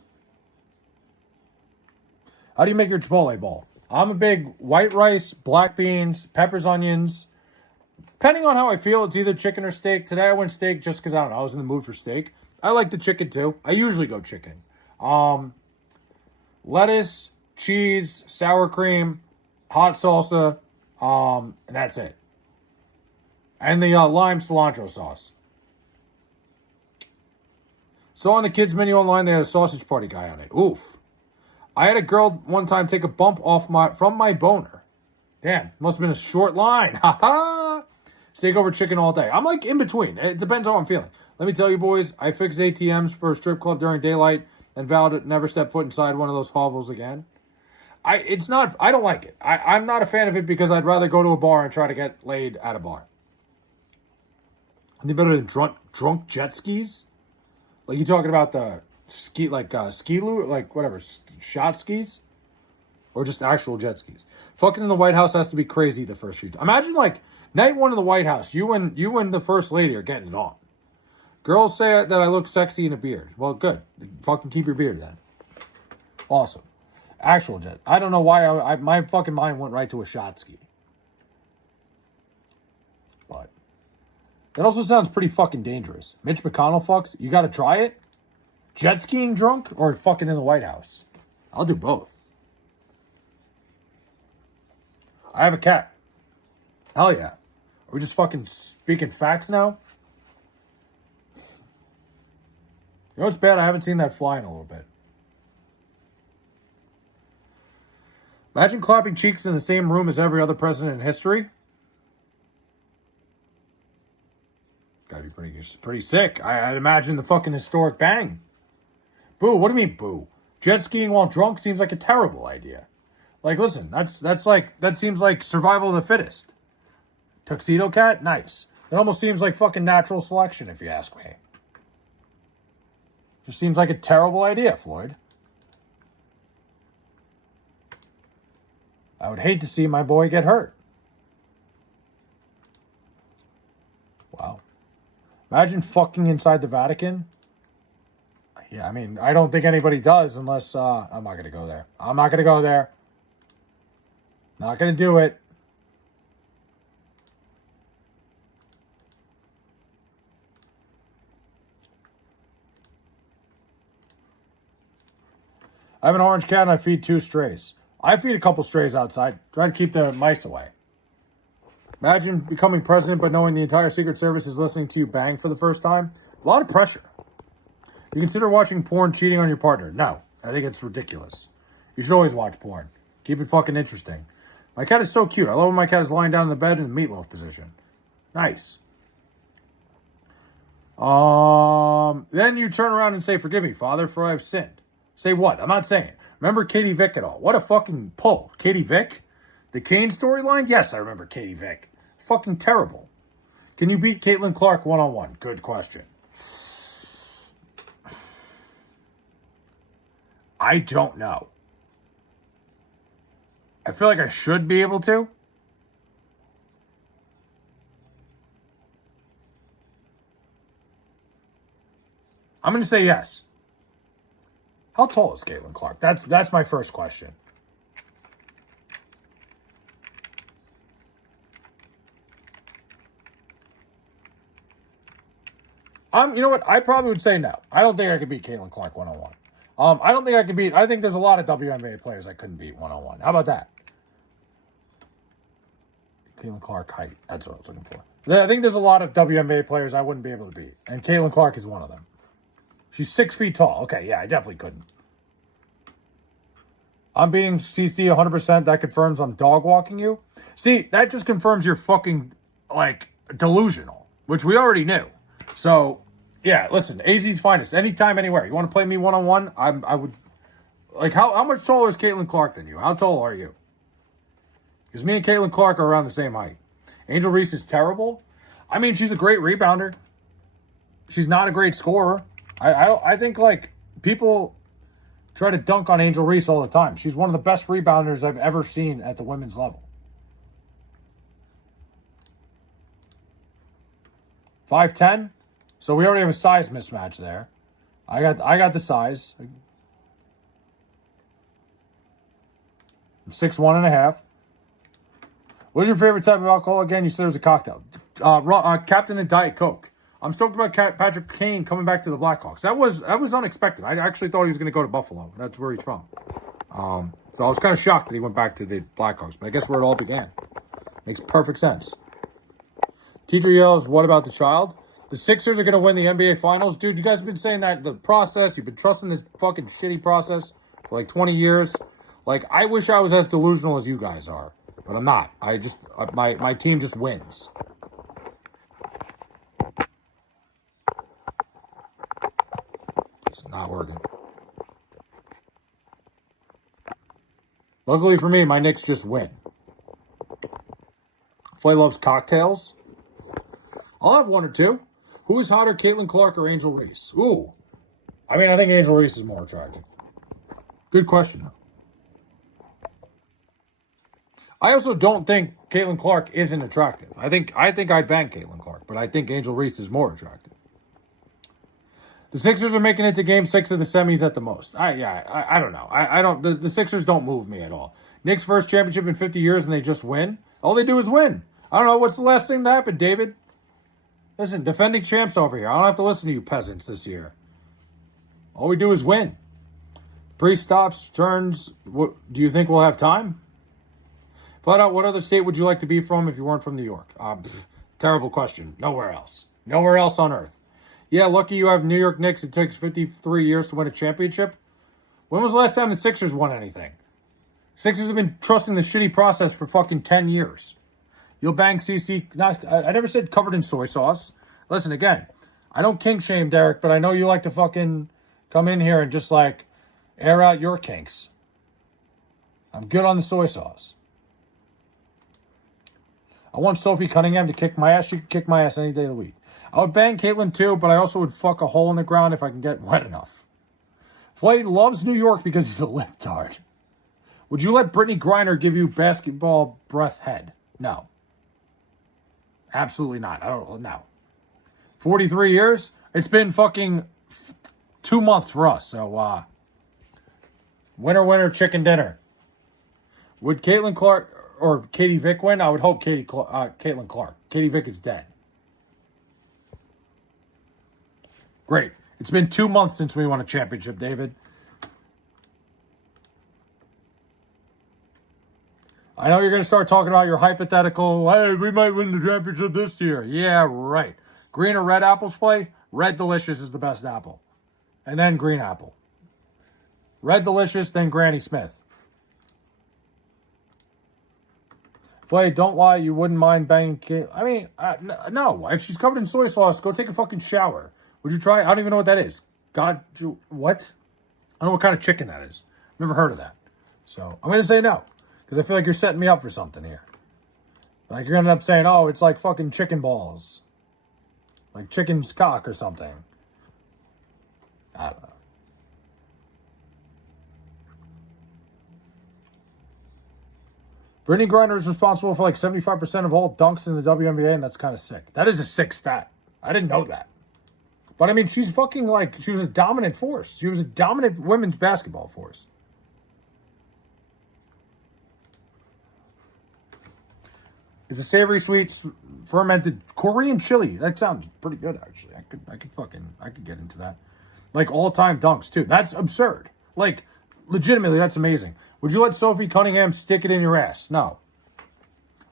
How do you make your Chipotle bowl? I'm a big white rice, black beans, peppers, onions. Depending on how I feel, it's either chicken or steak. Today I went steak just because, I don't know, I was in the mood for steak. I like the chicken too. I usually go chicken. Lettuce, cheese, sour cream, hot salsa, and that's it. And the lime cilantro sauce. So on the kids menu online, they had a sausage party guy on it. Oof. I had a girl one time take a bump from my boner. Damn, must have been a short line. Ha ha. Steak over chicken all day. I'm in between. It depends on how I'm feeling. Let me tell you, boys, I fixed ATMs for a strip club during daylight and vowed to never step foot inside one of those hovels again. I don't like it. I'm not a fan of it because I'd rather go to a bar and try to get laid at a bar. Anything better than drunk jet skis? You talking about the ski, ski loo, whatever, shot skis? Or just actual jet skis? Fucking in the White House has to be crazy the first few times. Imagine, night one in the White House, you and the First Lady are getting it on. Girls say that I look sexy in a beard. Well, good. Fucking keep your beard then. Awesome. Actual jet. I don't know why my fucking mind went right to a shot ski. But that also sounds pretty fucking dangerous. Mitch McConnell fucks. You got to try it? Jet skiing drunk or fucking in the White House? I'll do both. I have a cat. Hell yeah. Are we just fucking speaking facts now? You know what's bad? I haven't seen that fly in a little bit. Imagine clapping cheeks in the same room as every other president in history. Gotta be pretty sick. I'd imagine the fucking historic bang. Boo, what do you mean boo? Jet skiing while drunk seems like a terrible idea. Like, listen, that seems like survival of the fittest. Tuxedo cat? Nice. It almost seems like fucking natural selection, if you ask me. Just seems like a terrible idea, Floyd. I would hate to see my boy get hurt. Wow. Imagine fucking inside the Vatican. Yeah, I mean, I don't think anybody does unless, I'm not going to go there. I'm not going to go there. Not going to do it. I have an orange cat and I feed 2 strays. I feed a couple strays outside. Try to keep the mice away. Imagine becoming president but knowing the entire Secret Service is listening to you bang for the first time. A lot of pressure. You consider watching porn cheating on your partner? No. I think it's ridiculous. You should always watch porn. Keep it fucking interesting. My cat is so cute. I love when my cat is lying down in the bed in the meatloaf position. Nice. Then you turn around and say, forgive me, Father, for I have sinned. Say what? I'm not saying it. Remember Katie Vick at all? What a fucking pull. Katie Vick? The Kane storyline? Yes, I remember Katie Vick. Fucking terrible. Can you beat Caitlin Clark one-on-one? Good question. I don't know. I feel like I should be able to. I'm going to say yes. How tall is Caitlin Clark? That's my first question. You know what? I probably would say no. I don't think I could beat Caitlin Clark one-on-one. I don't think I could beat... I think there's a lot of WNBA players I couldn't beat one-on-one. How about that? Caitlin Clark height. That's what I was looking for. I think there's a lot of WNBA players I wouldn't be able to beat. And Caitlin Clark is one of them. She's 6 feet tall. Okay, yeah, I definitely couldn't. I'm beating CC 100%. That confirms I'm dog walking you. See, that just confirms you're fucking, like, delusional. Which we already knew. So... yeah, listen, AZ's finest. Anytime, anywhere. You want to play me one-on-one? I would... like, how much taller is Caitlin Clark than you? How tall are you? Because me and Caitlin Clark are around the same height. Angel Reese is terrible. I mean, she's a great rebounder. She's not a great scorer. I think, like, people try to dunk on Angel Reese all the time. She's one of the best rebounders I've ever seen at the women's level. 5'10"? So we already have a size mismatch there. I got the size. I'm 6'1.5". What's your favorite type of alcohol again? You said it was a cocktail. Captain and Diet Coke. I'm stoked about Patrick Kane coming back to the Blackhawks. That was unexpected. I actually thought he was going to go to Buffalo. That's where he's from. So I was kind of shocked that he went back to the Blackhawks. But I guess where it all began. Makes perfect sense. Teacher yells, "What about the child?" The Sixers are going to win the NBA Finals. Dude, you guys have been saying that the process, you've been trusting this fucking shitty process for like 20 years. Like, I wish I was as delusional as you guys are. But I'm not. My team just wins. It's not working. Luckily for me, my Knicks just win. Foy loves cocktails. I'll have one or two. Who is hotter, Caitlin Clark or Angel Reese? Ooh. I mean, I think Angel Reese is more attractive. Good question, though. I also don't think Caitlin Clark isn't attractive. I think I'd bang Caitlin Clark, but I think Angel Reese is more attractive. The Sixers are making it to Game 6 of the semis at the most. I don't know. I don't. The Sixers don't move me at all. Knicks' first championship in 50 years, and they just win. All they do is win. I don't know. What's the last thing that happened, David? Listen, defending champs over here. I don't have to listen to you peasants this year. All we do is win. Pre-stops, turns. What, do you think we'll have time? Flat out, what other state would you like to be from if you weren't from New York? Terrible question. Nowhere else. Nowhere else on earth. Yeah, lucky you have New York Knicks. It takes 53 years to win a championship. When was the last time the Sixers won anything? Sixers have been trusting the shitty process for fucking 10 years. You'll bang CC. I never said covered in soy sauce. Listen, again, I don't kink shame, Derek, but I know you like to fucking come in here and just like air out your kinks. I'm good on the soy sauce. I want Sophie Cunningham to kick my ass. She can kick my ass any day of the week. I would bang Caitlyn too, but I also would fuck a hole in the ground if I can get wet enough. Floyd loves New York because he's a lip-tard. Would you let Brittany Griner give you basketball breath head? No. Absolutely not. I don't know. 43 years? It's been fucking 2 months for us. So, winner, chicken dinner. Would Caitlin Clark or Katie Vick win? I would hope Caitlin Clark. Katie Vick is dead. Great. It's been 2 months since we won a championship, David. I know you're going to start talking about your hypothetical, hey, we might win the championship this year. Yeah, right. Green or red apples play? Red Delicious is the best apple. And then green apple. Red Delicious, then Granny Smith. Flay, don't lie, you wouldn't mind banging Kate. I mean, no. If she's covered in soy sauce, go take a fucking shower. Would you try? I don't even know what that is. What? I don't know what kind of chicken that is. Never heard of that. So I'm going to say no. Because I feel like you're setting me up for something here. Like you're going to end up saying, oh, it's like fucking chicken balls. Like chicken's cock or something. I don't know. Brittany Griner is responsible for like 75% of all dunks in the WNBA, and that's kind of sick. That is a sick stat. I didn't know that. But I mean, she's fucking like, she was a dominant force. She was a dominant women's basketball force. Is a savory sweet fermented Korean chili. That sounds pretty good, actually. I could get into that. Like all-time dunks, too. That's absurd. Like, legitimately, that's amazing. Would you let Sophie Cunningham stick it in your ass? No.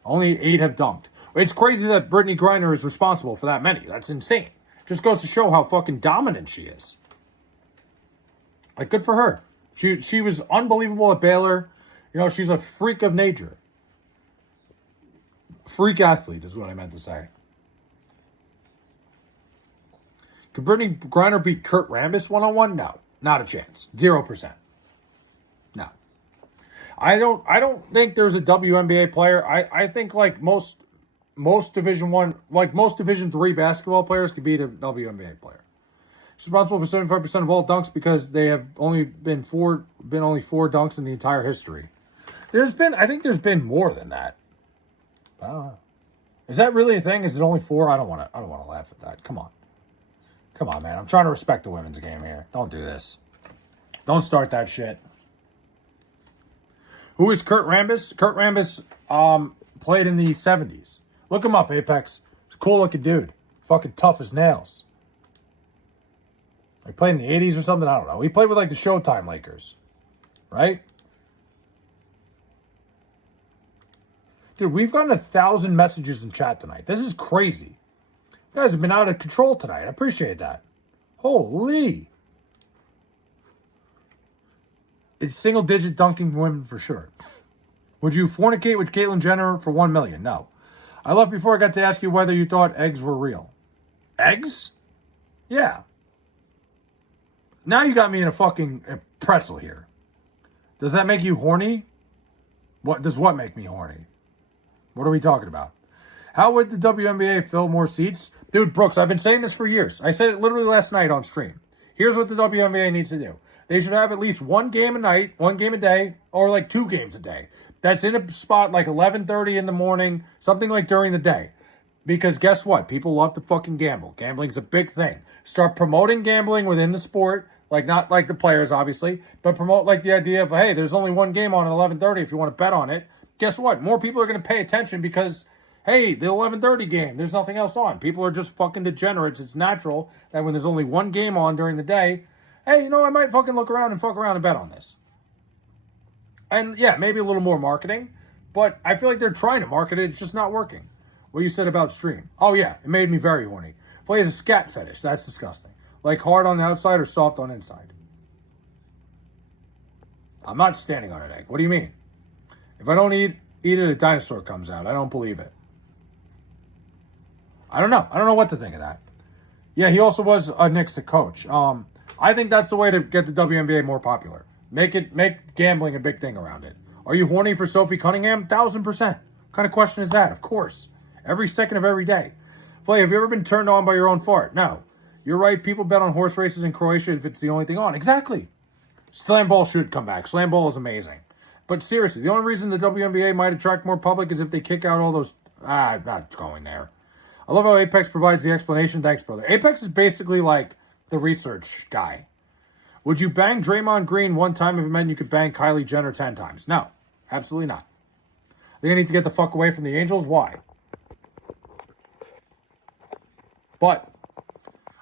Only 8 have dunked. It's crazy that Brittany Griner is responsible for that many. That's insane. Just goes to show how fucking dominant she is. Like, good for her. She was unbelievable at Baylor. You know, she's a freak of nature. Freak athlete is what I meant to say. Could Brittany Griner beat Kurt Rambis one-on-one? No. Not a chance. 0%. No. I don't think there's a WNBA player. I think like most Division 1, like most Division 3 basketball players could beat a WNBA player. She's responsible for 75% of all dunks because they have only been only 4 dunks in the entire history. I think there's been more than that. Is that really a thing? Is it only 4? I don't want to laugh at that. Come on, man. I'm trying to respect the women's game here. Don't do this. Don't start that shit. Who is Kurt Rambis? Kurt Rambis played in the 70s. Look him up, Apex. He's a cool-looking dude. Fucking tough as nails. He played in the 80s or something? I don't know. He played with, like, the Showtime Lakers. Right? Dude, we've gotten 1,000 messages in chat tonight. This is crazy. You guys have been out of control tonight. I appreciate that. Holy. It's single-digit dunking women for sure. Would you fornicate with Caitlyn Jenner for $1 million? No. I left before I got to ask you whether you thought eggs were real. Eggs? Yeah. Now you got me in a fucking pretzel here. Does that make you horny? What make me horny? What are we talking about? How would the WNBA fill more seats? Dude, Brooks, I've been saying this for years. I said it literally last night on stream. Here's what the WNBA needs to do. They should have at least 1 game a night, 1 game a day, or like 2 games a day. That's in a spot like 11:30 in the morning, something like during the day. Because guess what? People love to fucking gamble. Gambling's a big thing. Start promoting gambling within the sport, like not like the players, obviously, but promote like the idea of, hey, there's only one game on at 11:30 if you want to bet on it. Guess what? More people are going to pay attention because, hey, the 11:30 game, there's nothing else on. People are just fucking degenerates. It's natural that when there's only one game on during the day, hey, I might fucking look around and fuck around and bet on this. And yeah, maybe a little more marketing, but I feel like they're trying to market it. It's just not working. What you said about stream. Oh yeah, it made me very horny. Play as a scat fetish. That's disgusting. Like hard on the outside or soft on the inside. I'm not standing on an egg. What do you mean? If I don't eat it, a dinosaur comes out. I don't believe it. I don't know. I don't know what to think of that. Yeah, he also was a Knicks coach. I think that's the way to get the WNBA more popular. Make gambling a big thing around it. Are you horny for Sophie Cunningham? 1000%. What kind of question is that? Of course. Every second of every day. Flay, have you ever been turned on by your own fart? No. You're right. People bet on horse races in Croatia if it's the only thing on. Exactly. Slam ball should come back. Slam ball is amazing. But seriously, the only reason the WNBA might attract more public is if they kick out all those... I'm not going there. I love how Apex provides the explanation. Thanks, brother. Apex is basically like the research guy. Would you bang Draymond Green one time if it meant you could bang Kylie Jenner 10 times? No. Absolutely not. They're going to need to get the fuck away from the Angels? Why? But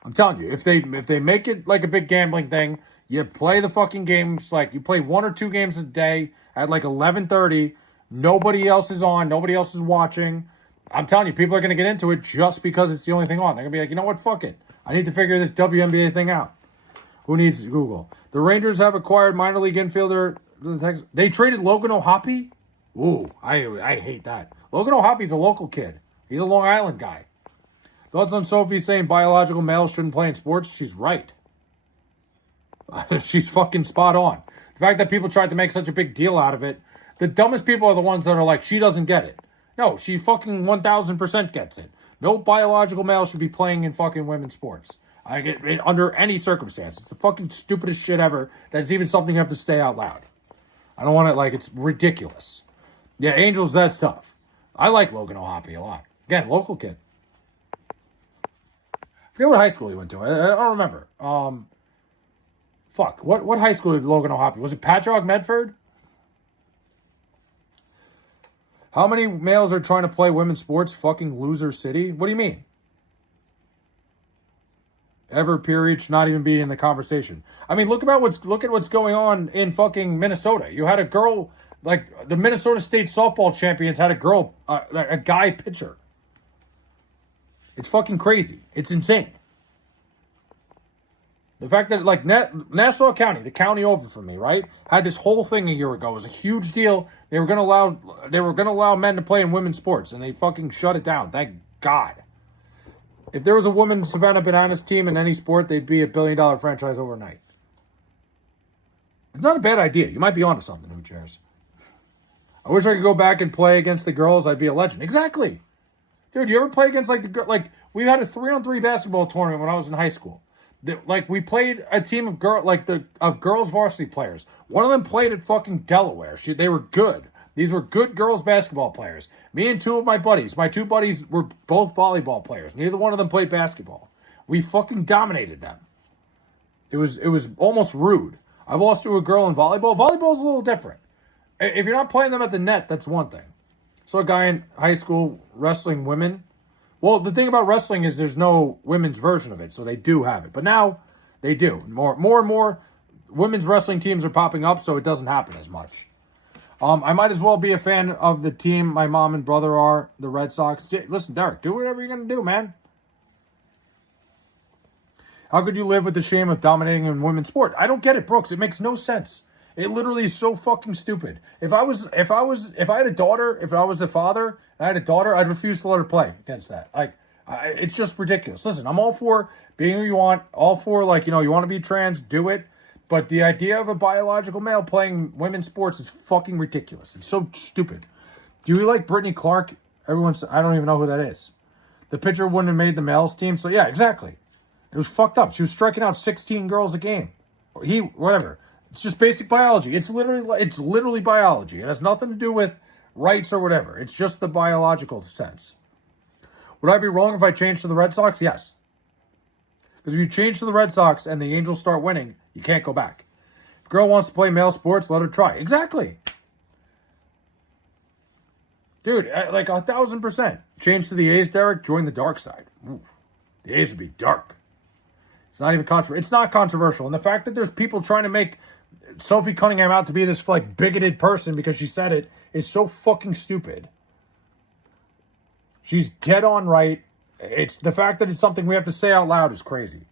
I'm telling you, if they make it like a big gambling thing, you play the fucking games, like you play 1 or 2 games a day at like 11:30. Nobody else is on. Nobody else is watching. I'm telling you, people are going to get into it just because it's the only thing on. They're going to be like, you know what? Fuck it. I need to figure this WNBA thing out. Who needs Google? The Rangers have acquired minor league infielder. They traded Logan O'Hoppe? Ooh, I hate that. Logan O'Hoppe's a local kid. He's a Long Island guy. Thoughts on Sophie saying biological males shouldn't play in sports? She's right. She's fucking spot on. The fact that people tried to make such a big deal out of it, the dumbest people are the ones that are like, she doesn't get it. No, she fucking 1000% gets it. No biological male should be playing in fucking women's sports. I get it under any circumstance. It's the fucking stupidest shit ever that's even something you have to say out loud. I don't want it like it's ridiculous. Yeah, Angels, that's tough. I like Logan O'Hoppe a lot. Again, local kid. I forget what high school he went to. I don't remember. Fuck. What high school did Logan O'Hoppe? Was it Patchogue Medford? How many males are trying to play women's sports? Fucking loser city. What do you mean? Ever period should not even be in the conversation. I mean, look at what's going on in fucking Minnesota. You had a girl, like the Minnesota State softball champions had a girl, a guy pitcher. It's fucking crazy. It's insane. The fact that, like, Nassau County, the county over from me, right, had this whole thing a year ago. It was a huge deal. They were gonna allow men to play in women's sports, and they fucking shut it down. Thank God. If there was a women's Savannah Bananas team in any sport, they'd be $1 billion franchise overnight. It's not a bad idea. You might be onto something, who cares? I wish I could go back and play against the girls. I'd be a legend. Exactly. Dude, you ever play against, like, we had a 3-on-3 basketball tournament when I was in high school. Like, we played a team of girls varsity players. One of them played at fucking Delaware. They were good. These were good girls basketball players. Me and 2 of my buddies. My 2 buddies were both volleyball players. Neither one of them played basketball. We fucking dominated them. It was almost rude. I've lost to a girl in volleyball. Volleyball's a little different. If you're not playing them at the net, that's one thing. So a guy in high school wrestling women. Well, the thing about wrestling is there's no women's version of it, so they do have it. But now they do. More and more women's wrestling teams are popping up, so it doesn't happen as much. I might as well be a fan of the team my mom and brother are, the Red Sox. Listen, Derek, do whatever you're going to do, man. How could you live with the shame of dominating in women's sport? I don't get it, Brooks. It makes no sense. It literally is so fucking stupid. If I had a daughter, if I was the father and I had a daughter, I'd refuse to let her play against that. Like, it's just ridiculous. Listen, I'm all for being who you want, all for, like, you want to be trans, do it. But the idea of a biological male playing women's sports is fucking ridiculous. It's so stupid. Do you like Brittany Clark? I don't even know who that is. The pitcher wouldn't have made the males team. So yeah, exactly. It was fucked up. She was striking out 16 girls a game. Whatever. It's just basic biology. It's literally biology. It has nothing to do with rights or whatever. It's just the biological sense. Would I be wrong if I changed to the Red Sox? Yes. Because if you change to the Red Sox and the Angels start winning, you can't go back. If a girl wants to play male sports, let her try. Exactly. Dude, like 1,000%. Change to the A's, Derek. Join the dark side. Ooh, the A's would be dark. It's not even controversial. It's not controversial. And the fact that there's people trying to make Sophie Cunningham out to be this like bigoted person because she said it is so fucking stupid. She's dead on right. It's the fact that it's something we have to say out loud is crazy.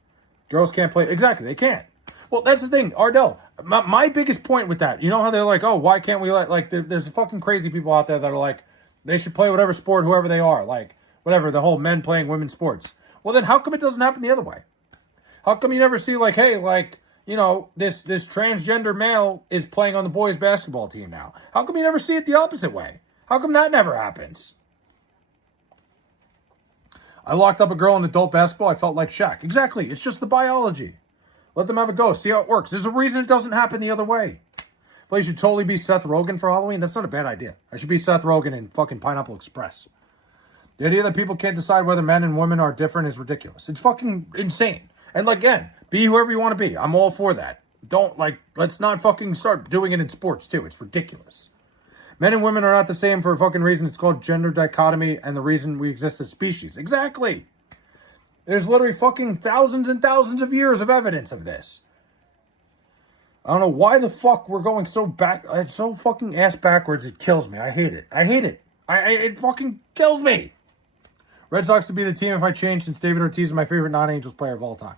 Girls can't play. Exactly, they can't. Well, that's the thing, Ardell. My biggest point with that, you know how they're like, oh, why can't we let, like, there's fucking crazy people out there that are like, they should play whatever sport, whoever they are. Like, whatever, the whole men playing women's sports. Well, then how come it doesn't happen the other way? How come you never see, like, hey, like, you know, this transgender male is playing on the boys' basketball team now? How come you never see it the opposite way? How come that never happens? I locked up a girl in adult basketball. I felt like Shaq. Exactly. It's just the biology. Let them have a go. See how it works. There's a reason it doesn't happen the other way. But you should totally be Seth Rogen for Halloween. That's not a bad idea. I should be Seth Rogen in fucking Pineapple Express. The idea that people can't decide whether men and women are different is ridiculous. It's fucking insane. And like, again, be whoever you want to be. I'm all for that. Don't, like, let's not fucking start doing it in sports, too. It's ridiculous. Men and women are not the same for a fucking reason. It's called gender dichotomy and the reason we exist as species. Exactly. There's literally fucking thousands and thousands of years of evidence of this. I don't know why the fuck we're going so back. It's so fucking ass backwards. It kills me. I hate it. I hate it. It fucking kills me. Red Sox to be the team if I change, since David Ortiz is my favorite non-Angels player of all time.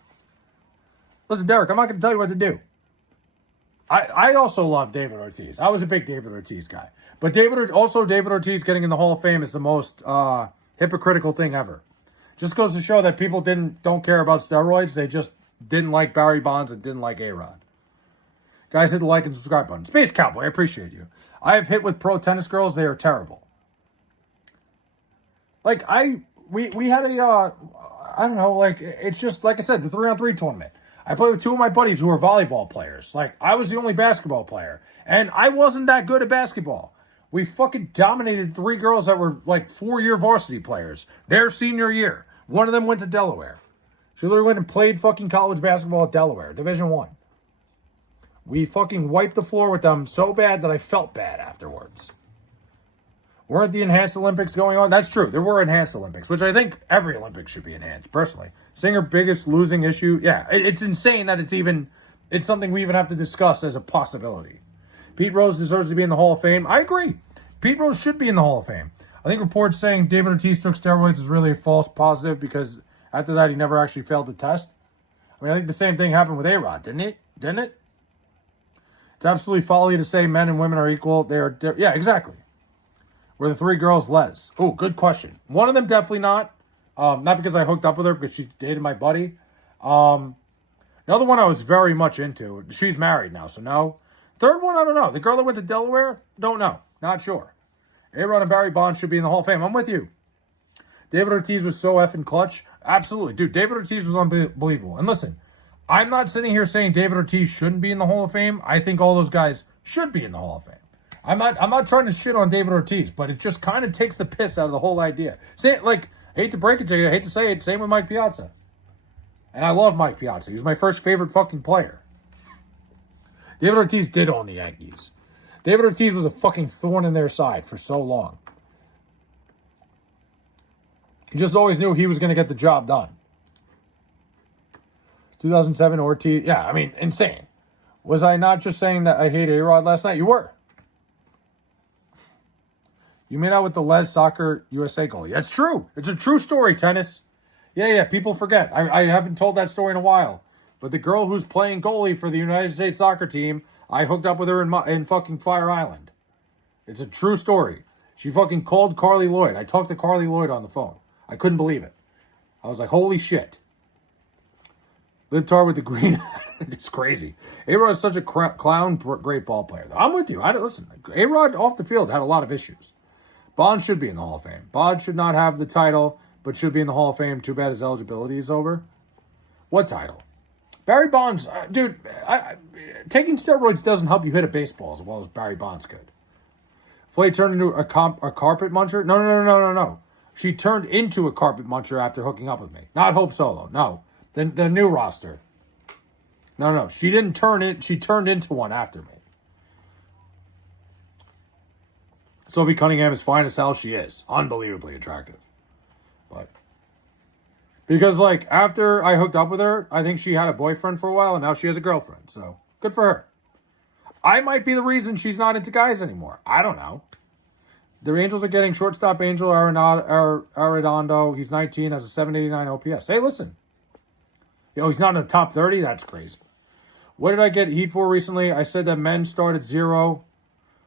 Listen, Derek, I'm not going to tell you what to do. I also love David Ortiz. I was a big David Ortiz guy. But David Ortiz getting in the Hall of Fame is the most hypocritical thing ever. Just goes to show that people don't care about steroids. They just didn't like Barry Bonds and didn't like A-Rod. Guys, hit the like and subscribe button. Space Cowboy, I appreciate you. I have hit with pro tennis girls. They are terrible. Like, we had a, I don't know, like, it's just, like I said, the 3-on-3 tournament. I played with two of my buddies who were volleyball players. Like, I was the only basketball player. And I wasn't that good at basketball. We fucking dominated three girls that were, like, 4-year varsity players. Their senior year. One of them went to Delaware. She literally went and played fucking college basketball at Delaware, Division I. We fucking wiped the floor with them so bad that I felt bad afterwards. Weren't the enhanced Olympics going on? That's true. There were enhanced Olympics, which I think every Olympics should be enhanced, personally. Seeing her biggest losing issue, yeah, it's insane that it's something we even have to discuss as a possibility. Pete Rose deserves to be in the Hall of Fame. I agree. Pete Rose should be in the Hall of Fame. I think reports saying David Ortiz took steroids is really a false positive because after that he never actually failed the test. I mean, I think the same thing happened with A-Rod, didn't it? It's absolutely folly to say men and women are equal. They are, yeah, exactly. Were the three girls Les? Oh, good question. One of them definitely not. Not because I hooked up with her, because she dated my buddy. Another one I was very much into. She's married now, so no. Third one, I don't know. The girl that went to Delaware? Don't know. Not sure. A-Rod and Barry Bonds should be in the Hall of Fame. I'm with you. David Ortiz was so effing clutch. Absolutely. Dude, David Ortiz was unbelievable. And listen, I'm not sitting here saying David Ortiz shouldn't be in the Hall of Fame. I think all those guys should be in the Hall of Fame. I'm not trying to shit on David Ortiz, but it just kind of takes the piss out of the whole idea. Say it, like, hate to break it to you, I hate to say it, same with Mike Piazza. And I love Mike Piazza. He was my first favorite fucking player. David Ortiz did own the Yankees. David Ortiz was a fucking thorn in their side for so long. He just always knew he was going to get the job done. 2007 Ortiz, yeah, I mean, insane. Was I not just saying that I hate A-Rod last night? You were. You made out with the Les Soccer USA goalie. That's true. It's a true story, tennis. Yeah, people forget. I haven't told that story in a while. But the girl who's playing goalie for the United States soccer team, I hooked up with her in fucking Fire Island. It's a true story. She fucking called Carly Lloyd. I talked to Carly Lloyd on the phone. I couldn't believe it. I was like, holy shit. Libtar with the green. It's crazy. A-Rod is such a clown, great ball player. I'm with you. Listen, A-Rod off the field had a lot of issues. Bonds should be in the Hall of Fame. Bonds should not have the title, but should be in the Hall of Fame. Too bad his eligibility is over. What title? Barry Bonds, dude, taking steroids doesn't help you hit a baseball as well as Barry Bonds could. Flay turned into a carpet muncher? No. she turned into a carpet muncher after hooking up with me. Not Hope Solo. No. The new roster. No. She didn't turn it. She turned into one after me. Sophie Cunningham is fine as hell. She is. Unbelievably attractive. But because, like, after I hooked up with her, I think she had a boyfriend for a while, and now she has a girlfriend. So, good for her. I might be the reason she's not into guys anymore. I don't know. The Angels are getting shortstop Angel Arredondo. He's 19, has a 789 OPS. Hey, listen. He's not in the top 30? That's crazy. What did I get heat for recently? I said that men start at 0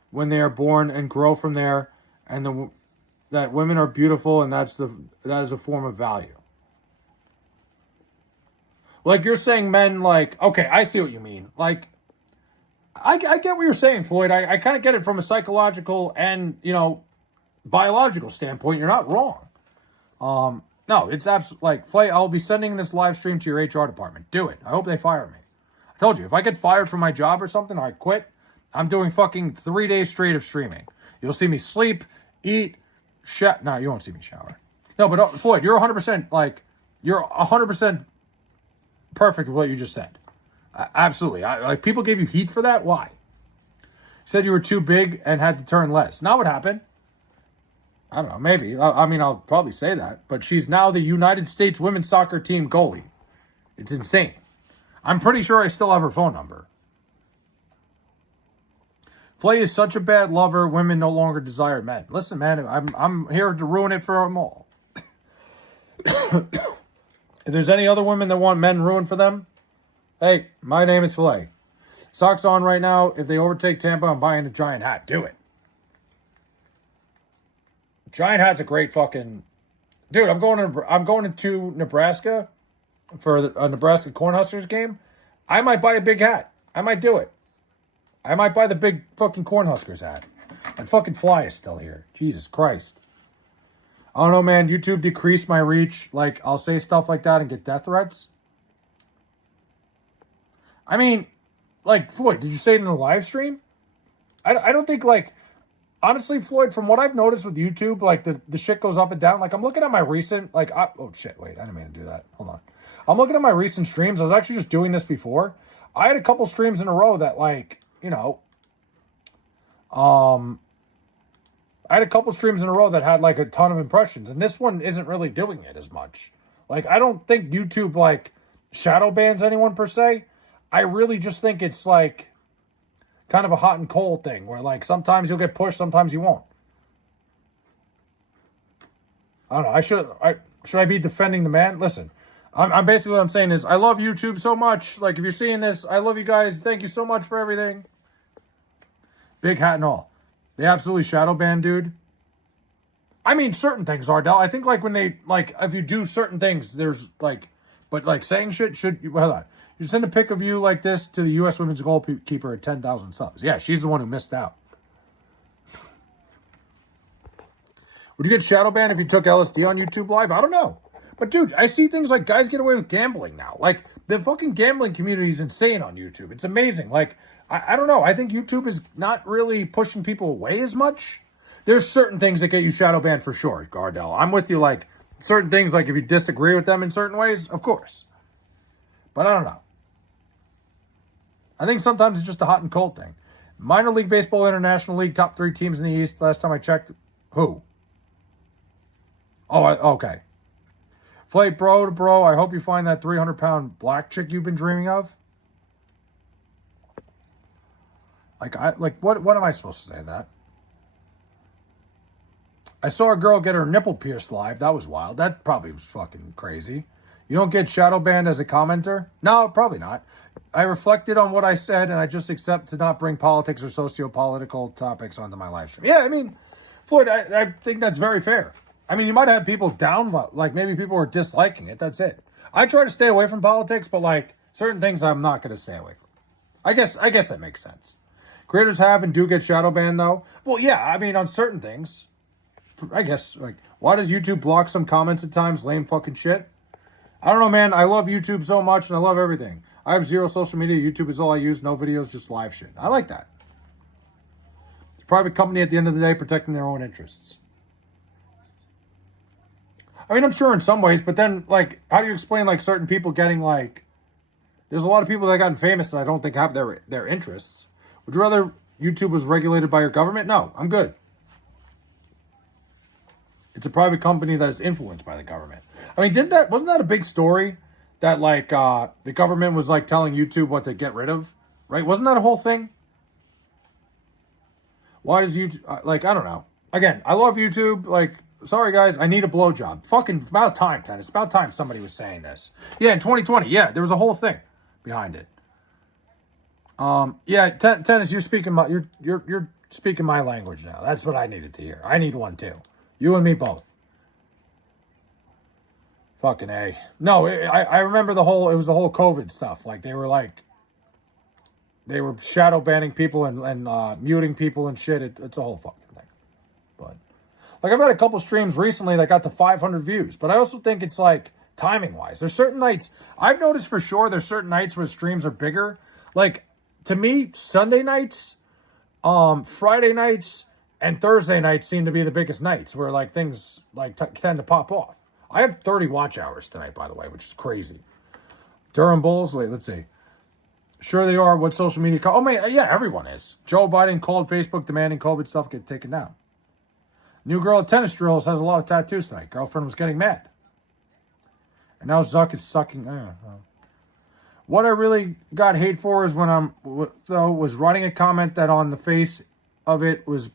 when they are born and grow from there, and that women are beautiful, and that is a form of value. Like, you're saying men, like, okay, I see what you mean. Like, I get what you're saying, Floyd. I kind of get it from a psychological and, biological standpoint. You're not wrong. No, it's absolutely, like, Flay, I'll be sending this live stream to your HR department. Do it. I hope they fire me. I told you, if I get fired from my job or something, or I quit, I'm doing fucking 3 days straight of streaming. You'll see me sleep, eat, no, you won't see me shower. No, but Floyd, you're 100%, like, you're 100% perfect with what you just said. Absolutely. Like, people gave you heat for that? Why? You said you were too big and had to turn less. Not what happened. I don't know, maybe. I mean, I'll probably say that. But she's now the United States women's soccer team goalie. It's insane. I'm pretty sure I still have her phone number. Flay is such a bad lover, women no longer desire men. Listen, man, I'm here to ruin it for them all. If there's any other women that want men ruined for them, hey, my name is Flay. Sox on right now. If they overtake Tampa, I'm buying a giant hat. Do it. Giant hat's a great fucking... Dude, I'm going to Nebraska for a Nebraska Cornhuskers game. I might buy a big hat. I might do it. I might buy the big fucking Cornhuskers hat. And fucking Fly is still here. Jesus Christ. I don't know, man. YouTube decreased my reach. Like, I'll say stuff like that and get death threats. I mean, like, Floyd, did you say it in a live stream? I don't think, like... Honestly, Floyd, from what I've noticed with YouTube, like, the shit goes up and down. Like, I'm looking at my recent... Like, oh, shit, wait. I didn't mean to do that. Hold on. I'm looking at my recent streams. I was actually just doing this before. I had a couple streams in a row that, like... I had a couple streams in a row that had like a ton of impressions, and this one isn't really doing it as much. Like, I don't think YouTube like shadow bans anyone per se. I really just think it's like kind of a hot and cold thing where like sometimes you'll get pushed, sometimes you won't. I don't know. Should I be defending the man? Listen, I'm basically what I'm saying is I love YouTube so much. Like, if you're seeing this, I love you guys. Thank you so much for everything. Big hat and all. They absolutely shadow ban, dude. I mean, certain things, Ardell. I think, like, when they, like, if you do certain things, there's, like, but, like, saying shit hold on. You send a pic of you like this to the U.S. women's goalkeeper at 10,000 subs. Yeah, she's the one who missed out. Would you get shadow banned if you took LSD on YouTube Live? I don't know. But, dude, I see things like guys get away with gambling now. Like, the fucking gambling community is insane on YouTube. It's amazing. Like, I don't know. I think YouTube is not really pushing people away as much. There's certain things that get you shadow banned for sure, Gardell. I'm with you, like, certain things, like, if you disagree with them in certain ways, of course. But I don't know. I think sometimes it's just a hot and cold thing. Minor League Baseball International League, top 3 teams in the East. Last time I checked. Who? Oh, okay. Flay, bro to bro, I hope you find that 300-pound black chick you've been dreaming of. What am I supposed to say to that? I saw a girl get her nipple pierced live. That was wild. That probably was fucking crazy. You don't get shadow banned as a commenter? No, probably not. I reflected on what I said, and I just accept to not bring politics or socio-political topics onto my live stream. Yeah, I mean, Floyd, I think that's very fair. I mean, you might have people down, like, maybe people were disliking it. That's it. I try to stay away from politics, but, like, certain things I'm not going to stay away from. I guess that makes sense. Creators have and do get shadow banned, though. Well, yeah, I mean, on certain things. I guess, like, why does YouTube block some comments at times? Lame fucking shit. I don't know, man. I love YouTube so much, and I love everything. I have 0 social media. YouTube is all I use. No videos, just live shit. I like that. It's a private company at the end of the day protecting their own interests. I mean, I'm sure in some ways, but then, like, how do you explain, like, certain people getting, like, there's a lot of people that gotten famous that I don't think have their interests. Would you rather YouTube was regulated by your government? No, I'm good. It's a private company that is influenced by the government. I mean, wasn't that a big story that, like, the government was, like, telling YouTube what to get rid of? Right? Wasn't that a whole thing? Why does YouTube, like, I don't know. Again, I love YouTube. Like, sorry, guys, I need a blowjob. Fucking about time, Tennis. About time somebody was saying this. Yeah, in 2020, yeah, there was a whole thing behind it. Yeah, Tennis, you're speaking you're speaking my language now. That's what I needed to hear. I need one too. You and me both. Fucking A. No, I remember it was the whole COVID stuff. Like, they were shadow banning people and muting people and shit. It's a whole fucking thing. But, like, I've had a couple streams recently that got to 500 views. But I also think it's, like, timing-wise. There's certain nights, I've noticed for sure there's certain nights where streams are bigger. Like, to me, Sunday nights, Friday nights, and Thursday nights seem to be the biggest nights where, like, things, like, tend to pop off. I have 30 watch hours tonight, by the way, which is crazy. Durham Bulls, wait, let's see. Sure they are. What social media? Oh, man, yeah, everyone is. Joe Biden called Facebook demanding COVID stuff get taken down. New girl at tennis drills has a lot of tattoos tonight. Girlfriend was getting mad. And now Zuck is sucking. What I really got hate for is when was writing a comment that on the face of it was...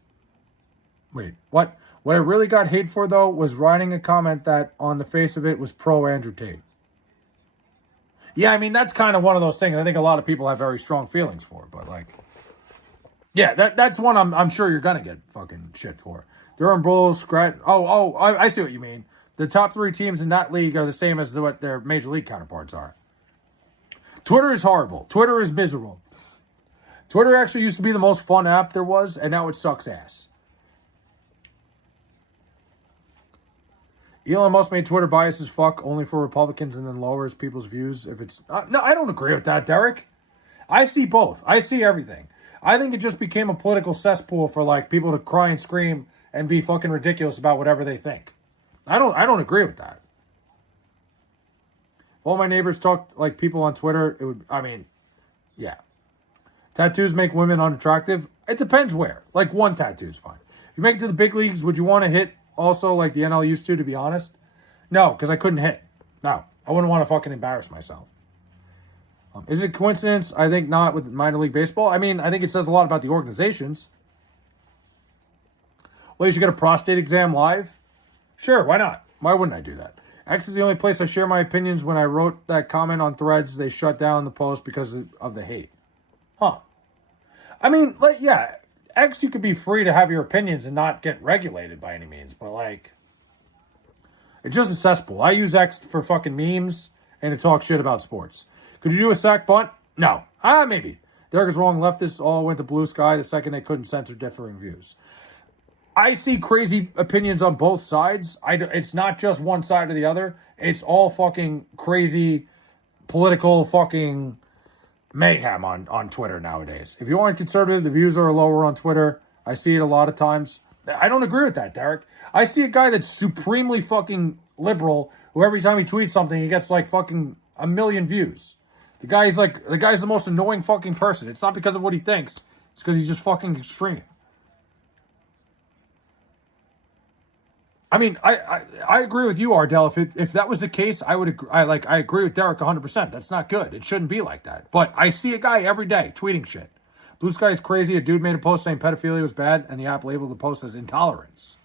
Wait, what? What I really got hate for, though, was writing a comment that on the face of it was pro Andrew Tate. Yeah, I mean, that's kind of one of those things I think a lot of people have very strong feelings for. But, like, yeah, that's one I'm sure you're going to get fucking shit for. Durham Bulls, I see what you mean. The top 3 teams in that league are the same as what their major league counterparts are. Twitter is horrible. Twitter is miserable. Twitter actually used to be the most fun app there was, and now it sucks ass. Elon Musk made Twitter biased as fuck, only for Republicans, and then lowers people's views if it's... no, I don't agree with that, Derek. I see both. I see everything. I think it just became a political cesspool for, like, people to cry and scream and be fucking ridiculous about whatever they think. I don't agree with that. If all my neighbors talked like people on Twitter, it would... I mean, yeah. Tattoos make women unattractive? It depends where. Like, one tattoo's fine. If you make it to the big leagues, would you want to hit... Also, like the NL used to be honest? No, because I couldn't hit. No, I wouldn't want to fucking embarrass myself. Is it coincidence? I think not with minor league baseball. I mean, I think it says a lot about the organizations. Well, you should get a prostate exam live? Sure, why not? Why wouldn't I do that? X is the only place I share my opinions. When I wrote that comment on Threads, they shut down the post because of the hate. Huh. I mean, like, yeah. X, you could be free to have your opinions and not get regulated by any means, but, like, it's just a cesspool. I use X for fucking memes and to talk shit about sports. Could you do a sack bunt? No. Maybe. Derek is wrong. Leftists all went to blue sky the second they couldn't censor differing views. I see crazy opinions on both sides. It's not just one side or the other. It's all fucking crazy political fucking... mayhem on Twitter nowadays. If you aren't conservative, the views are lower on Twitter. I see it a lot of times. I don't agree with that, Derek. I see a guy that's supremely fucking liberal who every time he tweets something, he gets like fucking 1 million views. The guy's the most annoying fucking person. It's not because of what he thinks. It's because he's just fucking extreme. I mean, I agree with you, Ardell. If that was the case, I agree with Derek 100%. That's not good. It shouldn't be like that. But I see a guy every day tweeting shit. Blue Sky is crazy. A dude made a post saying pedophilia was bad, and the app labeled the post as intolerance.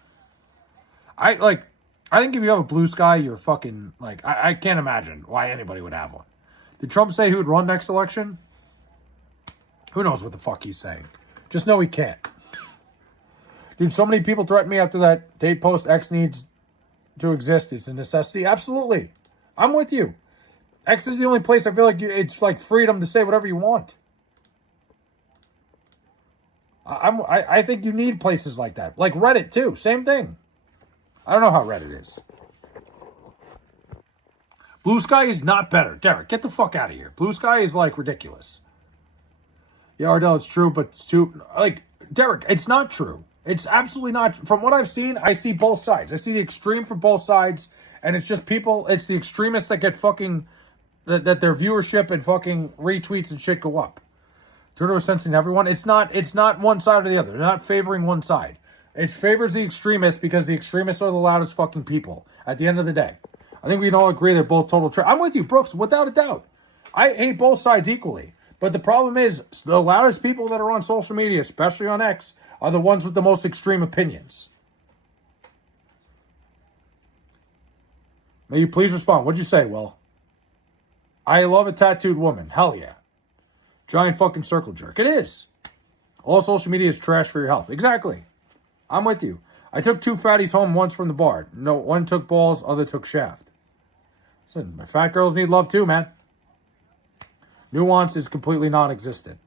I think if you have a Blue Sky, you're fucking, like, I can't imagine why anybody would have one. Did Trump say he would run next election? Who knows what the fuck he's saying? Just know he can't. Dude, so many people threatened me after that Tate post. X needs to exist. It's a necessity. Absolutely. I'm with you. X is the only place I feel like it's like freedom to say whatever you want. I think you need places like that. Like Reddit, too. Same thing. I don't know how Reddit is. Blue Sky is not better. Derek, get the fuck out of here. Blue Sky is, like, ridiculous. Yeah, Ardell, it's true, but it's too... Like, Derek, it's not true. It's absolutely not. From what I've seen, I see both sides. I see the extreme from both sides, and it's just people. It's the extremists that get fucking that their viewership and fucking retweets and shit go up. Twitter was censoring everyone. It's not one side or the other. They're not favoring one side. It favors the extremists because the extremists are the loudest fucking people. At the end of the day, I think we can all agree they're both total trash. I'm with you, Brooks, without a doubt. I hate both sides equally. But the problem is, the loudest people that are on social media, especially on X, are the ones with the most extreme opinions. May you please respond. What'd you say, Will? I love a tattooed woman. Hell yeah. Giant fucking circle jerk. It is. All social media is trash for your health. Exactly. I'm with you. I took 2 fatties home once from the bar. No, one took balls, other took shaft. Listen, my fat girls need love too, man. Nuance is completely non-existent.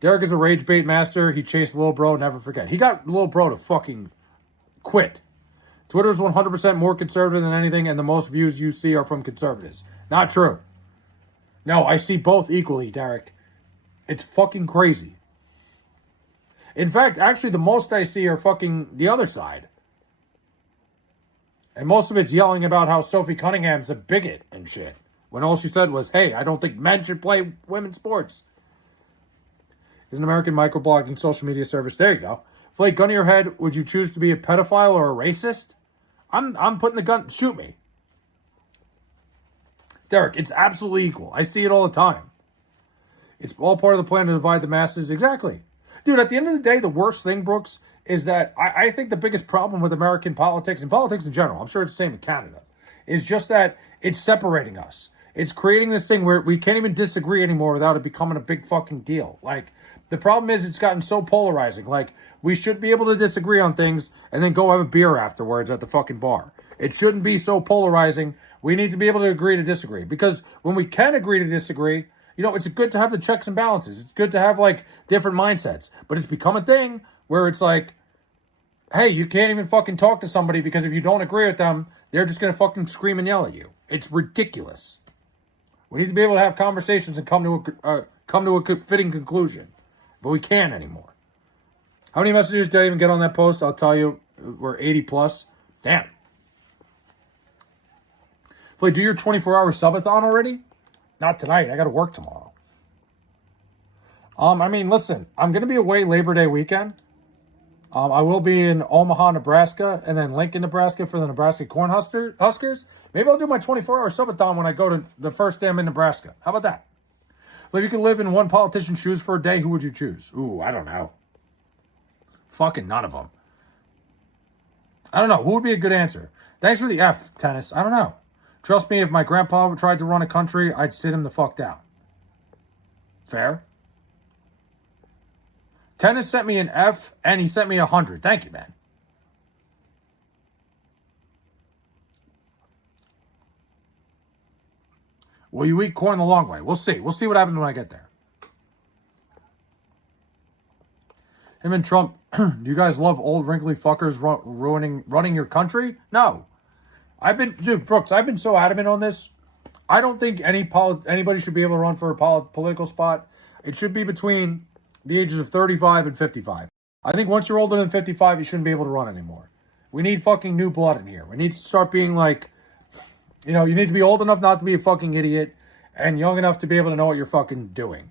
Derek is a rage bait master. He chased Lil Bro, never forget. He got Lil Bro to fucking quit. Twitter is 100% more conservative than anything, and the most views you see are from conservatives. Not true. No, I see both equally, Derek. It's fucking crazy. In fact, actually, the most I see are fucking the other side. And most of it's yelling about how Sophie Cunningham's a bigot and shit. When all she said was, hey, I don't think men should play women's sports. Is an American microblogging social media service. There you go. Flake, gun to your head, would you choose to be a pedophile or a racist? I'm putting the gun, shoot me. Derek, it's absolutely equal. I see it all the time. It's all part of the plan to divide the masses. Exactly. Dude, at the end of the day, the worst thing, Brooks, is that I think the biggest problem with American politics and politics in general, I'm sure it's the same in Canada, is just that it's separating us. It's creating this thing where we can't even disagree anymore without it becoming a big fucking deal. Like, the problem is it's gotten so polarizing. Like, we should be able to disagree on things and then go have a beer afterwards at the fucking bar. It shouldn't be so polarizing. We need to be able to agree to disagree. Because when we can agree to disagree, you know, it's good to have the checks and balances. It's good to have, like, different mindsets. But it's become a thing where it's like, hey, you can't even fucking talk to somebody because if you don't agree with them, they're just going to fucking scream and yell at you. It's ridiculous. We need to be able to have conversations and come to a fitting conclusion. But we can't anymore. How many messages did I even get on that post? I'll tell you, we're 80 plus. Damn. Wait, do your 24-hour subathon already? Not tonight. I got to work tomorrow. I mean, listen, I'm going to be away Labor Day weekend. I will be in Omaha, Nebraska, and then Lincoln, Nebraska for the Nebraska Cornhuskers. Maybe I'll do my 24-hour subathon when I go to the first day I'm in Nebraska. How about that? Well, if you could live in one politician's shoes for a day, who would you choose? Ooh, I don't know. Fucking none of them. I don't know. Who would be a good answer? Thanks for the F, Tennis. I don't know. Trust me, if my grandpa tried to run a country, I'd sit him the fuck down. Fair? Tennis sent me an F, and he sent me 100. Thank you, man. Will you eat corn the long way? We'll see. We'll see what happens when I get there. Him and Trump, do you guys love old wrinkly fuckers running your country? No. Dude, Brooks, I've been so adamant on this. I don't think anybody should be able to run for a political spot. It should be between the ages of 35 and 55. I think once you're older than 55, you shouldn't be able to run anymore. We need fucking new blood in here. We need to start being like, you know, you need to be old enough not to be a fucking idiot and young enough to be able to know what you're fucking doing.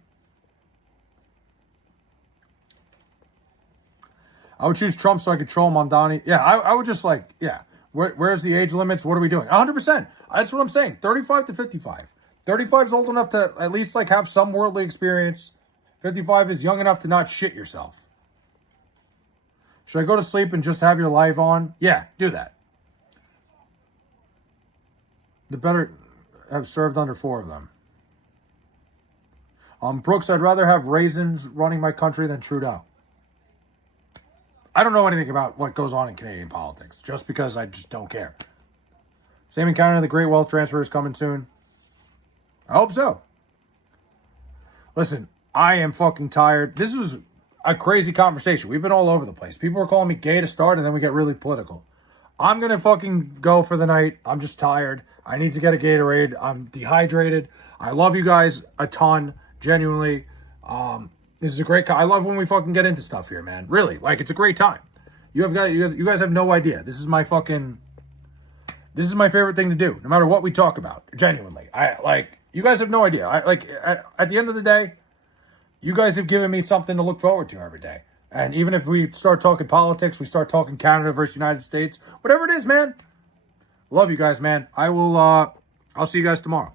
I would choose Trump so I could troll Mamdani. Yeah, I would just like, yeah. Where's the age limits? What are we doing? 100%. That's what I'm saying. 35 to 55. 35 is old enough to at least like have some worldly experience. 55 is young enough to not shit yourself. Should I go to sleep and just have your live on? Yeah, do that. The better have served under 4 of them. Brooks, I'd rather have raisins running my country than Trudeau. I don't know anything about what goes on in Canadian politics, just because I just don't care. Same in Canada, the Great Wealth Transfer is coming soon. I hope so. Listen, I am fucking tired. This was a crazy conversation. We've been all over the place. People were calling me gay to start, and then we get really political. I'm going to fucking go for the night. I'm just tired. I need to get a Gatorade. I'm dehydrated. I love you guys a ton, genuinely. This is a great... I love when we fucking get into stuff here, man. Really, like, it's a great time. You guys have no idea. This is my favorite thing to do, no matter what we talk about. Genuinely, you guys have no idea. At the end of the day, you guys have given me something to look forward to every day. And even if we start talking politics, we start talking Canada versus United States, whatever it is, man. Love you guys, man. I'll see you guys tomorrow.